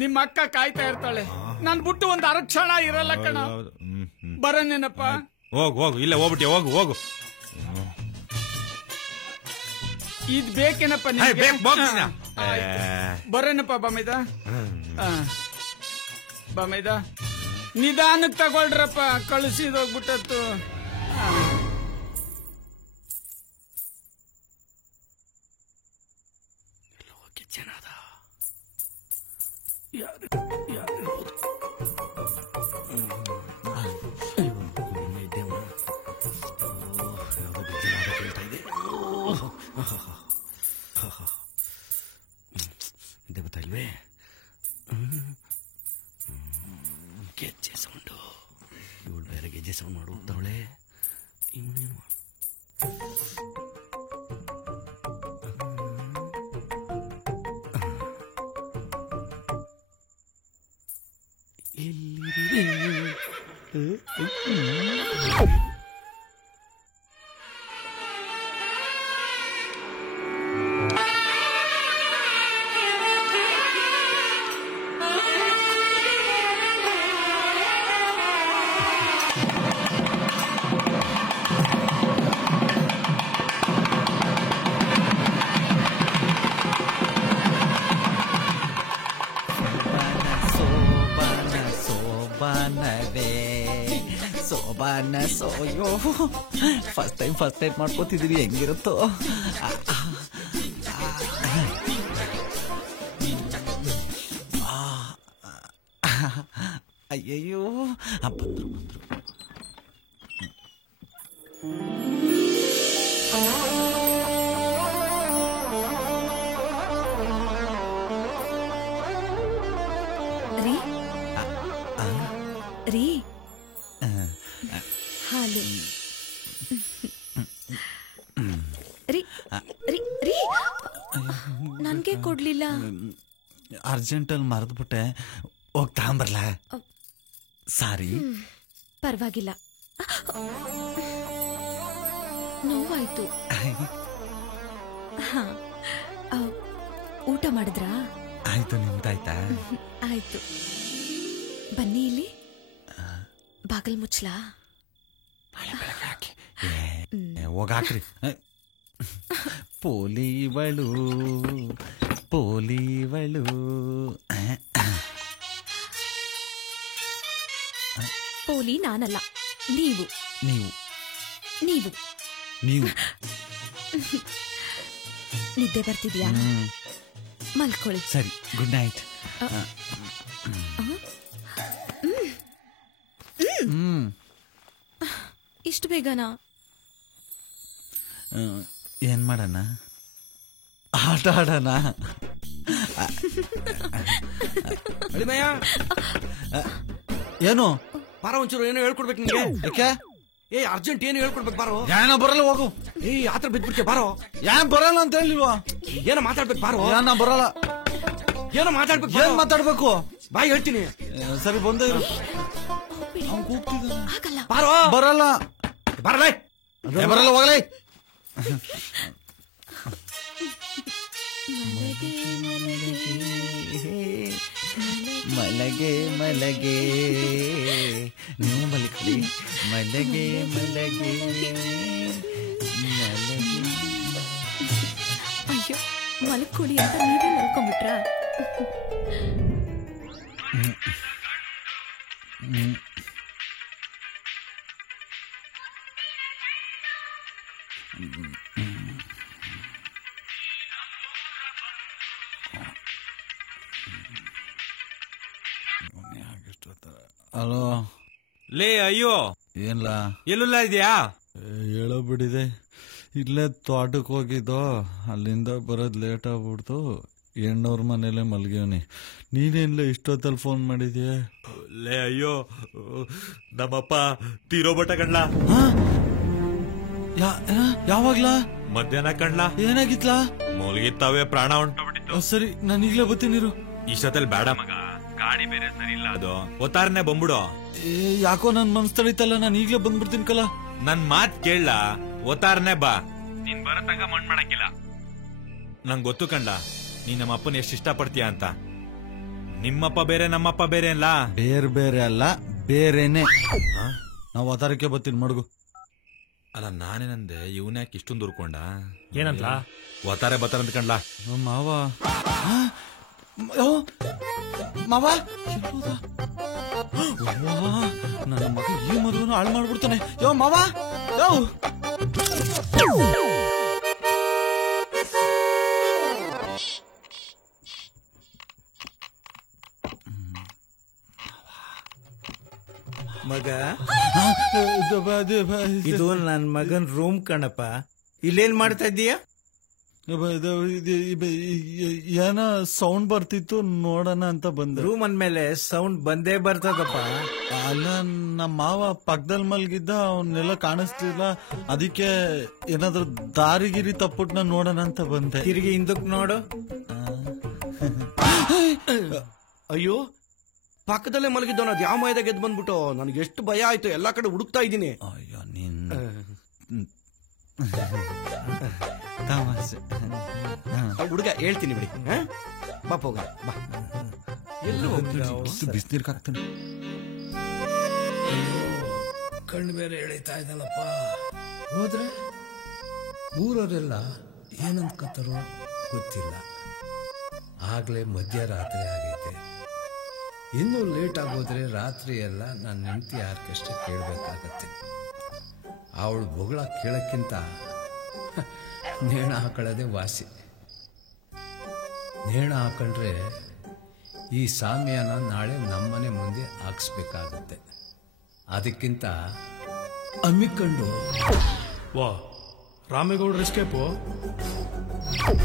ನಿಮ್ಮ ಅಕ್ಕ ಕಾಯ್ತಾ ಇರ್ತಾಳೆ. ನನ್ ಬಿಟ್ಟು ಒಂದ್ ಅರಕ್ಷಣ ಇರಲ್ಲ ಕಣ. ಬರನೇನಪ್ಪ? ಹೋಗು ಹೋಗು, ಇಲ್ಲೇ ಹೋಗ್ಬಿಟ್ಟೆ, ಹೋಗು ಹೋಗು. ಇದ್ ಬೇಕೇನಪ್ಪ ನಿಮ್ಗೆ? ಬರೋಣಪ್ಪ ಬಾಮೈದ ಬಾಮೈದ ನಿಧಾನಕ್ಕೆ ತಗೊಳ್ರಪ್ಪ, ಕಳಿಸಿದೋಗ್ಬಿಟ್ಟತ್ತು. ದೇವತಾ ಇಲ್ವೇ? ಗೆಜ್ಜೆ ಸೌಂಡು. ಇವಳು ಬೇರೆ ಗೆಜ್ಜೆ ಸೌಂಡ್ ಮಾಡಿ ಹೋಗ್ತಾವಳೆ. ಇವನೇನು ಸೋಯೋ ಫಸ್ಟ್ ಟೈಮ್ ಮಾಡ್ಕೋತಿದೀವಿ, ಹೆಂಗಿರುತ್ತೋ. ಅಯ್ಯಯ್ಯೋ ಬಂದ್ರು ರೀ ಹಾಲು ರೀ ನನ್ಗೆ ಕೊಡ್ಲಿಲ್ಲ. ಅರ್ಜೆಂಟಲ್ಲಿ ಮರೆದ್ಬಿಟ್ಟೆ, ಹೋಗ್ ತಗೊಂಬರ್ಲ? ಸಾರಿ. ಪರವಾಗಿಲ್ಲ, ನೋವಾಯ್ತು. ಊಟ ಮಾಡಿದ್ರಾ? ಆಯ್ತು, ನಿಮ್ದಾಯ್ತಾ? ಆಯ್ತು. ಬನ್ನಿ ಇಲ್ಲಿ, ಬಾಗಲ್ ಮುಚ್ಲಾ? ಹೋಗಾಕ್ರಿ. ಪೋಲಿವಳು ಪೋಲಿ ನಾನಲ್ಲ, ನೀವು. ನಿದ್ದೆ ಬರ್ತಿದ್ಯಾ? ಮಲ್ಕೊಳ್ಳಿ. ಸರಿ, ಗುಡ್ ನೈಟ್. ಇಷ್ಟು ಬೇಗನಾ? ಏನ್ ಮಾಡೋಣ? ಆಟ ಆಡೋಣ. ಏನು ಬಾರ, ಒಂಚೂರು ಏನೋ ಹೇಳ್ಕೊಡ್ಬೇಕು ನಿಂಗೆ. ಯಾಕೆ? ಅರ್ಜೆಂಟ್ ಏನು ಹೇಳ್ಕೊಡ್ಬೇಕು ಬಾರೋ. ಏನೋ ಬರಲ್ಲ, ಹೋಗು. ಆತರ ಬಿದ್ಬಿಡ್ತೀಯ ಬಾರೋ. ಯಾನ್ ಬರಲ್ಲ ಅಂತ ಹೇಳಿಲ್ವಾ? ಏನೋ ಮಾತಾಡ್ಬೇಕು ಬಾರೋ. ನಾ ಬರಲ್ಲ. ಏನೋ ಮಾತಾಡ್ಬೇಕು. ಏನ್ ಮಾತಾಡ್ಬೇಕು? ಬಾಯ್ ಹೇಳ್ತೀನಿ. ಸರಿ, ಬಂದ ಇರು. ಬಾರೋ. ಬರಲ್ಲ. ಬರಲ್ಲ, ಹೋಗಲೇ. ಮಲಗೆ ನೀವು ಮಲ್ಕೊಳ್ಳಿ. ಮಲಗೆ ಅಯ್ಯೋ, ಮಲ್ಕೊಳ್ಳಿ ಅಂತ ನೀವೇ ಮಲ್ಕೊಂಡ್ಬಿಟ್ರಾ? ಹಲೋ. ಲೇ ಅಯ್ಯೋ, ಏನ್ಲ? ಎಲ್ಲುಲ್ಲ ಇದೆಯಾ? ಹೇಳೋ ಬಿಡಿದೆ. ಇಲ್ಲೇ ತೋಟಕ್ಕೆ ಹೋಗಿದ್ದೋ, ಅಲ್ಲಿಂದ ಬರೋದ್ ಲೇಟ್ ಆಗ್ಬಿಡ್ತು. ಹೆಣ್ಣವ್ರ ಮನೇಲೆ ಮಲ್ಗಿವ್ನಿ. ನೀನೇನ್ಲ ಇಷ್ಟೊತ್ತಲ್ಲಿ ಫೋನ್ ಮಾಡಿದ್ಯಾ? ಲೇ ಅಯ್ಯೋ, ನಮ್ಮಪ್ಪ ತೀರೋಬಟ್ಟ ಕಣ್ಲಾ. ಯಾವಾಗ್ಲಾ? ಮಧ್ಯಾಹ್ನ ಕಣ್ಲಾ. ಏನಾಗಿತ್ಲಾ? ಮುಳುಗಿತ್ತಾವೆ, ಪ್ರಾಣ ಹೊಂಟೋಗ್ಬಿಟ್ಟಿತ್ತು. ಸರಿ, ನಾನು ಈಗ್ಲೇ ಬರ್ತೀನಿರು. ಇಷ್ಟೊತ್ತಲ್ಲಿ ಬೇಡ ಮಗ, ಗಾಡಿ ಬೇರೆ ಸರಿ ಇಲ್ಲ. ಅದು ಒತ್ತಾರನೆ ಬಂದ್ಬಿಡು. ಯಾಕೋ ನನ್ ಮನ್ಸ್ ತಡೀತಲ್ಲ, ನಾನು ಈಗ್ಲೇ ಬಂದ್ಬಿಡ್ತೀನಿ ಕಲ. ನನ್ ಮಾತ್ ಕೇಳ, ಒತ್ತಾರನೆ ಬಾ. ನೀನ್ ಬರತಂಗ ಮಣ್ ಮಾಡಕ್ಕಿಲ್ಲ. ನಂಗ್ ಗೊತ್ತು ಕಂಡ, ನೀ ನಮ್ಮ ಅಪ್ಪನ ಎಷ್ಟು ಇಷ್ಟ ಪಡ್ತೀಯ ಅಂತ. ನಿಮ್ಮಪ್ಪ ಬೇರೆ ನಮ್ಮಪ್ಪ ಬೇರೆ ಅಲ್ಲ. ಬೇರೆ ಅಲ್ಲ, ಬೇರೆನೆ. ನಾವು ಒತ್ತಾರಕ್ಕೆ ಬರ್ತೀನಿ ಮಡ್ಗು. ಅಲ್ಲ ನಾನೇನಂದೆ ಇವನ್ಯಾಕೆ ಇಷ್ಟೊಂದು ಉರ್ಕೊಂಡ ಏನಂತ ಒತ್ತಾರೆ ಬತ್ತಾರೆ ಅಂದ್ಕೊಂಡ್ಲಾ ಮಾವ ಮಾವ ನನ್ನ ಮಗ ಈ ಮದುವೆನ ಹಾಳು ಮಾಡ್ಬಿಡ್ತಾನೆ ಯೋ ಮಾವ ಯೋ ಮಗ ಇದು ನನ್ ಮಗನ್ ರೂಮ್ ಕಣಪ್ಪ. ಇಲ್ಲೇನ್ ಮಾಡ್ತಾ ಇದ್ದೀಯ? ಏನ ಸೌಂಡ್ ಬರ್ತಿತ್ತು ನೋಡೋಣ ಅಂತ ಬಂದೆ. ರೂಮ್ ಅಂದ್ಮೇಲೆ ಸೌಂಡ್ ಬಂದೇ ಬರ್ತದಪ್ಪ. ಅಲ್ಲ ನಮ್ಮ ಮಾವ ಪಕ್ಕದಲ್ಲಿ ಮಲ್ಗಿದ್ದ, ಅವನ್ನೆಲ್ಲ ಕಾಣಿಸ್ತಿಲ್ಲ, ಅದಕ್ಕೆ ಏನಾದ್ರು ದಾರಿಗಿರಿ ತಪ್ಪುಟ್ನ ನೋಡೋಣ ಅಂತ ಬಂದೆ. ತಿರುಗಿ ಹಿಂದಕ್ ನೋಡು. ಅಯ್ಯೋ, ಪಕ್ಕದಲ್ಲೇ ಮಲಗಿದ್ದವನ ಅದು ಯಾವ ಮೈದಾಗ ಗೆದ್ದು ಬಂದ್ಬಿಟ್ಟು ನನಗೆ ಎಷ್ಟು ಭಯ ಆಯ್ತು. ಎಲ್ಲಾ ಕಡೆ ಹುಡುಕ್ತಾ ಇದ್ದೀನಿ. ಅಯ್ಯೋ ನೀನ್ ಹುಡುಗ ಹೇಳ್ತೀನಿ ಬಿಡಿ. ಬಾಪ ಹೋಗ ಬಾ. ಎಲ್ಲೂ ಬಿಸಿನೀರ್ಗಾಗ್ತಾನೆ. ಕಣ್ಣು ಬೇರೆ ಎಳಿತಾ ಇದ್ದಲ್ಲಪ್ಪ. ಹೋದ್ರೆ ಊರವರೆಲ್ಲ ಏನಂದ್ಕತ್ತಾರೋ ಗೊತ್ತಿಲ್ಲ. ಆಗ್ಲೇ ಮಧ್ಯರಾತ್ರಿ ಆಗೈತೆ. ಇನ್ನೂ ಲೇಟ್ ಆಗೋದ್ರೆ ರಾತ್ರಿ ಎಲ್ಲ ನನ್ನ ಹೆಂಡತಿ ಆರ್ಕೆಸ್ಟ್ರಾ ಕೇಳಬೇಕಾಗತ್ತೆ. ಅವಳು ಬೊಗಳ ಕೇಳಕ್ಕಿಂತ ನೇಣ ಹಾಕೊಳ್ಳೋದೇ ವಾಸಿ. ನೇಣ ಹಾಕೊಂಡ್ರೆ ಈ ಸಾಮ್ಯನ ನಾಳೆ ನಮ್ಮನೆ ಮುಂದೆ ಹಾಕ್ಸ್ಬೇಕಾಗತ್ತೆ. ಅದಕ್ಕಿಂತ ಅಮ್ಮಿಕೊಂಡು ವಾ ರಾಮೇಗೌಡ್ರ ಎಸ್ಕೇಪು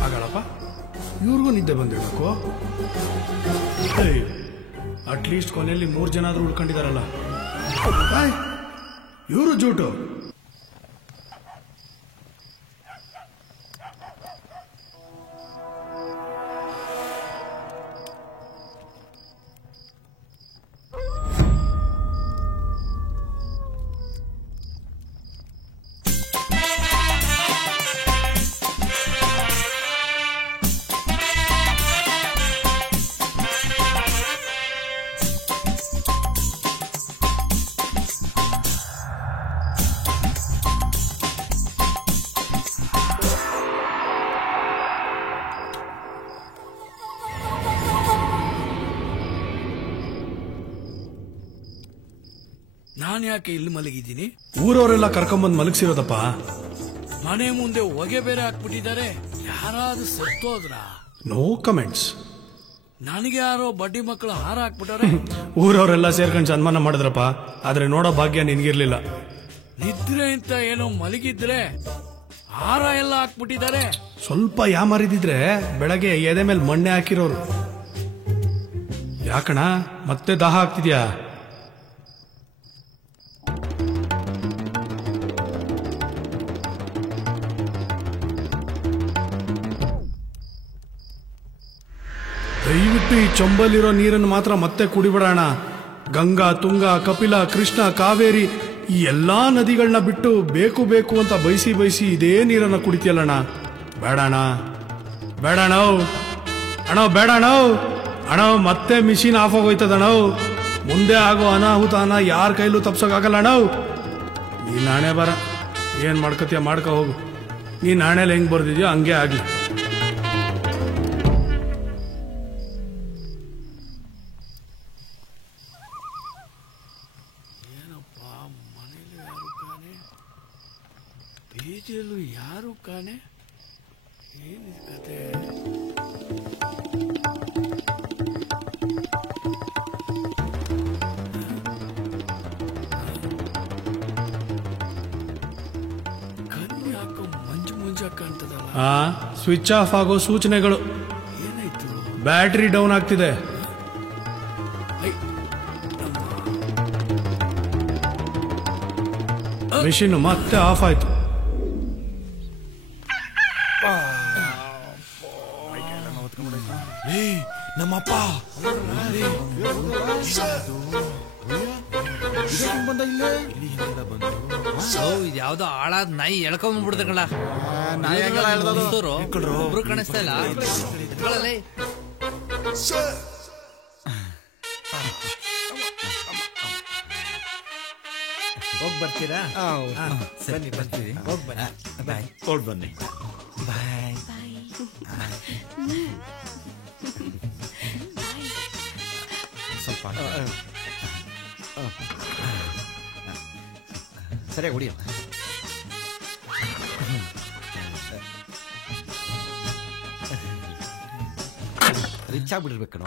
ಆಗಲ್ಲಪ್ಪ. ಇವ್ರಿಗೂ ನಿದ್ದೆ ಬಂದಿರಬೇಕು. ಅಟ್ಲೀಸ್ಟ್ ಕೊನೆಯಲ್ಲಿ 3 ಜನ ಆದ್ರೂ ಉಳ್ಕೊಂಡಿದಾರಲ್ಲ. ಇವರು ಜೂಟು. ನಾನು ಯಾಕೆ ಇಲ್ಲಿ ಮಲಗಿದ್ದೀನಿ? ಊರವರೆಲ್ಲ ಕರ್ಕೊಂಬಂದ್ ಮಲಗಿಸಿರೋದಪ್ಪ. ಮನೆ ಮುಂದೆ ಹೊಗೆ ಬೇರೆ ಹಾಕ್ಬಿಟ್ಟಿದ್ದಾರೆ. ಯಾರಾದ್ರೂ ಸತ್ತೋದ್ರ? No comments. ನನಗೆ ಯಾರೋ ಬಡ್ಡಿ ಮಕ್ಕಳು ಹಾರ ಹಾಕ್ಬಿಟ್ಟಾರೆ. ಊರವರೆಲ್ಲ ಸೇರ್ಕೊಂಡು ಸನ್ಮಾನ ಮಾಡಿದ್ರಪ್ಪ. ಆದ್ರೆ ನೋಡೋ ಭಾಗ್ಯ ನಿನ್ಗಿರ್ಲಿಲ್ಲ. ನಿದ್ರೆ ಅಂತ ಏನೋ ಮಲಗಿದ್ರೆ ಹಾರ ಎಲ್ಲ ಹಾಕ್ಬಿಟ್ಟಿದ್ದಾರೆ. ಸ್ವಲ್ಪ ಯಾಮಾರಿದಿದ್ರೆ ಬೆಳಗ್ಗೆ ಎದೆ ಮೇಲೆ ಮಣ್ಣೆ ಹಾಕಿರೋರು. ಯಾಕಣ ಮತ್ತೆ ದಾಹ ಆಗ್ತಿದ್ಯಾ? ದಯವಿಟ್ಟು ಈ ಚೊಂಬಲ್ಲಿರೋ ನೀರನ್ನು ಮಾತ್ರ ಮತ್ತೆ ಕುಡಿಬಿಡೋಣ. ಗಂಗಾ, ತುಂಗಾ, ಕಪಿಲ, ಕೃಷ್ಣ, ಕಾವೇರಿ ಈ ಎಲ್ಲಾ ನದಿಗಳನ್ನ ಬಿಟ್ಟು ಬೇಕು ಬೇಕು ಅಂತ ಬಯಸಿ ಬಯಸಿ ಇದೇ ನೀರನ್ನ ಕುಡಿತೀಯಲ್ಲಣ್ಣ. ಬೇಡಣ ಬೇಡಣ ಅಣ್ಣ, ಬೇಡಣ ಅಣ್ಣ. ಮತ್ತೆ ಮಿಷಿನ್ ಆಫ್ ಆಗೋಯ್ತದಣ್ಣ. ಮುಂದೆ ಆಗೋ ಅನಾಹುತನ ಯಾರ ಕೈಲೂ ತಪ್ಸೋಕಾಗಲ್ಲ ಅಣ್ಣ. ನೀ ನಾಣೆ ಬರ ಏನ್ ಮಾಡ್ಕೋತೀಯ ಮಾಡ್ಕೊ ಹೋಗು. ನೀ ನಾಣೆಲಿ ಹೆಂಗ್ ಬರ್ದಿದ್ಯೋ ಹಂಗೆ ಆಗ್ಲಿ. ಬೀದಿಯಲ್ಲೂ ಯಾರು ಕಾಣೆ. ಏನಿದೆ ಕತೆ? ಕಣ್ಣು ಯಾಕೋ ಮಂಜು ಕಾಣ್ತದಲ್ಲ. ಸ್ವಿಚ್ ಆಫ್ ಆಗೋ ಸೂಚನೆಗಳು. ಏನಾಯ್ತು? ಬ್ಯಾಟರಿ ಡೌನ್ ಆಗ್ತಿದೆ. ಮೆಷಿನ್ ಮತ್ತೆ ಆಫ್ ಆಯ್ತು. ನಮ್ಮಪ್ಪ ಯಾವ್ದೋ ಹಾಳಾದ ನಾಯಿ ಎಳ್ಕೊಂಡ್ಬಿಡ್ದಗಳ. ಒಬ್ರು ಕಾಣಿಸ್ತಾ ಇಲ್ಲ. ಹೋಗ್ ಬರ್ತೀರಾ? ಸರಿ ಬರ್ತೀವಿ. ಹೋಗ್ ಬನ್ನಿ. ಬಾಯ್. ಹೊರಡ್ ಬನ್ನಿ. ಬಾಯ್. ಸ್ವಲ್ಪ ಸರಿಯಾಗಿ ಹೊಡಿಯ. ರಿಚ್ ಆಗ್ಬಿಟ್ಟಿರ್ಬೇಕು ಕಣೋ.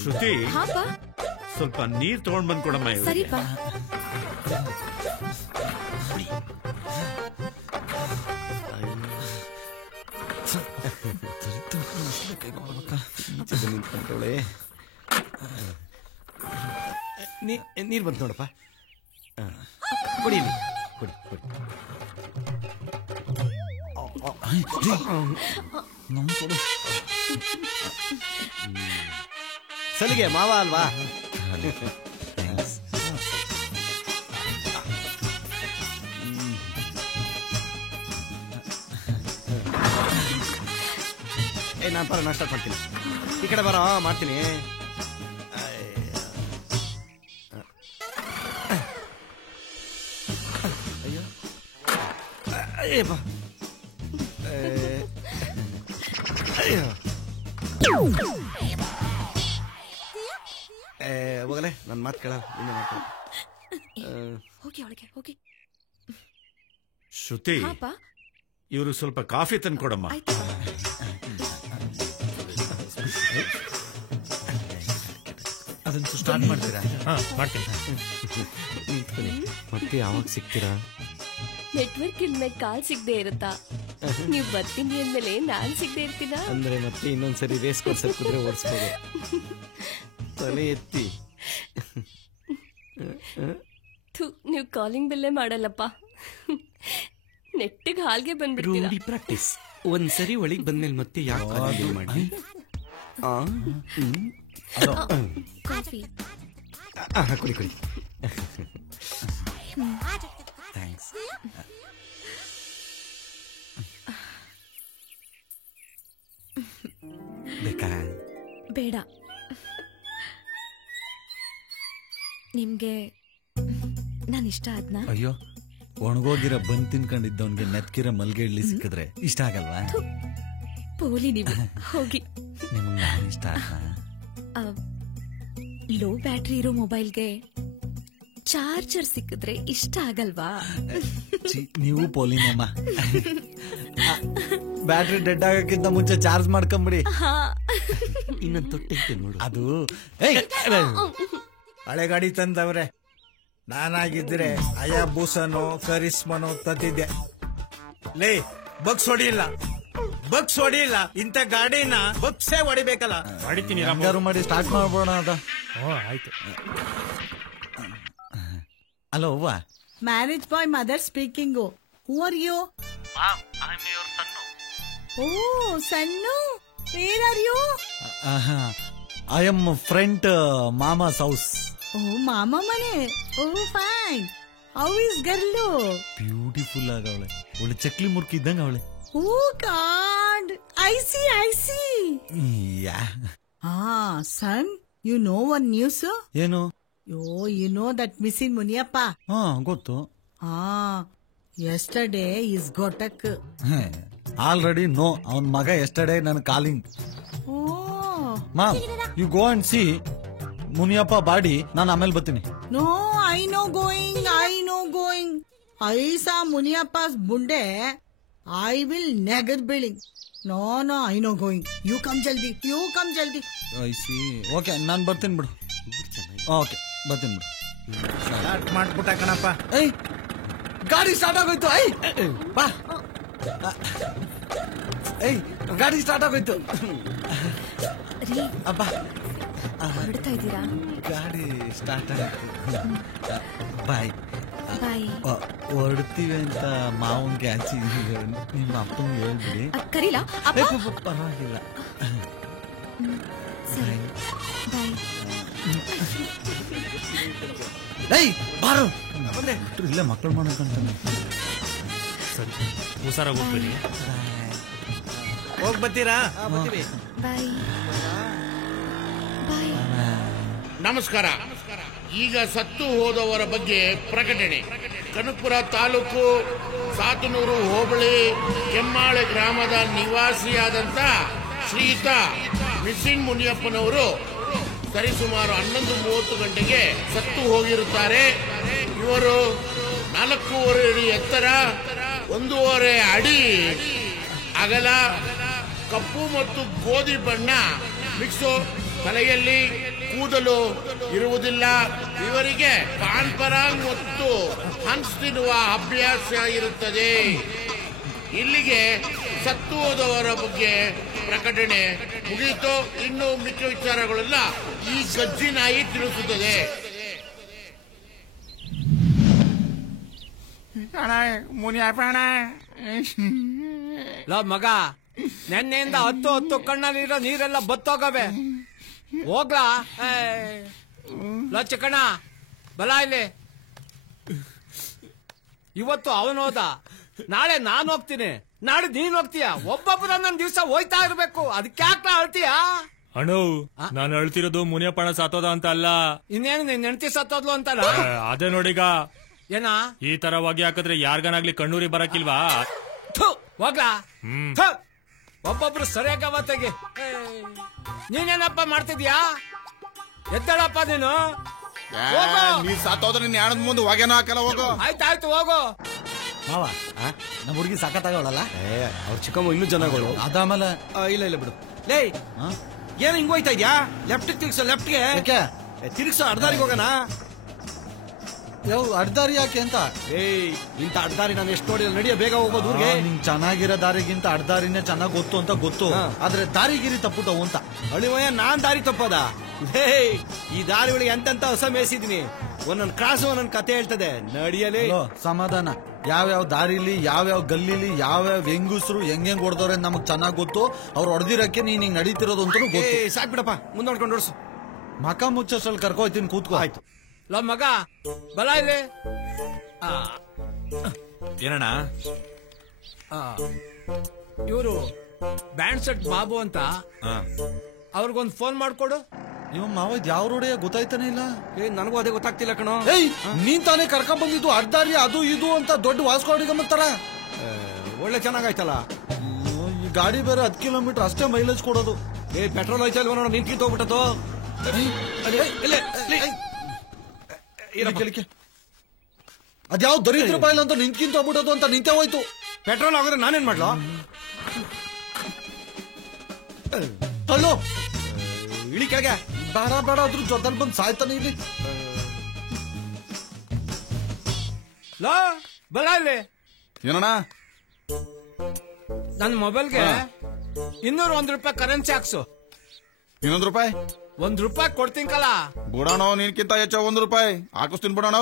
ಶ್ರುತಿ, ಹಾಪ ಸ್ವಲ್ಪ ನೀರ್ ತಗೊಂಡ್ ಬಂದ್ ಕೊಡಮ್ಮ ಇವ್ರಿಗೆ. ಸರಿಪ. ನಿಂತ್ಕೊಂಡವಳೆ. ನೀರ್ ಬಂತು ನೋಡಪ್ಪ. ಕೊಡಿ ಇಲ್ಲಿ. ಕೊಡಿ ಕೊಡಿ. ಸಲಿಗೆ ಮಾವ ಅಲ್ವಾ? ನಾನು ಬರೋ ನಾಷ್ಟ ಮಾಡ್ತೀನಿ. ಈ ಕಡೆ ಬರೋ ಮಾಡ್ತೀನಿ. ಅಯ್ಯೋ ಅಯ್ಯಪ್ಪ. ಅಯ್ಯೋ ಹೋಗಲೇ ನನ್ನ ಮಾತು ಕೇಳ. ಇನ್ನೇ ಮಾತು ಹೋಗಿ ಒಳಗೆ ಹೋಗಿ. ಶ್ರುತಿ, ಇವರು ಸ್ವಲ್ಪ ಕಾಫಿ ತಂದು ಕೊಡಮ್ಮ. ಅದನ್ನು ಸ್ಟಾರ್ಟ್ ಮಾಡ್ತೀರಾ? ಮಾಡ್ತೀನಿ. ಮತ್ತೆ ಯಾವಾಗ ಸಿಗ್ತೀರಾ? ನೆಟ್ವರ್ಕ್ ಇಲ್ಮೇಲೆ ಕಾಲ್ ಸಿಗದೆ ಇರುತ್ತಾ? ನೀವ್ ಬರ್ತೀನಿ ಅಂದ್ಮೇಲೆ ನಾನ್ ಸಿಗದೆ ಇರ್ತೀನ ಅಂದ್ರೆ ಮತ್ತೆ ಇನ್ನೊಂದ್ಸರಿ ರೇಸ್ ಕೋರ್ಸಲ್ಲಿ ಕುದ್ರೆ ಓಡಿಸ್ಬೋದು. ತಲೆ ಎತ್ತಿ. ನೀವು ಕಾಲಿಂಗ್ ಬೆಲ್ಲೇ ಮಾಡಲ್ಲಪ್ಪ. ನೆಟ್ಟಿಗೆ ಹಾಲ್ಗೆ ಬಂದ್ಬಿಡ್ತೀರಾ. ರೂಢಿ ಪ್ರಾಕ್ಟೀಸ್. ಒಂದ್ಸರಿ ಒಳಗೆ ಬಂದ್ಮೇಲೆ ಮತ್ತೆ ಯಾಕೆ ಮಾಡಿ? ಕಾಫಿ ಕುಡಿ ಕುಡಿ. ಥ್ಯಾಂಕ್ಸ್. ಬೇಕಾ? ಬೇಡ. ನಿಮ್ಗೆ ನಾನು ಇಷ್ಟ ಆದ್ನ? ಅಯ್ಯೋ, ಒಣಗೋಗಿರೋ ಬಂದ್ ತಿನ್ಕೊಂಡಿದ್ದವನ್ಗೆ ನೆತ್ಕಿರೋ ಮಲ್ಗೆ ಇಡ್ಲಿ ಸಿಕ್ಕಿದ್ರೆ ಇಷ್ಟ ಆಗಲ್ವಾ? ಪೋಲಿ ನೀವು ಹೋಗಿ. ನಿಮ್ಗೆ ನಾನು ಇಷ್ಟ ಆದ್ನ? ಲೋ ಬ್ಯಾಟ್ರಿ ಇರೋ ಮೊಬೈಲ್ಗೆ ಚಾರ್ಜರ್ ಸಿಕ್ಕಿದ್ರೆ ಇಷ್ಟ ಆಗಲ್ವಾ? ನೀವು ಪೋಲಿನಮ್ಮ. ಬ್ಯಾಟ್ರಿ ಡೆಡ್ ಆಗಕ್ಕಿಂತ ಮುಂಚೆ ಚಾರ್ಜ್ ಮಾಡ್ಕೊಂಬಿಡಿ. ಇನ್ನೊಂದು ತೊಟ್ಟೈತೆ ನೋಡು. ಅದು ಹಳೆ ಗಾಡಿ ತಂದವ್ರೆ. ನಾನಾಗಿದ್ರೆ ಅಯಾ ಬೂಸನೋ ಕರಿಸ್ಮನೋ ತಂದಿದ್ದೆ. ಲೇ ಬಗ್ಸ್ ಹೊಡಿಯಿಲ್ಲ, ಬಗ್ಸ್ ಹೊಡಿಯಿಲ್ಲ. ಇಂಥ ಗಾಡಿನ ಬಗ್ಸೇ ಹೊಡಿಬೇಕಲ್ಲ. ಹೊಡಿತೀನಿ ಮಾಡಿ ಸ್ಟಾರ್ಟ್ ಮಾಡ್ಬೋಣ ಅದ. ಆಯ್ತು. ಹಲೋ ಅವ್ವ. Marriage boy mother speaking. Who are you? Oh son, where are you? I am friend mama's house. Oh ಮಾಮ ಮನೆ. Oh fine. How is girl? Beautiful ಆಗವಳೆ. ಒಳ್ಳೆ ಚಕ್ಲಿ ಮುರ್ಕಿ ಇದ್ದಂಗ ಅವಳೆ. Oh god, I see I see. Son, you know one news? ಏನು? You know that mission Muniyappa? ಗೊತ್ತು. ಯೆಸ್ಟರ್ಡೇ ಇಸ್ ಗೋಟಕ್. Already no. ಅವನ್ ಮಗ ಎಸ್ಟರ್ಡೇ ನನ್ calling. Mom, you go and see Muniyappa body. ನಾನು ಆಮೇಲೆ ಬರ್ತೀನಿ. No, I no going. I saw Muniyappa's ಬುಂಡೆ. ಐ ವಿಲ್ ನೆಗದ್ ಬಿಳಿಂಗ್. No, I no going. You come ಜಲ್ದಿ. I see. ಓಕೆ, ನಾನು ಬರ್ತೀನಿ ಬಿಡು. ಓಕೆ, ಬರ್ತೀನಿ ಬಿಡು. ಸ್ಟಾರ್ಟ್ ಮಾಡ್ಬಿಟ್ಟ ಕಣಪ್ಪ. ಗಾಡಿ ಸ್ಟಾರ್ಟ್ ಆಗೋಯ್ತು. ಬಾ. ಗಾಡಿ ಸ್ಟಾರ್ಟ್ ಆಗೋಯ್ತು. ಅಬ್ಬಾ, ಹೊರಡ್ತಾ ಇದ್ದೀರಾ? ಗಾಡಿ ಸ್ಟಾರ್ಟ್ ಆಗೋಯ್ತು. ಬಾಯ್. ಬಾಯ್. ಹೊರಡ್ತೀವಿ ಅಂತ ಮಾವನ್ಗೆ ಆಚಿ ನಿಮ್ಮ ಅಪ್ಪಂಗೆ ಹೇಳ್ಬಿಡಿ. ಕರೀಲ? ಪರವಾಗಿಲ್ಲ. ಸರಿ, ಬಾಯ್. ಬಾರು. ಇಲ್ಲೇ ಮಕ್ಕಳು ಮಾಡೋಕಂತಾನೆ. ಸರಿ, ಹುಷಾರಾಗಿ ಹೋಗ್ಬೇಡಿ. ಹೋಗ್ ಬರ್ತೀರಾ? ಬಾಯ್. ನಮಸ್ಕಾರ. ಈಗ ಸತ್ತು ಹೋದವರ ಬಗ್ಗೆ ಪ್ರಕಟಣೆ. ಕನಕಪುರ ತಾಲೂಕು ಸಾತನೂರು ಹೋಬಳಿ ಕೆಮ್ಮಾಳೆ ಗ್ರಾಮದ ನಿವಾಸಿಯಾದಂಥ ಶ್ರೀಯುತ ಮಿಸಿನ್ ಮುನಿಯಪ್ಪನವರು ಸರಿಸುಮಾರು 11:30 ಗಂಟೆಗೆ ಸತ್ತು ಹೋಗಿರುತ್ತಾರೆ. ಇವರು 4.5 ಅಡಿ ಎತ್ತರ, 1.5 ಅಡಿ ಅಗಲ, ಕಪ್ಪು ಮತ್ತು ಗೋಧಿ ಬಣ್ಣ ಮಿಕ್ಸು, ತಲೆಯಲ್ಲಿ ಕೂದಲು ಇರುವುದಿಲ್ಲ. ಇವರಿಗೆ ಪಾನ್ಪರಾಂಗ್ ಮತ್ತು ಹನ್ಸ್ ತಿನ್ನುವ ಅಭ್ಯಾಸ ಇರುತ್ತದೆ. ಇಲ್ಲಿಗೆ ಸತ್ತು ಹೋದವರ ಬಗ್ಗೆ ಪ್ರಕಟಣೆ ಮುಗಿಯಿತು. ಇನ್ನು ಮಿಕ್ಕ ವಿಚಾರಗಳೆಲ್ಲ ಈ ಗಜ್ಜಿ ನಾಯಿ ತಿಳಿಸುತ್ತದೆ. ಮಗ, ನೆನ್ನೆಯಿಂದ 10 ಕಣ್ಣಲ್ಲಿರೋ ನೀರೆಲ್ಲ ಬತ್ತೋಗವೆ. ಹೋಗ್ಲಾ ಚಿಕ್ಕಣ್ಣ, ಬಲ ಇಲ್ಲಿ. ಇವತ್ತು ಅವನೋದ, ನಾಳೆ ನಾನು ಹೋಗ್ತೀನಿ, ನಾಳೆ ನೀನ್ ಹೋಗ್ತೀಯ. ಒಬ್ಬೊಬ್ಬರ ನನ್ನ ದಿವಸ ಹೋಯ್ತಾ ಇರ್ಬೇಕು. ಅದಕ್ಕೆ ಯಾಕೆ ಅಳ್ತೀಯ? ಅಣ್ಣು, ನಾನು ಅಳ್ತಿರೋದು ಮುನಿಯಪ್ಪಣ ಸತ್ತೋದ ಅಂತ ಅಲ್ಲ. ಇನ್ನೇನು ನಿನ್ ಹೆಂಡತಿ ಸತ್ತೋದ್ಲು ಅಂತಲ್ಲ? ಅದೇ ನೋಡೀಗ, ಏನ ಈ ತರ ಹೊಗೆ ಹಾಕಿದ್ರೆ ಯಾರ್ಗನಾಗ್ಲಿ ಕಣ್ಣೂರಿ ಬರಕಿಲ್ವಾ? ಹೋಗ್ಲಾ? ಒಬ್ಬೊಬ್ರು ಸರಿಯಾಗ ಅವತ್ತಿಗೆ. ನೀನೇನಪ್ಪ ಮಾಡ್ತಿದ್ಯಾ? ಎದ್ದಳಪ್ಪ ನೀನು. ನೀ ಸತ್ತೋದ್ರೆ ನಿನ್ ಯಾಣದ ಮುಂದೆ ಹೊಗೆನೂ ಹಾಕಲ್ಲ. ಹೋಗು. ಆಯ್ತಾಯ್ತು, ಹೋಗು. ಮಾವ, ನಮ್ಮ ಹುಡುಗಿ ಸಖತ್ತಾಗವಳಲ್ಲ? ಅವ್ರ ಚಿಕ್ಕಮ್ಮ ಇನ್ನೂ ಜನಗಳು. ಅದಾಮಲ ಇಲ್ಲ ಬಿಡು. ಲೇ, ಏನ್ ಹಿಂಗ್ ಹೋಯ್ತಾ ಇದ್ಯಾ? ಲೆಫ್ಟ್ ತಿರ್ಗ್ಸೋ, ಲೆಫ್ಟ್ಗೆ ತಿರ್ಗ್ಸೋ. ಅರ್ಧಾರಿಗೆ ಹೋಗೋಣ. ಅಡ್ದಾರಿ ಯಾಕೆ ಅಂತ? ಇಂತ ಅಡ್ದಾರಿ ನಾನು ಎಷ್ಟು ನೋಡಿಲ್ಲ. ನಡಿಯ, ಬೇಗ ಹೋಗ್ಬೋದು ಊರಿಗೆ. ನಿಂಗ್ ಚೆನ್ನಾಗಿರೋ ದಾರಿಗಿಂತ ಅಡ್ದಾರಿನೇ ಚೆನ್ನಾಗ್ ಗೊತ್ತು ಅಂತ ಗೊತ್ತು. ಆದ್ರೆ ದಾರಿಗಿರಿ ತಪ್ಪುಟವು ಅಂತ. ಅಳಿವಯ್ಯ, ನಾನ್ ದಾರಿ ತಪ್ಪದ? ಈ ದಾರಿ ಒಳಗೆ ಎಂತೆಂತ ಹೊಸ ಮೇಯಿಸಿದೀನಿ. ಒಂದೊಂದ್ ಕ್ರಾಸು ಒಂದೊಂದ್ ಕತೆ ಹೇಳ್ತದೆ. ನಡಿಯಲೇ ಸಮಾಧಾನ. ಯಾವ್ಯಾವ ದಾರಿಲಿ, ಯಾವ್ಯಾವ ಗಲ್ಲಿಲಿ, ಯಾವ್ಯಾವ ಹೆಂಗುಸ್ರು ಹೆಂಗ್ ಹೊಡೆದವ್ರೆ ನಮಗ್ ಚೆನ್ನಾಗ್ ಗೊತ್ತು. ಅವ್ರು ಹೊಡೆದಿರಕ್ಕೆ ನೀನ್ ಹಿಂಗ್ ನಡೀತಿರೋದು ಅಂತ ಗೊತ್ತು. ಸಾಕ್ ಬಿಡಪ್ಪ, ಮುಂದೋಡ್ಕೊಂಡು ಓಡಿಸು. ಮಕ ಮುಚ್ಚಲ್ಲಿ ಕರ್ಕೋಯ್ತೀನಿ, ಕೂತ್ಕೋ. ಆಯ್ತು. ಮಗ, ಬಲ ಇಲ್ಲಿ. ಏನಣ್ಣ? ಇವರು ಬ್ಯಾಂಡ್ ಸೆಟ್ ಬಾಬು ಅಂತ, ಅವ್ರಿಗೊಂದು ಫೋನ್ ಮಾಡ್ಕೊಡು. ನೀವು ಮಾವ ಯಾವ ರೋಡಿಯ ಗೊತ್ತಾಯ್ತಾನೆ ಇಲ್ಲ? ನನಗೂ ಅದೇ ಗೊತ್ತಾಗ್ತಿಲ್ಲ ಕಣೋ. ನೀನ್ ತಾನೇ ಕರ್ಕೊಂಡ್ ಬಂದಿದ್ದು ಅಡ್ದಾರಿ ಅದು ಇದು ಅಂತ ದೊಡ್ಡ ವಾಸ್ಕೋಡಿಗಮ್ಮತ್ತಾರ. ಒಳ್ಳೆ ಚೆನ್ನಾಗಾಯ್ತಲ್ಲ. ಈ ಗಾಡಿ ಬೇರೆ 10 ಕಿಲೋಮೀಟರ್ ಅಷ್ಟೇ ಮೈಲೇಜ್ ಕೊಡೋದು. ಪೆಟ್ರೋಲ್ ಆಯ್ತಾ ಇಲ್ವ ನೋಡ, ನಿಂತ್ಕಿಂತ ಹೋಗ್ಬಿಟ್ಟದು. ಅದ್ಯಾವ ದರಿದ್ರ ಬಾಯಿಲ್ ಅಂತ ನಿಂತ್ಕಿಂತ ಹೋಗ್ಬಿಟ್ಟದು ಅಂತ ನಿಂತೆ ಹೋಯ್ತು. ಪೆಟ್ರೋಲ್ ಆಗೋದ್ರೆ ನಾನೇನ್ ಮಾಡ್ಲೋ? ತಳ್ಳೋ, ಇಳಿ ಕೆಳಗೆ. ಬೇಡ ಬೇಡ, ಅದ್ರ ಜೊತೆಲಿ ಬಂದು ಸಾಯ್ತಾನೆ ಇಲ್ಲಿ. ಬಲ ಇಲ್ಲಿ. ಏನಣ್ಣ? ನನ್ನ ಮೊಬೈಲ್ಗೆ 201 ರೂಪಾಯಿ ಕರೆನ್ಸಿ ಹಾಕ್ಸು. 1 ರೂಪಾಯಿ? 1 ರೂಪಾಯಿ ಕೊಡ್ತೀನಿಕಲ್ಲ. ಬುಡಾಣೋ, ನಿನ್ಕಿಂತ ಹೆಚ್ಚ 1 ರೂಪಾಯಿ ಹಾಕಿಸ್ತೀನಿ ಬಿಡೋಣ.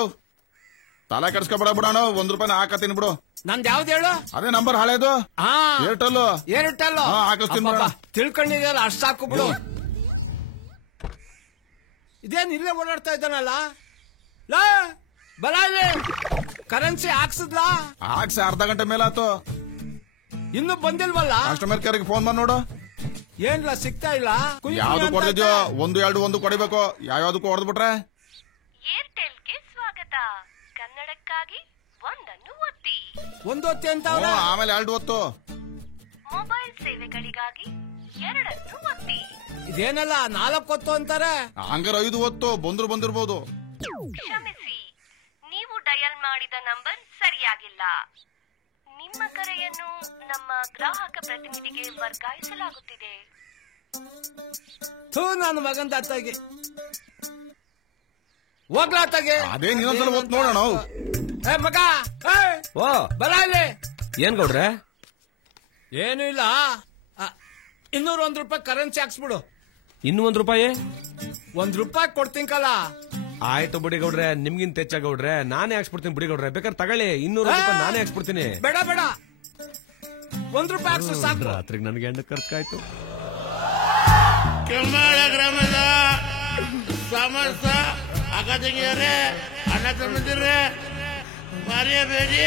ತಲೆ ಕಡ್ಸ್ಕೊಬೇಡ ಬಿಡೋಣ. 1 ರೂಪಾಯಿನ ಹಾಕತ್ತೀನಿ ಬಿಡು. ನಂದ್ ಯಾವ್ದು ಹೇಳು? ಅದೇ ನಂಬರ್ ಹಳೇದು. ಏರ್ಟೆಲ್. ಏರ್ಟೆಲ್ ಹಾಕಿಸ್ತೀನಿ ಬಿಡೋಣ. ತಿಳ್ಕೊಂಡಿದ್ಯಲ್ಲ, ಅಷ್ಟು ಸಾಕು ಬಿಡು. ಇದೇನ್ ಇಲ್ಲೇ ಓಡಾಡ್ತಾ ಇದ್ದಾನಲ್ಲ? ಬಲ ಇಲ್ಲಿ. ಕರೆನ್ಸಿ ಹಾಕ್ಸಿದ್ಲಾ? ಹಾಕ್ಸಿ ಅರ್ಧ ಗಂಟೆ ಮೇಲಾತು. ಇನ್ನು ಬಂದಿಲ್ವಲ್ಲ? ಕಸ್ಟಮರ್ ಕೇರ್ಗೆ ಫೋನ್ ಮಾಡಿ ನೋಡು. ಏನ್ಲ ಸಿಗ್ತಾ ಇಲ್ಲ? ಯಾವ್ದು ಕೊಡ್ತಿದ್ಯೋ 1, 2, 1 ಕೊಡಿಬೇಕು. ಯಾವ್ಯಾವ್ದಕ್ಕೂ ಹೊಡೆದ್ಬಿಟ್ರೆ. ಏರ್ಟೆಲ್ಗೆ ಸ್ವಾಗತ. ಕನ್ನಡಕ್ಕಾಗಿ 1 ಒತ್ತಿ. 1 ಒತ್ತಿ ಅಂತ. ಆಮೇಲೆ 2 ಒತ್ತು. ಮೊಬೈಲ್ ಸೇವೆಗಳಿಗಾಗಿ 2 ಒತ್ತಿ. ಇದೇನಲ್ಲ 4 ಒತ್ತು ಅಂತಾರೆ. ಹಂಗಾರೆ 5 ಒತ್ತು. ಬಂದಿರ್ಬೋದು. ಕ್ಷಮಿಸಿ, ನೀವು ಡಯಲ್ ಮಾಡಿದ ನಂಬರ್ ಸರಿಯಾಗಿಲ್ಲ. ನಿಮ್ಮ ಕರೆಯನ್ನು ನಮ್ಮ ಗ್ರಾಹಕ ಪ್ರತಿನಿಧಿಗೆ ವರ್ಗಾಯಿಸಲಾಗುತ್ತಿದೆ. ನನ್ನ ಮಗಂದ ಅತ್ತಾಗೆ ಹೋಗ್ಲಾತಾಗೆ. ಅದೇ ನೀನೊಂದ್ಸಲ ಒತ್ತು ನೋಡೋಣ. ಮಗ, ಬಲ ಇಲ್ಲಿ. ಏನ್ ಗೌಡ್ರೆ? ಏನು ಇಲ್ಲ, 201 ರೂಪಾಯಿ ಕರೆನ್ಸಿ ಹಾಕ್ಸ್ಬಿಡು. ಇನ್ನೂ 1 ರೂಪಾಯಿ? 1 ರೂಪಾಯಿ ಕೊಡ್ತೀನಿಕಲ್ಲ. ಆಯ್ತು ಬಿಡಿ ಗೌಡ್ರೆ, ನಿಮ್ಗಿಂತ ಹೆಚ್ಚ ಗೌಡ್ರೆ. ನಾನೇ ಹಾಕ್ಸ್ಬಿಡ್ತೀನಿ ಬಿಡಿ ಗೌಡ್ರೆ. ಬೇಕಾದ್ರೆ ತಗೊಳ್ಳಿ, 200 ರೂಪಾಯಿ ನಾನೇ ಹಾಕ್ಸ್ಬಿಡ್ತೀನಿ. ಬೇಡ 1 ರೂಪಾಯಿ ಹಾಕ್ಸು ಸಾಕು. ರಾತ್ರಿಗೆ ನನಗೆ ಹೆಣ್ಣು ಖರ್ಚಾಯ್ತು. ಕೆಮ್ಮಾಳ ಗ್ರಾಮದ ಸಮಸ್ತ ಅಕ್ಕ ತಂಗಿಯರೇ, ಅಣ್ಣ ತಮ್ಮಂದಿರೇ, ಮರೆಯಬೇಡಿ.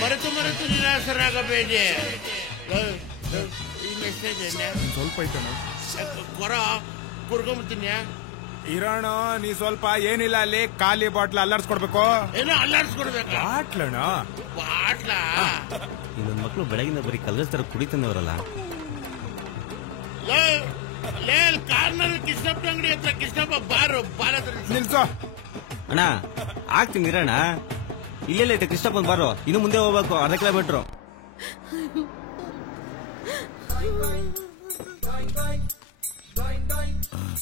ಮರೆತು ನಿರಾಸರಾಗಬೇಡಿ. ಸ್ವಲ್ಪ ಐತಣ್ಣ. ಕೊರ ಕುರ್ಕೊಂಬತ್ತೀನಿ. ಇರೋಣ ನೀ ಸ್ವಲ್ಪ ಏನಿಲ್ಲ ಅಲ್ಲಿ ಖಾಲಿ ಬಾಟ್ಲ್ ಅಲ್ಲಾಡ್ಸ್ಕೊಡ್ಬೇಕು. ಏನೋ ಅಲ್ಲಾಡ್ಸ್ಕೊಡ್ಬೇಕು. ಬಾಟ್ಲಣ ಬಾಟ್ಲಾ? ಇನ್ನೊಂದ್ ಮಕ್ಳು ಬೆಳಗಿನ ಬರೀ ಕಲ್ಲಸ್ ತರ ಕುಡಿತಂದವರಲ್ಲ. ಕಾರ್ನರ್ ಕೃಷ್ಣಪ್ಪ ಅಂಗಡಿ ಹತ್ರ ಕೃಷ್ಣಪ್ಪ ಬಾರು ಬಾರ ನಿಲ್ಸೋ. ಅಣ್ಣ ಆಗ್ತೀನಿ ಇರೋಣ. ಇಲ್ಲೆಲ್ಲ ಐತೆ ಕೃಷ್ಣಪ್ಪನ್ ಬಾರು. ಇನ್ನು ಮುಂದೆ ಹೋಗ್ಬೇಕು, ಅರ್ಧ ಕಿಲೋಮೀಟ್ರು.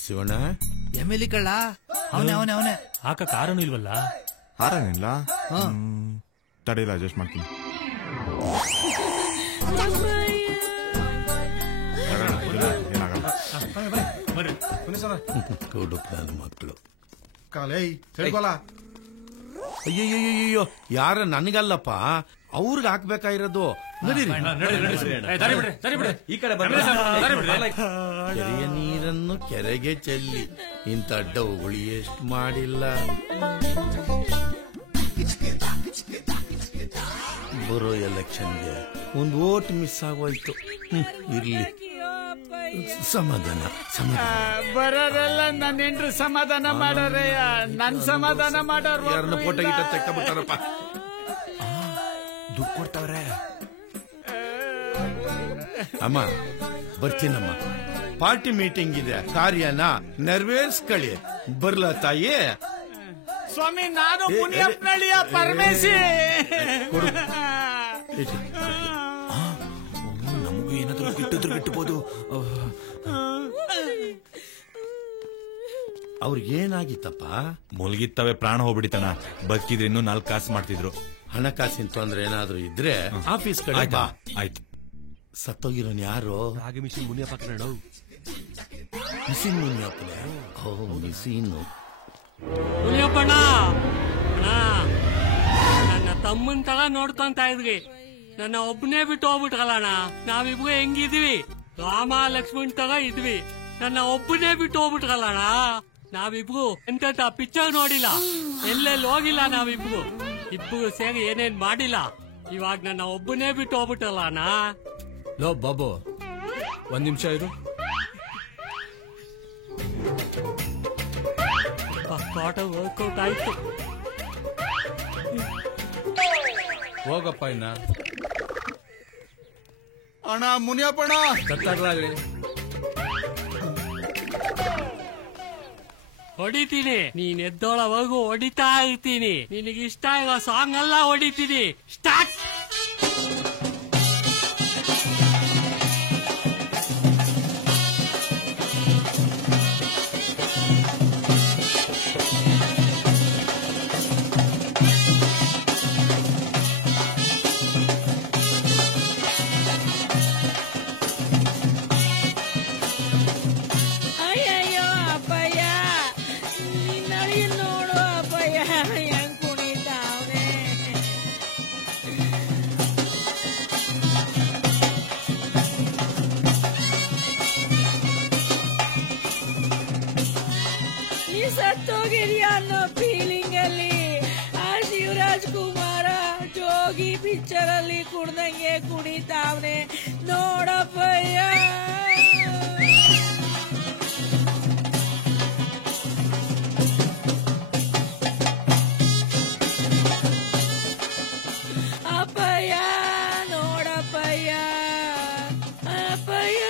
ಶಿವಣ್ಣ ಎಮ್ಮೆಲಿ ಕಳ್ಳ ಅವನೇ ಹಾಕ ಕಾರಣ ಇಲ್ವಲ್ಲ? ಹಾರನಿಲ್ಲ, ತಡೆಯಿಲ್ಲ, ಅಡ್ಜಸ್ಟ್ ಮಾಡ್ತೀನಿ. ಮಕ್ಕಳು ಅಯ್ಯಯ್ಯೋ, ಯಾರ ನನಗಲ್ಲಪ್ಪ, ಅವ್ರಿಗೆ ಹಾಕ್ಬೇಕಾಗಿರೋದು. ಕೆರೆಯ ನೀರನ್ನು ಕೆರೆಗೆ ಚೆಲ್ಲಿ ಇಂಥ ಡೌಗಳು ಎಷ್ಟು ಮಾಡಿಲ್ಲ. ಬರೋ ಎಲೆಕ್ಷನ್ಗೆ ಒಂದು ವೋಟ್ ಮಿಸ್ ಆಗೋಯ್ತು. ಇರ್ಲಿ, ಸಮಾಧಾನ ಬರೋರೆಲ್ಲ ನನ್ನ ಹೆಂಡ್ರು ಸಮಾಧಾನ ಮಾಡೋರೆ, ನನ್ ಸಮಾಧಾನ ಮಾಡೋರು. ಯಾರನ್ನ ಫೋಟೋ ಗಿಟ್ಟ ತೆಕ್ಕೊಂಡ್ಬಿಟ್ಟಾರಪ್ಪ. ದುಡ್ಡು ಕೊಡ್ತಾವ್ರೆ. ಅಮ್ಮ ಬರ್ತೀನಮ್ಮ, ಪಾರ್ಟಿ ಮೀಟಿಂಗ್ ಇದೆ, ಕಾರ್ಯನ ನೆರವೇರಿಸ್ಕೊಳ್ಳಿ. ಬರ್ಲ ತಾಯಿ? ಸ್ವಾಮಿ, ನಾನು ಮುನಿಯಪ್ಪನಳ್ಳಿಯ ಪರಮೇಶಿ. ನಮಗೂ ಏನಾದ್ರು ಗಿಟ್ಟಬಹುದು. ಅವ್ರಿಗೇನಾಗಿತ್ತಪ್ಪ? ಮುಲ್ಗಿತ್ತವೆ, ಪ್ರಾಣ ಹೋಗ್ಬಿಡಿತನ. ಬದುಕಿದ್ರೆ ಇನ್ನೂ 4 ಕಾಸು ಮಾಡ್ತಿದ್ರು. ಹಣಕಾಸಿನ ತೊಂದ್ರೆ ಏನಾದ್ರು ಇದ್ರೆ ಆಫೀಸ್ ಕಡೆ ಬಾ. ಆಯ್ತು. ಸತ್ತೋಗಿರೋನ್ ಯಾರು? ಮಿಷಿನ್ ಮುನಿಯಪ್ಪ ಕಣ. ಮಿಸಿನ್ ಮುನಿಯಪ್ಪನ? ಮಿಸಿನ್ ಮುನಿಯಪ್ಪಣ್ಣ, ನನ್ನ ತಮ್ಮನ್ ತರ ನೋಡ್ಕೊಂತ ಇದ್ರಿ. ನನ್ನ ಒಬ್ಬನೇ ಬಿಟ್ಟು ಹೋಗ್ಬಿಟ್ರಲ್ಲಣ್ಣ. ನಾವಿಬ್ರು ಹೆಂಗಿದ್ವಿ? ರಾಮ ಲಕ್ಷ್ಮಣ್ ತರ ಇದ್ವಿ. ನನ್ನ ಒಬ್ಬನೇ ಬಿಟ್ಟು ಹೋಗ್ಬಿಟ್ರಲ್ಲಣ್ಣ. ನಾವಿಬ್ರು ಎಂತ ಪಿಕ್ಚರ್ ನೋಡಿಲ್ಲ, ಎಲ್ಲೆಲ್ಲಿ ಹೋಗಿಲ್ಲ. ನಾವಿಬ್ರು ಇಬ್ರು ಸೇರಿ ಏನೇನ್ ಮಾಡಿಲ್ಲ. ಇವಾಗ ನನ್ನ ಒಬ್ಬನೇ ಬಿಟ್ಟು ಹೋಗ್ಬಿಟ್ರಲ್ಲ ಅಣ್ಣ. ಲೋ ಬಾಬು, 1 ನಿಮಿಷ ಇರು. ವರ್ಕೌಟ್ ಆಯ್ತು. ಹೋಗಪ್ಪ ಇನ್ನ. ಅಣ್ಣ ಮುನಿಯಪ್ಪಣ್ಣ ಕತ್ತಾಗ್ಲಾಗ್ಲಿ. ಹೊಡಿತೀನಿ, ನೀನ್ ಎದ್ದೋಳವರೆಗೂ ಹೊಡಿತಾ ಇರ್ತೀನಿ. ನಿನಗಿಷ್ಟ ಇರೋ ಸಾಂಗ್ ಎಲ್ಲ ಹೊಡಿತೀನಿ. ಸ್ಟಾರ್ಟ್. ಅಯ್ಯಯ್ಯೋ ಅಪ್ಪಯ್ಯ, ನಿನ್ನಳಿ ನೋಡು ಅಪ್ಪಯ್ಯ ಹೆಂಗ್ ಕುಣಿತಾವ್ನೆ. ನೀ ಸತ್ತೋಗಿದ್ಯಾ ಅನ್ನೋ ಫೀಲಿಂಗ್ ಅಲ್ಲಿ ಆ ಶಿವರಾಜ್ ಕುಮಾರ ಜೋಗಿ ಪಿಕ್ಚರ್ ಅಲ್ಲಿ ಕುಡ್ದಂಗೆ ಕುಣಿತಾವ್ನೆ ನೋಡಪ್ಪಯ್ಯ. ಅಪ್ಪಯ್ಯ ನೋಡಪ್ಪಯ್ಯ, ಅಪ್ಪಯ್ಯ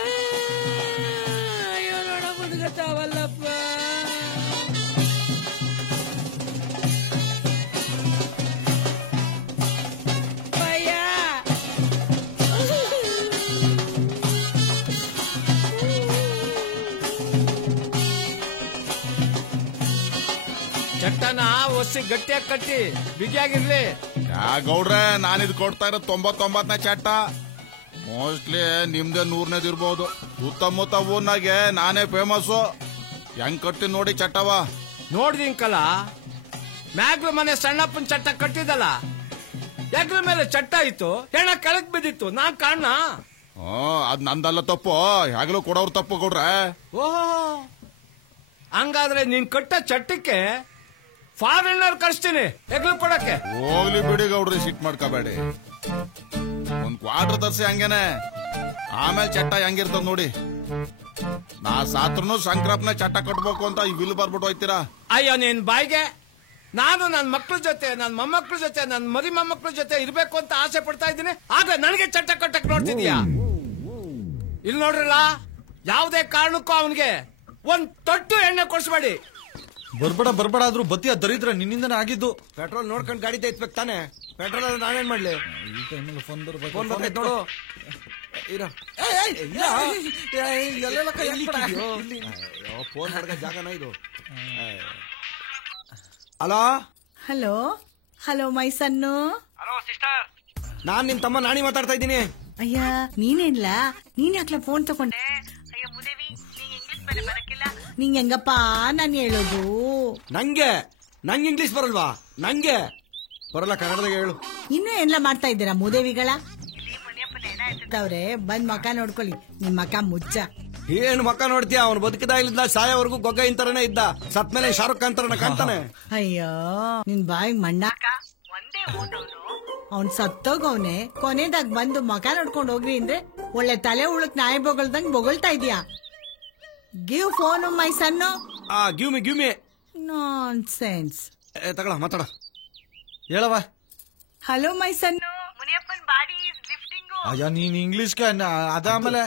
ಅಯ್ಯೋ ನೋಡ ಮುದುಗತ್ತಾವಲ್ಲಪ್ಪ. ಅಪ್ಪಯ್ಯ ಚಟ್ಟನ ಒಸಿ ಗಟ್ಟಿಯಾಗಿ ಕಟ್ಟಿ ಬಿಗಿಯಾಗಿರ್ಲಿ. ಯಾ ಗೌಡ್ರೆ, ನಾನಿದ್ ಕೊಡ್ತಾ ಇರೋದು 99ನೇ ಚಟ್ಟ. ಮೋಸ್ಟ್ಲಿ ನಿಮ್ದೇ 100ನೇದು ಇರ್ಬೋದು. ಸುತ್ತಮುತ್ತ ಊರ್ನಾಗೆ ನಾನೇ ಫೇಮಸ್ಸು. ಹೆಂಗ್ ಕಟ್ತೀನಿ ನೋಡಿ ಚಟ್ಟವ. ನೋಡ್ದಿಂಕಲ್ಲ, ಮ್ಯಾಗ್ಲ ಮನೆ ಸಣ್ಣಪ್ಪನ ಚಟ್ಟ ಕಟ್ಟಿದಲ್ಲ, ಹೆಗ್ಲ ಮೇಲೆ ಚಟ್ಟ ಇತ್ತು, ಹೆಣ ಕೆಳಕ್ ಬಿದ್ದಿತ್ತು. ನಾನ್ ಕಾರಣ? ಅದ್ ನಂದಲ್ಲ ತಪ್ಪು, ಹೆಗ್ಲು ಕೊಡೋರು ತಪ್ಪು ಗೌಡ್ರೆ. ಓಹೋ, ಹಂಗಾದ್ರೆ ನೀನ್ ಕಟ್ಟ ಚಟ್ಟಕ್ಕೆ ಫಾರಿನರ್ ಕಳಿಸ್ತೀನಿ ಹೆಗ್ಲು ಕೊಡಕ್ಕೆ. ಹೋಗ್ಲಿ ಬಿಡಿ ಗೌಡ್ರಿ, ಸಿಟ್ ಮಾಡ್ಕೋಬೇಡಿ. ಒಂದ್ ಕ್ವಾರ್ಟರ್ ತರ್ಸಿ ಹಂಗೇನೆ, ಆಮೇಲೆ ಚಟ್ಟ ಹೆಂಗಿರ್ತದ ನೋಡಿ. ನಾ ಸಾತ್ರನು ಶಂಕರಪ್ಪನ ಚಟ್ಟ ಕಟ್ಬೇಕು ಅಂತ ಈ ಬಿಲ್ ಬರ್ಬಿಟ್ಟು ಹೋಯ್ತೀರಾ? ಅಯ್ಯೋ ನೀನ್ ಬಾಯ್ಗೆ, ನಾನು ನನ್ನ ಮಕ್ಳ ಜೊತೆ ನನ್ನ ಮೊಮ್ಮಕ್ಳ ಜೊತೆ ನನ್ನ ಮರಿ ಮೊಮ್ಮಕ್ಳ ಜೊತೆ ಇರ್ಬೇಕು ಅಂತ ಆಸೆ ಪಡ್ತಾ ಇದ್ದೀನಿ, ಆಗ ನನಗೆ ಚಟ್ಟ ಕಟ್ಟಕ್ ನೋಡ್ತಿದ್ಯಾ? ಇಲ್ಲಿ ನೋಡ್ರಲ್ಲ, ಯಾವುದೇ ಕಾರಣಕ್ಕೂ ಅವನಿಗೆ ಒಂದ್ ತೊಟ್ಟು ಎಣ್ಣೆ ಕೊಡ್ಸ್ಬೇಡಿ. ಬರ್ಬೇಡ ಆದ್ರೂ ಬತ್ತಿಯ ದರಿದ್ರ ನಿನ್ನಿಂದನೇ ಆಗಿದ್ದು. ಪೆಟ್ರೋಲ್ ನೋಡ್ಕೊಂಡು ಗಾಡಿ ತೆಗಿಸ್ಬೇಕು ತಾನೆ. ಪೆಟ್ರೋಲ್ ನಾನೇನ್ ಮಾಡ್ಲಿ? ಫೋನ್ ಬರ್ತೈತೆ ನೋಡು. ಫೋನ್ ಮಾಡ್ಕ ಜಾಗನ ಇದು. Hello hello hello my son. ನಾನ್ ನಿಮ್ ತಮ್ಮ ನಾಣಿ ಮಾತಾಡ್ತಾ ಇದ್ದೀನಿ. ಅಯ್ಯ ನೀನೇನ್ಲ, ನೀನ್ ಯಾಕ್ಲ ಫೋನ್ ತಗೊಂಡೆ? ನಿಂಗೆ ಹೆಂಗಪ್ಪ ನಾನು ಹೇಳೋದು? ನಂಗೆ ಇಂಗ್ಲಿಷ್ ಬರಲ್ವಾ? ನಂಗೆ ಬರಲ್ಲ, ಕನ್ನಡದಾಗ ಹೇಳು. ಇನ್ನು ಎಲ್ಲ ಮಾಡ್ತಾ ಇದ್ದೀರಾ ಮೂದೇವಿಗಳ? ಬಂದ್ ಮಕ ನೋಡ್ಕೊಳ್ಳಿ, ನಿಮ್ ಮಕ ಮುಚ್ಚ. ಏನು ಮಕ್ಕ ನೋಡ್ತೀಯ? ಅವ್ನು ಬದುಕಿದಾಗಿಂದ ಸಾಯೋವರೆಗೂ ಗೊಗ್ಗ ಇಂತರನೇ ಇದ್ದ. ಸತ್ ಮೇಲೆ ಶಾರುಖ್ ಖಾನ್ ತರನ ಕಾಣ್ತಾನೆ. ಅಯ್ಯೋ ನಿನ್ ಬಾಯಿಗೆ ಮಣ್ಣಾಕ. ಅವ್ನ್ ಸತ್ತೋಗವ್ನೆ, ಕೊನೆದಾಗ ಬಂದು ಮಕ ನೋಡ್ಕೊಂಡ್ ಹೋಗ್ರಿ ಅಂದ್ರೆ ಒಳ್ಳೆ ತಲೆ ಉಳಕ್ ನಾಯಿ ಬೊಗಳ್ದಂಗ್ ಬೊಗಳ್ತಾ ಇದೀಯಾ. Give phone my son. Give me nonsense. ತಗೊಳ ಮಾತಾಡ. ಹೇಳವ. Hello my son. ಅಯ್ಯ ನೀನ್ ಇಂಗ್ಲಿಷ್ಗೆ ಅದಾದ್ಮೇಲೆ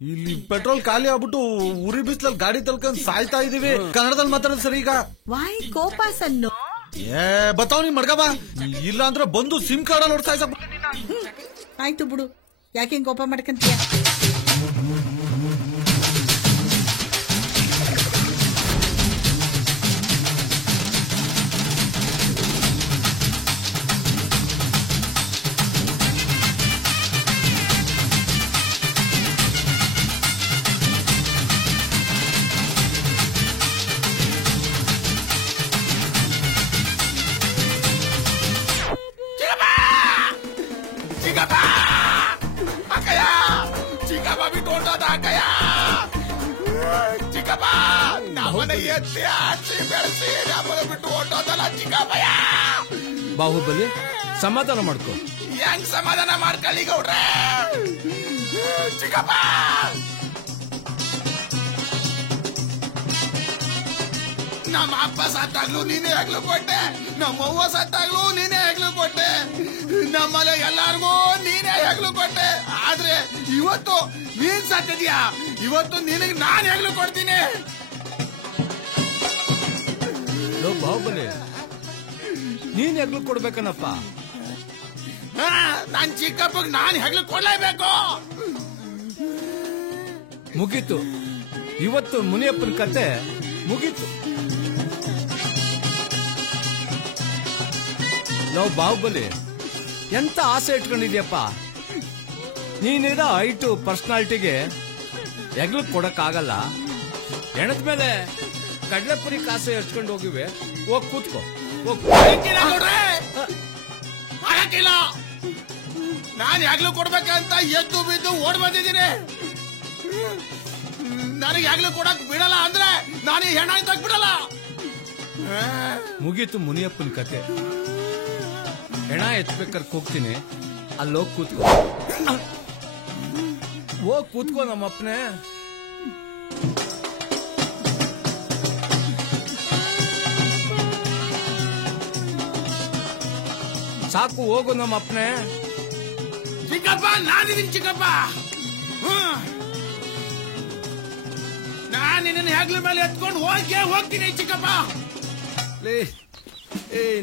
ಇಲ್ಲಿ ಪೆಟ್ರೋಲ್ ಖಾಲಿ ಆಗ್ಬಿಟ್ಟು ಉರಿ ಬಿಸ್ಲಲ್ಲಿ ಗಾಡಿ ತಳ್ಕೊಂಡ್ ಸಾಯ್ತಾ ಇದೀವಿ. ಕನ್ನಡದಲ್ಲಿ ಮಾತಾಡೋದು ಸರಿ ಈಗ. ವಾಯ್ ಕೋಪ ಸನ್ನು. ಬತ್ತಾವ್ ನೀನ್ ಮಡ್ಗ ಬಾ, ಇಲ್ಲ ಅಂದ್ರೆ ಬಂದು ಸಿಮ್ ಕಾರ್ಡ್ ನೋಡ್ತಾ ಇದ್ದ. ಆಯ್ತು ಬಿಡು, ಯಾಕೆ ಕೋಪ ಮಾಡ್ಕಂತೀಯ? ಬಾಹುಬಲಿ ಸಮಾಧಾನ ಮಾಡ್ಕೊ. ಹೆಂಗ್ ಸಮಾಧಾನ ಮಾಡ್ಕೊಳ್ಳಿ ಗೌಡ್ರೆ? ಚಿಕ್ಕಪ್ಪ ನಮ್ಮ ಅಪ್ಪ ಸತ್ತಾಗ್ಲೂ ನೀನೇ ಹೆಗ್ಲು ಕೊಟ್ಟೆ, ನಮ್ಮ ಅವ್ವ ಸತ್ತಾಗ್ಲೂ ನೀನೇ ಹೆಗ್ಲು ಕೊಟ್ಟೆ, ನಮ್ಮಲ್ಲಿ ಎಲ್ಲಾರ್ಗೂ ನೀನೇ ಹೆಗ್ಲು ಕೊಟ್ಟೆ. ಆದ್ರೆ ಇವತ್ತು ನೀನ್ ಸತ್ತಿದ್ಯಾ, ಇವತ್ತು ನಿನಗೆ ನಾನ್ ಹೆಗ್ಲು ಕೊಡ್ತೀನಿ. ಬಾಹುಬಲಿ ನೀನ್ ಹೆಗ್ಲು ಕೊಡ್ಬೇಕನ್ನಪ್ಪ. ನಾನ್ ಚಿಕ್ಕಪ್ಪಗ್ ನಾನ್ ಹೆಗ್ಲು ಕೊಡ್ಲೇಬೇಕು. ಮುಗೀತು, ಇವತ್ತು ಮುನಿಯಪ್ಪನ ಕತೆ ಮುಗೀತು. ನಾವು ಬಾಹುಬಲಿ ಎಂತ ಆಸೆ ಇಟ್ಕೊಂಡಿದ್ಯಪ್ಪ. ನೀನಿರೋ ಹೈಟು ಪರ್ಸನಾಲಿಟಿಗೆ ಹೆಗ್ಲು ಕೊಡಕ್ಕಾಗಲ್ಲ. ಹೆಣದ ಮೇಲೆ ಕಡ್ಲೆಪುರಿ ಕಾಸೆ ಹಚ್ಕೊಂಡು ಹೋಗಿವೆ. ಹೋಗ್ ಕೂತ್ಕೋ, ಆಗಕ್ಕಿಲ್ಲ. ನಾನು ಹೆಗ್ಲು ಕೊಡ್ಬೇಕಂತ ಎದ್ದು ಬಿದ್ದು ಓಡ್ ಬಂದಿದ್ದೀನಿ. ನನಗೆ ಹೆಗ್ಲು ಕೊಡಕ್ ಬಿಡಲ್ಲ ಅಂದ್ರೆ ನಾನು ಈ ಹೆಣ ಇದ್ದಾಗ ಬಿಡಲ್ಲ. ಮುಗೀತು ಮುನಿಯಪ್ಪನ ಕತೆ. ಹೆಣ ಎತ್ಬೇಕಾದ್ರೆ ಹೋಗ್ತೀನಿ, ಅಲ್ಲೋಗ್ ಕೂತ್ಕೋ. ಹೋಗ್ ಕೂತ್ಕೋ ನಮ್ಮಪ್ಪನೇ. ಸಾಕು, ಹೋಗು ನಮ್ಮಪ್ಪನೇ. ಚಿಕ್ಕಪ್ಪ ನಾನಿದ್ದೀನಿ ಚಿಕ್ಕಪ್ಪ. ನಾನು ನಿನ್ನ ಹೆಗ್ಲ ಮೇಲೆ ಎತ್ಕೊಂಡು ಹೋಗ್ತೀನಿ ಚಿಕ್ಕಪ್ಪ.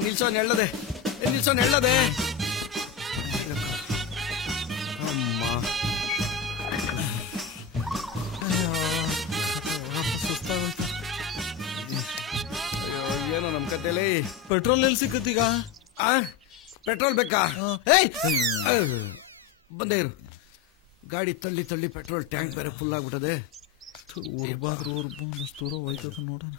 ನಿಲ್ಸೋನ್ ಹೇಳದೆ, ನಿಲ್ಸೋನ್ ಹೇಳದೆ. ಏನೋ ನಮ್ ಕತೆಲಿ ಪೆಟ್ರೋಲ್ ಎಲ್ಲಿ ಸಿಕ್ಕತ್ತೀಗ? ಪೆಟ್ರೋಲ್ ಬೇಕಾ? ಬಂದೇ ಇರು. ಗಾಡಿ ತಳ್ಳಿ ತಳ್ಳಿ ಪೆಟ್ರೋಲ್ ಟ್ಯಾಂಕ್ ಬೇರೆ ಫುಲ್ ಆಗ್ಬಿಟ್ಟದೆ. ದೂರ ಹೋಯ್ತದ ನೋಡೋಣ.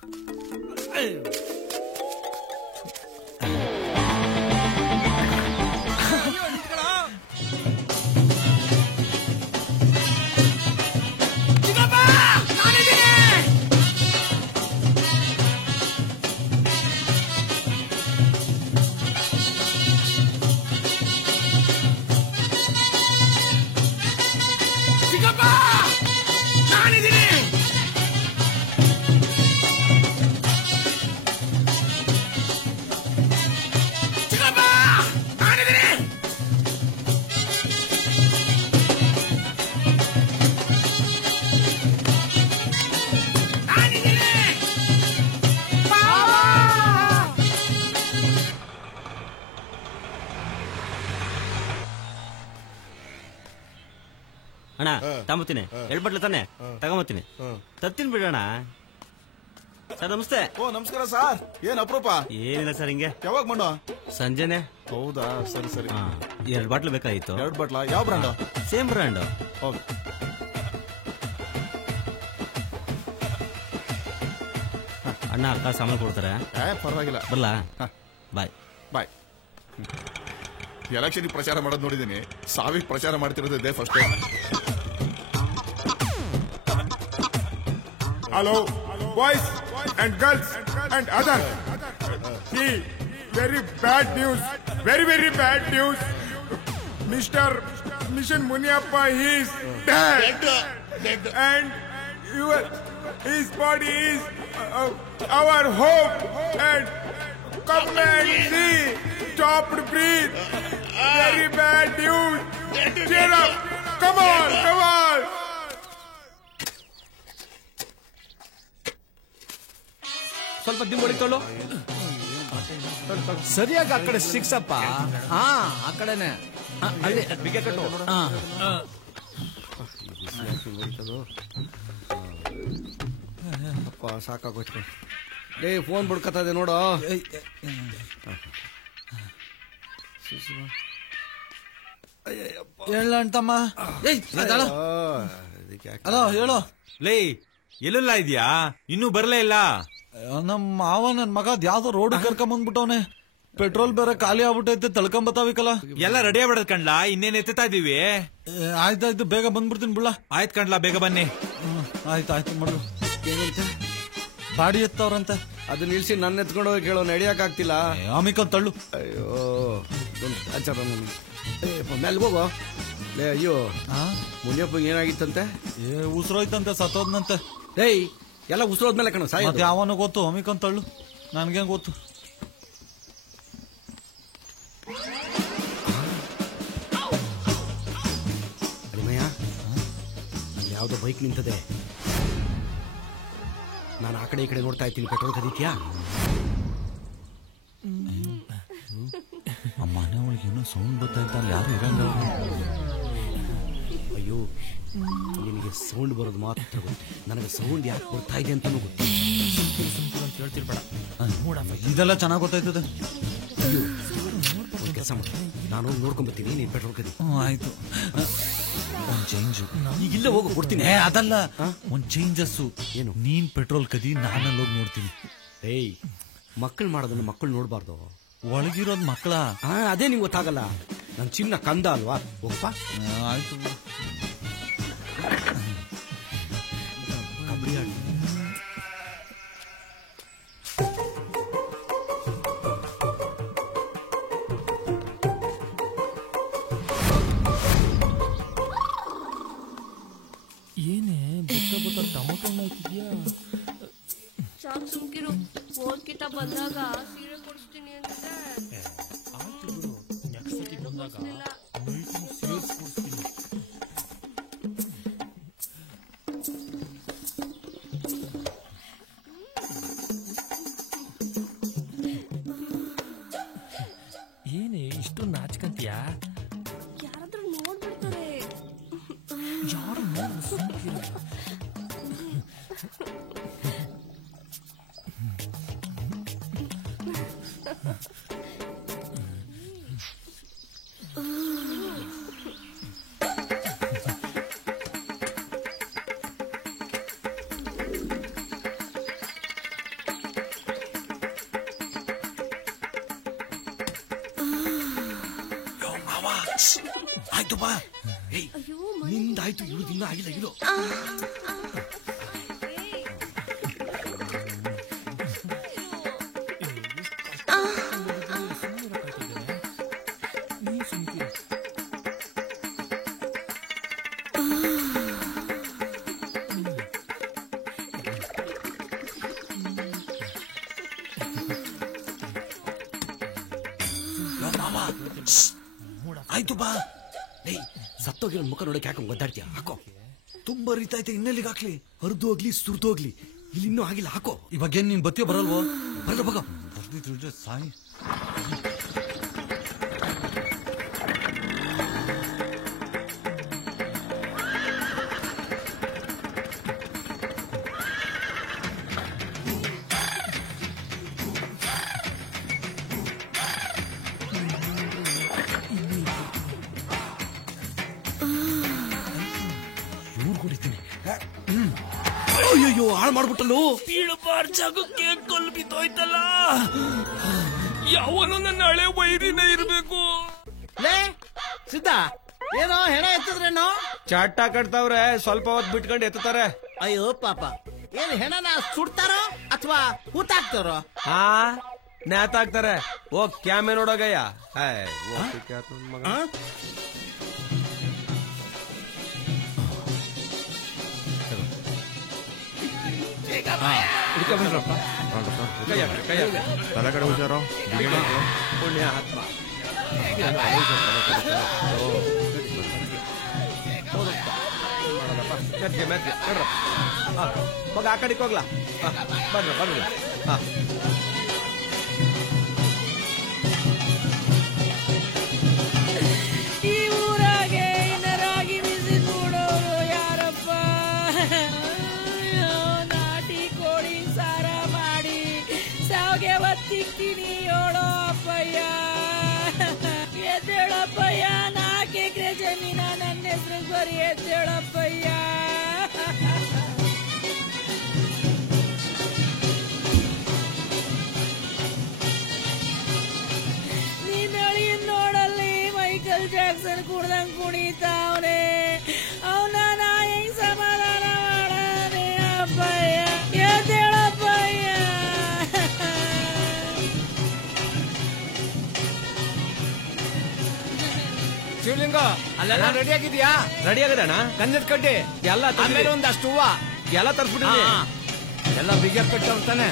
ಚಿಕ್ಕಪ್ಪ ನಾನಿದ್ದೀನಿ. ಅಣ್ಣ ತಗೊಂಬತ್ತೀನಿ 2 ಬಟ್ಲು ತಾನೆ ತಗೊಂಬತ್ತೀನಿ ತತ್ತೀನಿ ಬಿಡೋಣ. ಸರ್ ನಮಸ್ತೆ. ಓ ನಮಸ್ಕಾರ ಸರ್. ಏನ್ ಅಪರೂಪ? ಏನಿಲ್ಲ ಸರ್, ಹಿಂಗೆ. ಯಾವಾಗ ಮಣ್ಣು? ಸಂಜೆನೆ. ಹೌದಾ, ಸರಿ ಸರಿ. 2 ಬಾಟ್ಲು ಬೇಕಾಗಿತ್ತು. 2 ಬಾಟ್ಲಾ? ಯಾವ ಬ್ರಾಂಡ್? Same brand. ಹೋಗಿ. ಅಣ್ಣ ಅಕ್ಕ ಸಾಮಾನು ಕೊಡ್ತಾರೆ. ಪರವಾಗಿಲ್ಲ. ಬರಲಾ? ಬಾಯ್ ಬಾಯ್. ಎಲೆಕ್ಷನ್ ಪ್ರಚಾರ ಮಾಡೋದು ನೋಡಿದೀನಿ, ಸಾವಿಗೆ ಪ್ರಚಾರ ಮಾಡ್ತಿರೋದೇ first. Hello boys and girls and other. Very bad news, very very bad news. Mister mission Muniyappa is dead and his body is our hope, and come and see, stopped breathe. Very bad news. Cheer up, come on, come on. ಸ್ವಲ್ಪ ದಿಂಬಳಿ ತೊಳು. ಸರಿಯಾಗಿ ಆ ಕಡೆ ಸಿಕ್ಸಪ್ಪ. ಹಾ ಆ ಕಡೆನೆ ಅಲ್ಲಿ ಬಿಗೆ ಕಟ್ಟು. ಅಪ್ಪ ಸಾಕಾಗೋಯ್ತು. ಫೋನ್ ಬಿಡ್ಕತ್ತದೆ ನೋಡು. ಹೇಳ ಅಂತಮ್ಮ. ಅಲೋ ಹೇಳು. ಲೇ ಎಲ್ಲೆಲ್ಲ ಇದೆಯಾ? ಇನ್ನೂ ಬರಲೇ ಇಲ್ಲ. ನಮ್ಮ ಮಾವ ನನ್ ಮಗ ಯಾವ್ದೋ ರೋಡ್ ಕರ್ಕೊಂಡ್ ಬಂದ್ಬಿಟ್ಟವನೆ. ಪೆಟ್ರೋಲ್ ಬೇರೆ ಖಾಲಿ ಆಗ್ಬಿಟ್ಟೈತೆ, ತಳ್ಕೊಂಬತ್ತಾವಿಕಲ್ಲ. ಎಲ್ಲ ರೆಡಿ ಆಗ್ಬಿಡದ್ ಕಣ್ಲಾ, ಇನ್ನೇನ್ ಎತ್ತಾ ಇದೀವಿ. ಆಯ್ತಾಯ್ತು, ಬೇಗ ಬಂದ್ಬಿಡ್ತೀನಿ ಬಿಡ್ಲಾ. ಆಯ್ತು ಕಣ್ಲಾ, ಬೇಗ ಬನ್ನಿ. ಆಯ್ತಾಯ್ತು ಮಾಡು. ಬಾಡಿ ಎತ್ತವ್ರಂತೆ. ಅದನ್ನ ನಿಲ್ಸಿ ನನ್ನ ಎತ್ಕೊಂಡು ಹೋಗಿ ಕೇಳೋ, ನಡಿಯಕ್ ಆಗ್ತಿಲ್ಲ. ಆಮಿಕೊಂಡ್ ತಳ್ಳು. ಅಯ್ಯೋ ಆಚಾರ ಮೇಲೆ ಹೋಗೋ. ಅಯ್ಯೋ ಮುನಿಯಪ್ಪ ಏನಾಗಿತ್ತಂತೆ? ಉಸಿರೋಯ್ತಂತೆ, ಸತ್ತೋದ್ನಂತೆ. ಏಯ್ ಎಲ್ಲ ಉಸಿರೋದ್ಮೇಲೆ ಕಣ ಸಾಯ. ಯಾವನು ಗೊತ್ತು, ಅಮಿಕೊಂಡ್ ತಳ್ಳು. ನನ್ಗೇನ್ ಗೊತ್ತು. ಅರಿಮಯ್ಯ, ಅಲ್ಲಿ ಯಾವ್ದೋ ಬೈಕ್ ನಿಂತದೆ. ನಾನು ಆ ಕಡೆ ಈ ಕಡೆ ನೋಡ್ತಾ ಇದ್ದೀನಿ. ಪೆಟ್ರೋಲ್ ಕದೀತ್ಯಾ? ಮನೆ ಒಳಗೆ ಏನೋ ಸೌಂಡ್ ಬರ್ತಾ ಅಲ್ಲಿ ಯಾರು ಇರಂಗ. ಅಯ್ಯೋ, ನಿನಗೆ ಸೌಂಡ್ ಬರೋದು ಮಾತ್ರ ಗೊತ್ತು, ನನಗೆ ಸೌಂಡ್ ಯಾಕೆ ಬರ್ತಾ ಇದೆ ಅಂತಾನು ಗೊತ್ತು. ಇದೆಲ್ಲ ಚೆನ್ನಾಗಿ ಗೊತ್ತಾಯ್ತದೆ. ಕೆಲಸ ಮಾಡಿ, ನಾನು ನೋಡ್ಕೊಂಡ್ಬರ್ತೀನಿ, ನೀನು ಪೆಟ್ರೋಲ್ ಕದಿ. ಆಯ್ತು. ಒಂದ್ ಚೇಂಜು ಈಗಿಲ್ಲ, ಹೋಗು ಕೊಡ್ತೀನಿ. ಅದಲ್ಲ, ಒಂದ್ ಚೇಂಜಸ್ಸು. ಏನು? ನೀನ್ ಪೆಟ್ರೋಲ್ ಕದಿ, ನಾನಲ್ಲಿ ಹೋಗಿ ನೋಡ್ತೀನಿ. ಏಯ್, ಮಕ್ಕಳು ಮಾಡೋದನ್ನ ಮಕ್ಕಳು ನೋಡ್ಬಾರ್ದು. ಒಳಗಿರೋದ್ ಮಕ್ಕಳ. ಅದೇ ನಿಂಗೆ ಗೊತ್ತಾಗಲ್ಲ. ನನ್ ಚಿನ್ನ ಕಂದ ಅಲ್ವಾ? ಹೋಗಪ್ಪ. ಆಯ್ತು. ಕಬಡ್ಡಿ ಆಡಿ. ಏನೇ ಬುಕ್ಕ ಟೊಮೊಟೊ ಹಾಕಿದ್ಯಾ? ಸಾಕು ಸುಮ್ಕಿರು. ಓದ್ಕಿತ ಬಂದಾಗ ಸೀರೆ ಕೊಡಿಸ್ತೀನಿ ಅಂದ್ರೆ ಆಯ್ತು ಗುರು, ನೆಕ್ಸ್ಟ್ ಸತಿ ಬಂದಾಗ ಮೀಟಿಂಗ್ ಸೇರಿಸ್ಕೊಡ್ತೀನಿ. ಏನೇ ಇಷ್ಟೊಂದು ನಾಚ್ಕಂತೀಯಾ? ಯಾರಾದ್ರೂ ನೋಡ್ಬಿಡ್ತಾರೆ. ಯಾರು ಆಯ್ತು ಬಾ. ನಿಂದಾಯ್ತು, ಇವ್ರದಿನ್ನ ಆಗಿಲ್ಲ. ಇರೋ ಆಯ್ತು ಬಾ. ಸತ್ತೋಗಿರೋ ಮುಖ ನೋಡಕ್ಕೆ ಯಾಕೆ ಒದ್ದಾಡ್ತೀಯ? ಹಾಕೋ. ತುಂಬಾ ರೀತೈತೆ, ಇನ್ನೆಲ್ಲಿಗೆ ಹಾಕ್ಲಿ? ಹರಿದು ಹೋಗ್ಲಿ, ಸುರಿದು ಹೋಗ್ಲಿ, ಇಲ್ಲಿ ಇನ್ನೂ ಆಗಿಲ್ಲ. ಹಾಕೋ. ಇವಾಗೇನ್ ನೀನ್ ಬತ್ತಿಯೋ ಬರಲ್ವೋ? ಬರಲ್ಲ ಬಗ. ಬರ್ದಿದ್ರೆ ಸಾಯಿ. ಅಯ್ಯೋ ಹಾಳು ಮಾಡ್ಬಿಟ್ಟಲು. ಬೀಳಬಾರ್ ಜಾಗಕ್ಕೆ ಕಲ್ಲು ಬಿದ್ದೋಯ್ತಲ್ಲ. ಯಾವನು ನನ್ನ ಹಳೆ ವೈರಿನೇ ಇರ್ಬೇಕು. ಲೇ ಸಿದ್ಧ, ಏನೋ ಹೆಣ ಎತ್ತಿದ್ರೇನೋ? ಚಟ್ಟ ಕಟ್ತಾವ್ರೆ, ಸ್ವಲ್ಪ ಹೊತ್ತು ಬಿಟ್ಕೊಂಡು ಎತ್ತಾರೆ. ಅಯ್ಯೋ ಪಾಪ, ಏನ್ ಹೆಣನ ಸುಡ್ತಾರೋ ಅಥವಾ ಹೂತಾಕ್ತಾರೋ? ಹಾ, ನೇತಾಕ್ತಾರೆ. ಓ ಕ್ಯಾಮೆ ನೋಡೋಗಯ್ಯ. ತಲೆ ಕಡೆ ಹುಷಾರು. ಪುಣ್ಯ ಆತ್ಮ. ಮಗ ಆ ಕಡೆಗೆ ಹೋಗ್ಲಾ? ಬರ್ರಿ. ಈ ಊರಾಗೆ ಇನ್ನರಾಗಿ ಬಿಸಿ ನೋಡೋರು ಯಾರಪ್ಪ? ನಾಟಿ ಕೋಳಿ ಸಾರ ಮಾಡಿ ಸಾವಿಗೆ ಒತ್ತಿಕ್ಕಿನಿ ಹೇಳೋ ಅಪ್ಪಯ್ಯ. ಎದ್ದೇಳಪ್ಪಯ್ಯ, 4 ಎಕರೆ ಜಮೀನ ನನ್ನ ಹೆಸರು ಬರೀ ಎದ್ದೇಳಪ್ಪಯ್ಯ. ನೋಡಲ್ಲಿ ಮೈಕಲ್ ಜಾಕ್ಸನ್ ಕುಡ್ದಂಗ್ ಕುಣಿತಾವನೆ. ಅವನ ನಾ ಹೆಂಗ್ ಸಮಾಧಾನ ಮಾಡನೆ ಅಪ್ಪಯ್ಯ? ಎದ್ದೇಳಪ್ಪಯ್ಯ. ಶಿವಲಿಂಗ, ಅಲ್ಲೆಲ್ಲ ರೆಡಿ ಆಗಿದ್ಯಾ? ರೆಡಿ ಆಗದಣ್ಣ. ಗಂಧದ ಕಡ್ಡಿ ಎಲ್ಲ ಆಮೇಲೆ ಒಂದಷ್ಟು ಹೂವ ಎಲ್ಲ ತರ್ಸ್ಬಿಟ್ಟಿದ್ವಿ. ಎಲ್ಲ ಬಿಗ ಕಟ್ಟಾನೆ.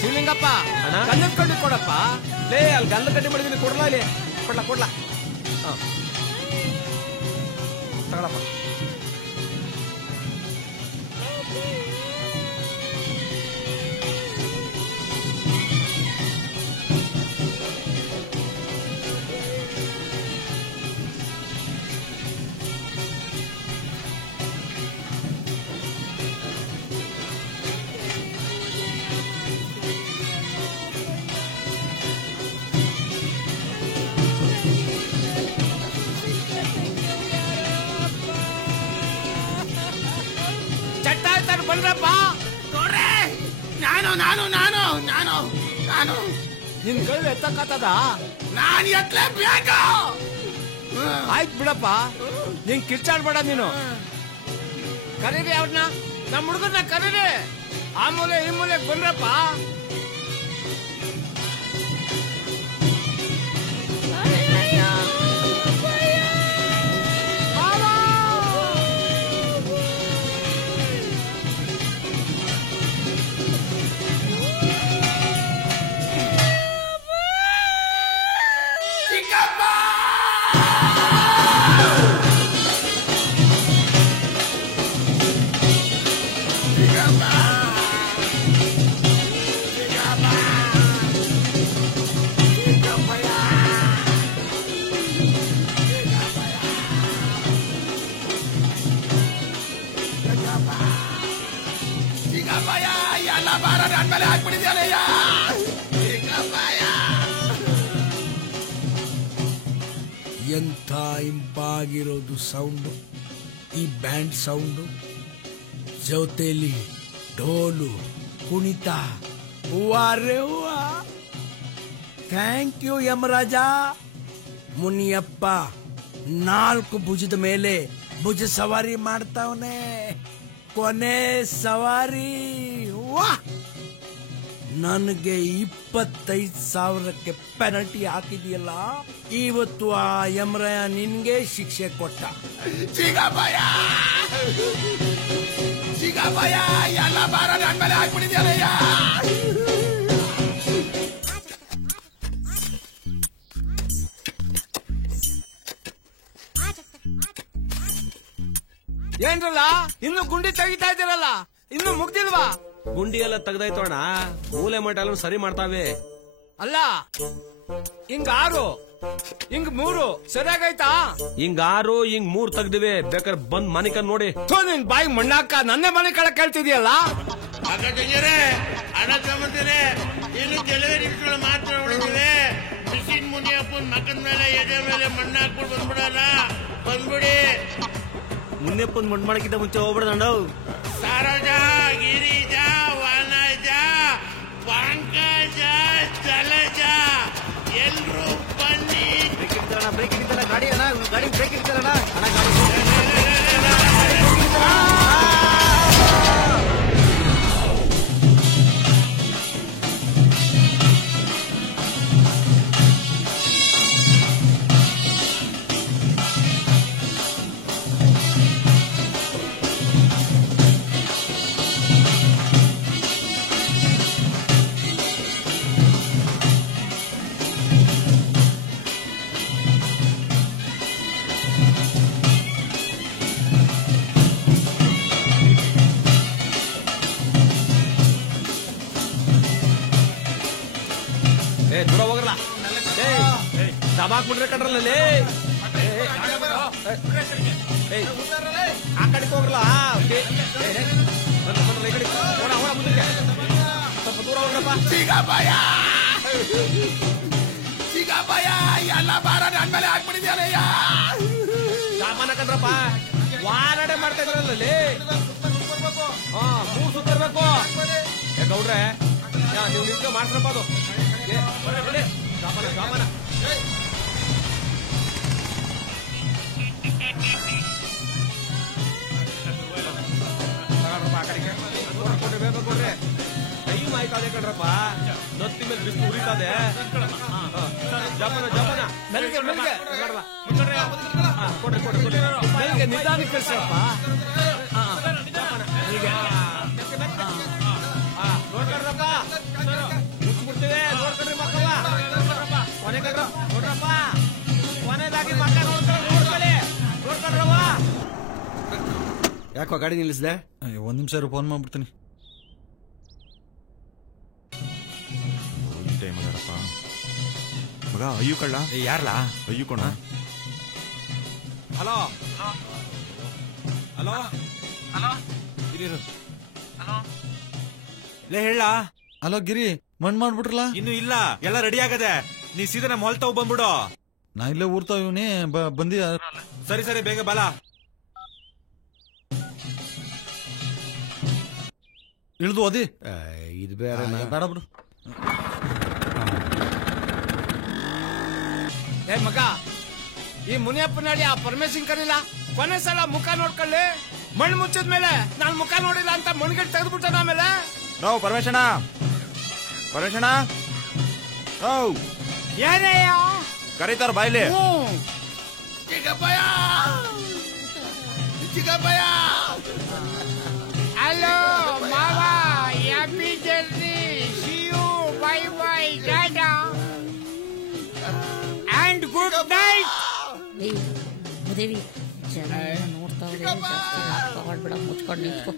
ಶಿವಲಿಂಗಪ್ಪ, ಗಂಧದ ಕಡ್ಡಿ ಕೊಡಪ್ಪ. ಲೇ, ಅಲ್ಲಿ ಗಂಧ ಕಡ್ಡಿ ಮಾಡಿದೀನಿ, ಕೊಡ್ಲಾ ಇಲ್ಲಿ? ಕೊಡ್ಲಾ. ತಗೊಳಪ್ಪ. ಬನ್ರಪ್ಪ. ನೋಡ್ರೆ, ನಾನು ನಿನ್ ಕೈಲಿ ಎತ್ತಕ್ಕದ? ನಾನು ಎತ್ತಲೇಬೇಕು. ಆಯ್ತು ಬಿಡಪ್ಪ, ನೀನ್ ಕಿರ್ಚಾಡ್ಬೇಡ. ನೀನು ಕರೀರಿ ಅವ್ರನ್ನ, ನಮ್ಮ ಹುಡುಗರನ್ನ ಕರೀರಿ. ಆ ಮೂಲೆ ಈ ಮೂಲೆ ಬನ್ರಪ್ಪ. ಎಲ್ಲ ಭಾರ ನನ್ನ ಮೇಲೆ ಹಾಕ್ಬಿಟ್ಟಿದ್ಯಾನಯ್ಯ. ಎಂಥ ಇಂಪಾಗಿರೋದು ಸೌಂಡು, ಈ ಬ್ಯಾಂಡ್ ಸೌಂಡು. ಜೊತೆಲಿ ಢೋಲು ಕುಣಿತ. ಹೂವಾರೆ ಹೂವ. Thank you Yamaraja. ಮುನಿಯಪ್ಪ 4 ಭುಜದ ಮೇಲೆ ಭುಜ ಸವಾರಿ ಮಾಡ್ತಾವನೆ. ಕೊನೆ ಸವಾರಿ. ವಾಹ್, ನನಗೆ 25,000ಕ್ಕೆ ಪೆನಲ್ಟಿ ಹಾಕಿದೆಯಲ್ಲ, ಇವತ್ತು ಆ ಯಮರಾಯ ನಿನ್ಗೆ ಶಿಕ್ಷೆ ಕೊಟ್ಟ. ಸಿಗಪ್ಪಯ್ಯ, ಎಲ್ಲ ಭಾರ ನನ್ನ ಮೇಲೆ ಹಾಕ್ಬಿಟ್ಟಿದ್ಯಾನಯ್ಯ. ಏನ್ರಲ್ಲ, ಇನ್ನು ಗುಂಡಿ ತೆಗಿತಾ ಇದ್ದೀರಲ್ಲ, ಇನ್ನು ಮುಗ್ದಿಲ್ವಾ? ಗುಂಡಿ ಎಲ್ಲ ತೆಗ್ದಾಯ್ತು ಅಣ್ಣ. ಮೂಲೆ ಮಟ್ಟ ಎಲ್ಲ ಸರಿ ಮಾಡ್ತಾವೆ. ಅಲ್ಲ, ಹಿಂಗ್ 6 ಹಿಂಗ್ 3 ಸರಿಯಾಗೈತಾ? ಹಿಂಗ್ 6 ಹಿಂಗ್ 3 ತೆಗ್ದಿವೆ. ಬೇಕಾದ್ರೆ ಬಂದ್ ಮನೆ ಕಣ್ ನೋಡಿ. ನಿನ್ ಬಾಯಿ ಮಣ್ಣಾಕ ನನ್ನೇ ಮನೆ ಕಳ ಕೇಳ್ತಿದ್ಯಲ್ಲ. ಅಕ್ಕ ತಂಗಿಯರೇ, ಅಣ್ಣ ತಮ್ಮಂದಿರೇ, ಇನ್ನು ಕೆಲವೇ ನಿಮಿಷಗಳು ಮಾತ್ರ ಉಳಿದಿವೆ. ಮಿಷಿನ್ ಮುನಿಯಪ್ಪನ ಮಕ್ಕದ ಮೇಲೆ ಎದೆ ಮೇಲೆ ಮಣ್ಣು ಹಾಕ್ಬಿಟ್ಟು ಬಂದ್ಬಿಡೋಣ. ಬಂದ್ಬಿಡಿ. ಮುನಿಯಪ್ಪನ ಮಣ್ಣು ಮಾಡಕ್ಕಿಂತ ಮುಂಚೆ ಹೋಗ್ಬಿಡೋಣ. ಸರೋಜ, ಗಿರಿಜ, ವನಜ, ಪಂಕಜ, ಜಲಜ ಎಲ್ರೂ ಬನ್ನಿ. ಬ್ರೇಕ್ ಇಡ್ತಾರಣ ಗಾಡಿ ಅಣ್ಣ, ಗಾಡಿ ಬ್ರೇಕ್ ಇಡ್ತಾರಣ ಅಣ್ಣ, ಗಾಡಿ ದೂರ ಹೋಗಲ್ಲ. ದಬಾಕ್ಬಿಟ್ರೆ ಕಡ್ರಲ್ಲೇ ಆ ಕಡೆಗೆ ಹೋಗ್ರಲ್ಲ. ಸ್ವಲ್ಪ ದೂರ ಹೋಗ್ರಪ್ಪ. ಸಿಗಪ್ಪಯ್ಯ ಎಲ್ಲ ಬಾರ ನನ್ ಮೇಲೆ ಹಾಕ್ಬಿಟ್ಟಿದ್ಯಾಲಯ್ಯ. ಸಾಮಾನ ಕಣ್ರಪ್ಪ, ವಾರಡೆ ಮಾಡ್ತಾ ಇದ್ರಲ್ಲೇ. ಹಾ, 3 ಸುತ್ತಿರ್ಬೇಕು. ಗೌಡ್ರೆ ನೀವು ನಿಂತು ಮಾಡ್ಸ್ರಪ್ಪ. ಅದು ಸಾಮಾನ ಕೊಡ್ರಿ. ಟೈಮ್ ಆಯ್ತದೆ ಕಣ್ರಪ್ಪ, ನೊತ್ತಿ ಮೇಲೆ ಬಿಸಿಲು ಉರಿತದೆ. ಜಪನ ಮೆಲ್ಗೆ ಕೊಡ್ರಿ ನಿಧಾನಕ್ಕೆ ಕಳ್ಸಪ್ಪ. ನೋಡ್ಕೊಡ್ರಪ್ಪ, ಮುಚ್ಚಿಬಿಡ್ತೇವೆ. ನೋಡ್ಕೊಡ್ರಿ ಮಕ್ಕಳ ನೋಡ್ರಪ್ಪ, ಕೊನೆದಾಗಿ ಮಕ್ಕ ನೋಡ್ಕೊಳ್ಳಿ. ನೋಡ್ಕೊಡ್ರವ್ವ. ಯಾಕೋ ಗಾಡಿ ನಿಲ್ಲಿಸಿದೆ? 1 ನಿಮಿಷ ಫೋನ್ ಮಾಡ್ಬಿಡ್ತೀನಿ. ಮಗ ಅಯ್ಯು ಕಳ್ಳ ಯಾರ್ಲಾ? ಅಯ್ಯು ಕೊಣ. ಹಲೋ ಹಲೋ ಹಲೋ ಹಿರಿಯರು ಲೇ ಹೇಳ. ಹಲೋ ಗಿರಿ, ಮಣ್ಣು ಮಾಡ್ಬಿಟ್ರಲ್ಲ? ಇನ್ನು ಇಲ್ಲ, ಎಲ್ಲ ರೆಡಿ ಆಗದೆ. ನೀ ಸೀದಾ ನಮ್ಮ ಹೊಲ್ ತಾವ್ ಬಂದ್ಬಿಡು. ನಾ ಇಲ್ಲೇ ಊರ್ತಾವ ಇವನೇ ಬಂದಿಯ. ಸರಿ ಬೇಗ ಬಾಲ. ಇಳ್ದು ಓದಿ. ಇದು ಬೇರೆ ಬೇಡ ಬಿಡು. ಏ ಮಗ, ಈ ಮುನಿಯಪ್ಪನಡಿ ಆ ಪರಮೇಶನ್ ಕರಿಲ್ಲ. ಕೊನೆ ಸಲ ಮುಖ ನೋಡ್ಕೊಳ್ಳಿ. ಮಣ್ಣು ಮುಚ್ಚಿದ ಮೇಲೆ ನಾನು ಮುಖ ನೋಡಿಲ್ಲ ಅಂತ ಮಣ್ಣಿಗೆ ತೆಗೆದ್ಬಿಟ್ಟ. ಆಮೇಲೆ ನಾವು ಪರಮೇಶಣ್ಣ ಏನೇಯ ಕರೀತಾರ ಬಾಯ್ಲಿ. ಚಿಕ್ಕಪ್ಪಯ್ಯ ಹಲೋ ಮಾವ, happy journey, see you, bye bye, tata and good night. Devi ನೋಡ್ತಾ ಮುಚ್ಕೊಂಡು ನಿಂತ್ಕೊ.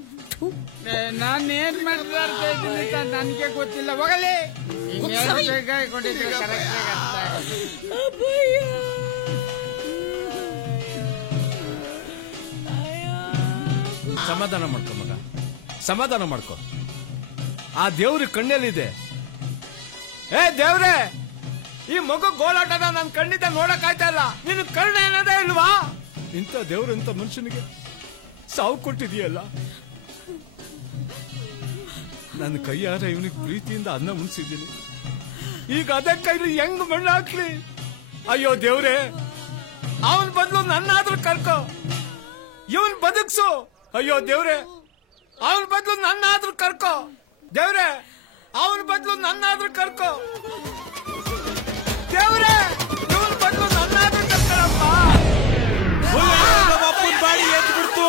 ನಾನು ಏನ್ ಮಾಡ್ತಾ ಇದ್ದೀನಿ ನನಗೆ ಗೊತ್ತಿಲ್ಲ. ಹೋಗಲಿ, ಬೇಕಾಗಿಕೊಂಡಿದ್ರೆ ಸಮಾಧಾನ ಮಾಡ್ಕೊ ಮಗ, ಸಮಾಧಾನ ಮಾಡ್ಕೊ. ಆ ದೇವ್ರ ಕಣ್ಣಲ್ಲಿದೆ. ಏ ದೇವ್ರೆ, ಈ ಮಗು ಗೋಳಾಟನ ನನ್ ಕಣ್ಣಿಂದ ನೋಡಕ್ ಆಯ್ತಾ ಇಲ್ಲ. ನಿನ್ ಕರ್ಣ ಏನದೇ ಇಲ್ವಾ? ಇಂಥ ದೇವ್ರಂತ ಮನುಷ್ಯನಿಗೆ ಸಾವು ಕೊಟ್ಟಿದೀಯಲ್ಲ. ನನ್ನ ಕೈಯಾರ ಇವನಿಗೆ ಪ್ರೀತಿಯಿಂದ ಅನ್ನ ಮುನ್ಸಿದ್ದೀನಿ. ಈಗ ಅದೇ ಕೈಲಿ ಹೆಂಗ್ ಮಣ್ಣು ಹಾಕ್ಲಿ? ಅಯ್ಯೋ ದೇವ್ರೆ, ಅವನ್ ಬದಲು ನನ್ನಾದ್ರೂ ಕರ್ಕೊ, ಇವನ್ ಬದುಕ್ಸು. ಅಯ್ಯೋ ದೇವ್ರೆ, ಅವನ್ ಬದಲು ನನ್ನಾದ್ರೂ ಕರ್ಕೊ. ದೇವ್ರೆ, ಅವನ್ ಬದಲು ನನ್ನಾದ್ರೂ ಕರ್ಕೊ. ದೇವ್ರೆ, ಇವನ್ ಬದಲು ನನ್ನಾದ್ರೂ ಕರ್ಕೊಳಪ್ಪ. ಬಾಡಿ ಎದ್ದು ಬಿಡ್ತು.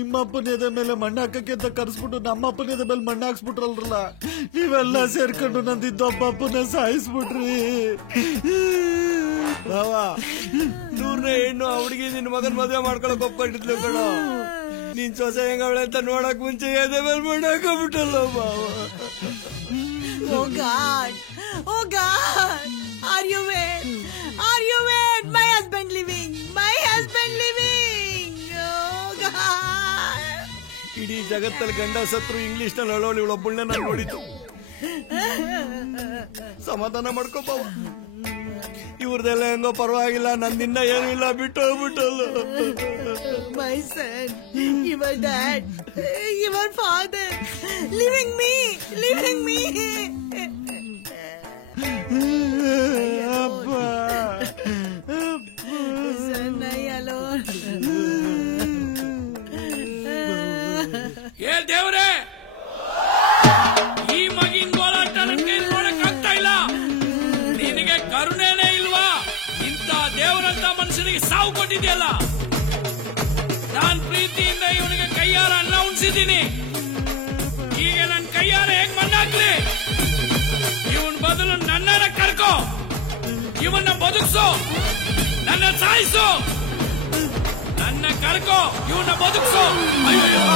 ನಿಮ್ಮ ಅಪ್ಪನ ಎದೆ ಮೇಲೆ ಮಣ್ಣು ಹಾಕಕ್ಕೆ ಅಂತ ಕರ್ಸ್ಬಿಟ್ಟು ನಮ್ಮ ಅಪ್ಪನ ಎದೆ ಮೇಲೆ ಮಣ್ಣು ಹಾಕ್ಸ್ಬಿಟ್ರಲ್ರಲ್ಲ, ನೀವೆಲ್ಲ ಸೇರ್ಕೊಂಡು ನಂದಿದ್ದೊಬ್ಬ ಅಪ್ಪನ ಸಾಯಿಸ್ಬಿಟ್ರಿ. ಬಾವ 100ನೇ ಹೆಣ್ಣು ಹುಡುಗಿ ನಿನ್ ಮಗನ್ ಮದುವೆ ಮಾಡ್ಕೊಳಕ್ ಒಪ್ಕೊಂಡಿದ್ಲು ಕಣೋ. ನೀನ್ ಸೊಸೆ ಹೆಂಗವಳೆ ಅಂತ ನೋಡಕ್ ಮುಂಚೆ ಎದೆ ಮೇಲೆ ಮಣ್ಣು ಹಾಕೊಂಡ್ಬಿಟ್ಟಲ್ಲ ಬಾವ. Oh God! Oh God! Are you wet? Are you wet? My husband living! My husband living! Oh God! ಇಡೀ ಜಗತ್ತಲ್ಲಿ ಗಂಡ ಸತ್ರು ಇಂಗ್ಲಿಷ್ ನಲ್ಲಿ ಅಳೋಳಿ ಒಬ್ಬಳನ್ನ ನಾನು ನೋಡಿದ್ದು. ಸಮಾಧಾನ ಮಾಡ್ಕೋ ಬಾವ, ಇವ್ರದೆಲ್ಲ ಹೆಂಗೋ ಪರವಾಗಿಲ್ಲ, ನಂದಿನ್ನ ಏನೂ ಇಲ್ಲ, ಬಿಟ್ಟು ಹೋಗ್ಬಿಟ್ಟಲ್ಲ. My son, your dad, your father, leaving me, leaving me. ಅಪ್ಪ Son, I alone. ಏ ದೇವ್ರೆ, ಈ ಮಗಿನ ಗೋಳಾಟ ನನಗೆ ನೋಡಕ್ ಆಗ್ತಾ ಇಲ್ಲ. ನಿನಗೆ ಕರುಣೆನೇ ಇಲ್ವಾ? ಇಂಥ ದೇವರಂತ ಮನುಷ್ಯನಿಗೆ ಸಾವು ಕೊಟ್ಟಿದ್ಯಲ್ಲ. ನಾನ್ ಪ್ರೀತಿಯಿಂದ ಇವನಿಗೆ ಕೈಯಾರ ಅನ್ನ ಉಣಿಸಿದ್ದೀನಿ. ಈಗ ನನ್ನ ಕೈಯಾರ ಹೇಗ್ ಮಣ್ಣಾಕ್ಲಿ? ಇವನ್ ಬದಲು ನನ್ನನ್ನ ಕರ್ಕೋ, ಇವನ್ನ ಬದುಕ್ಸು, ನನ್ನ ಸಾಯಿಸು. ನನ್ನ ಕರ್ಕೋ, ಇವನ್ನ ಬದುಕ್ಸು. ಅಯ್ಯೋ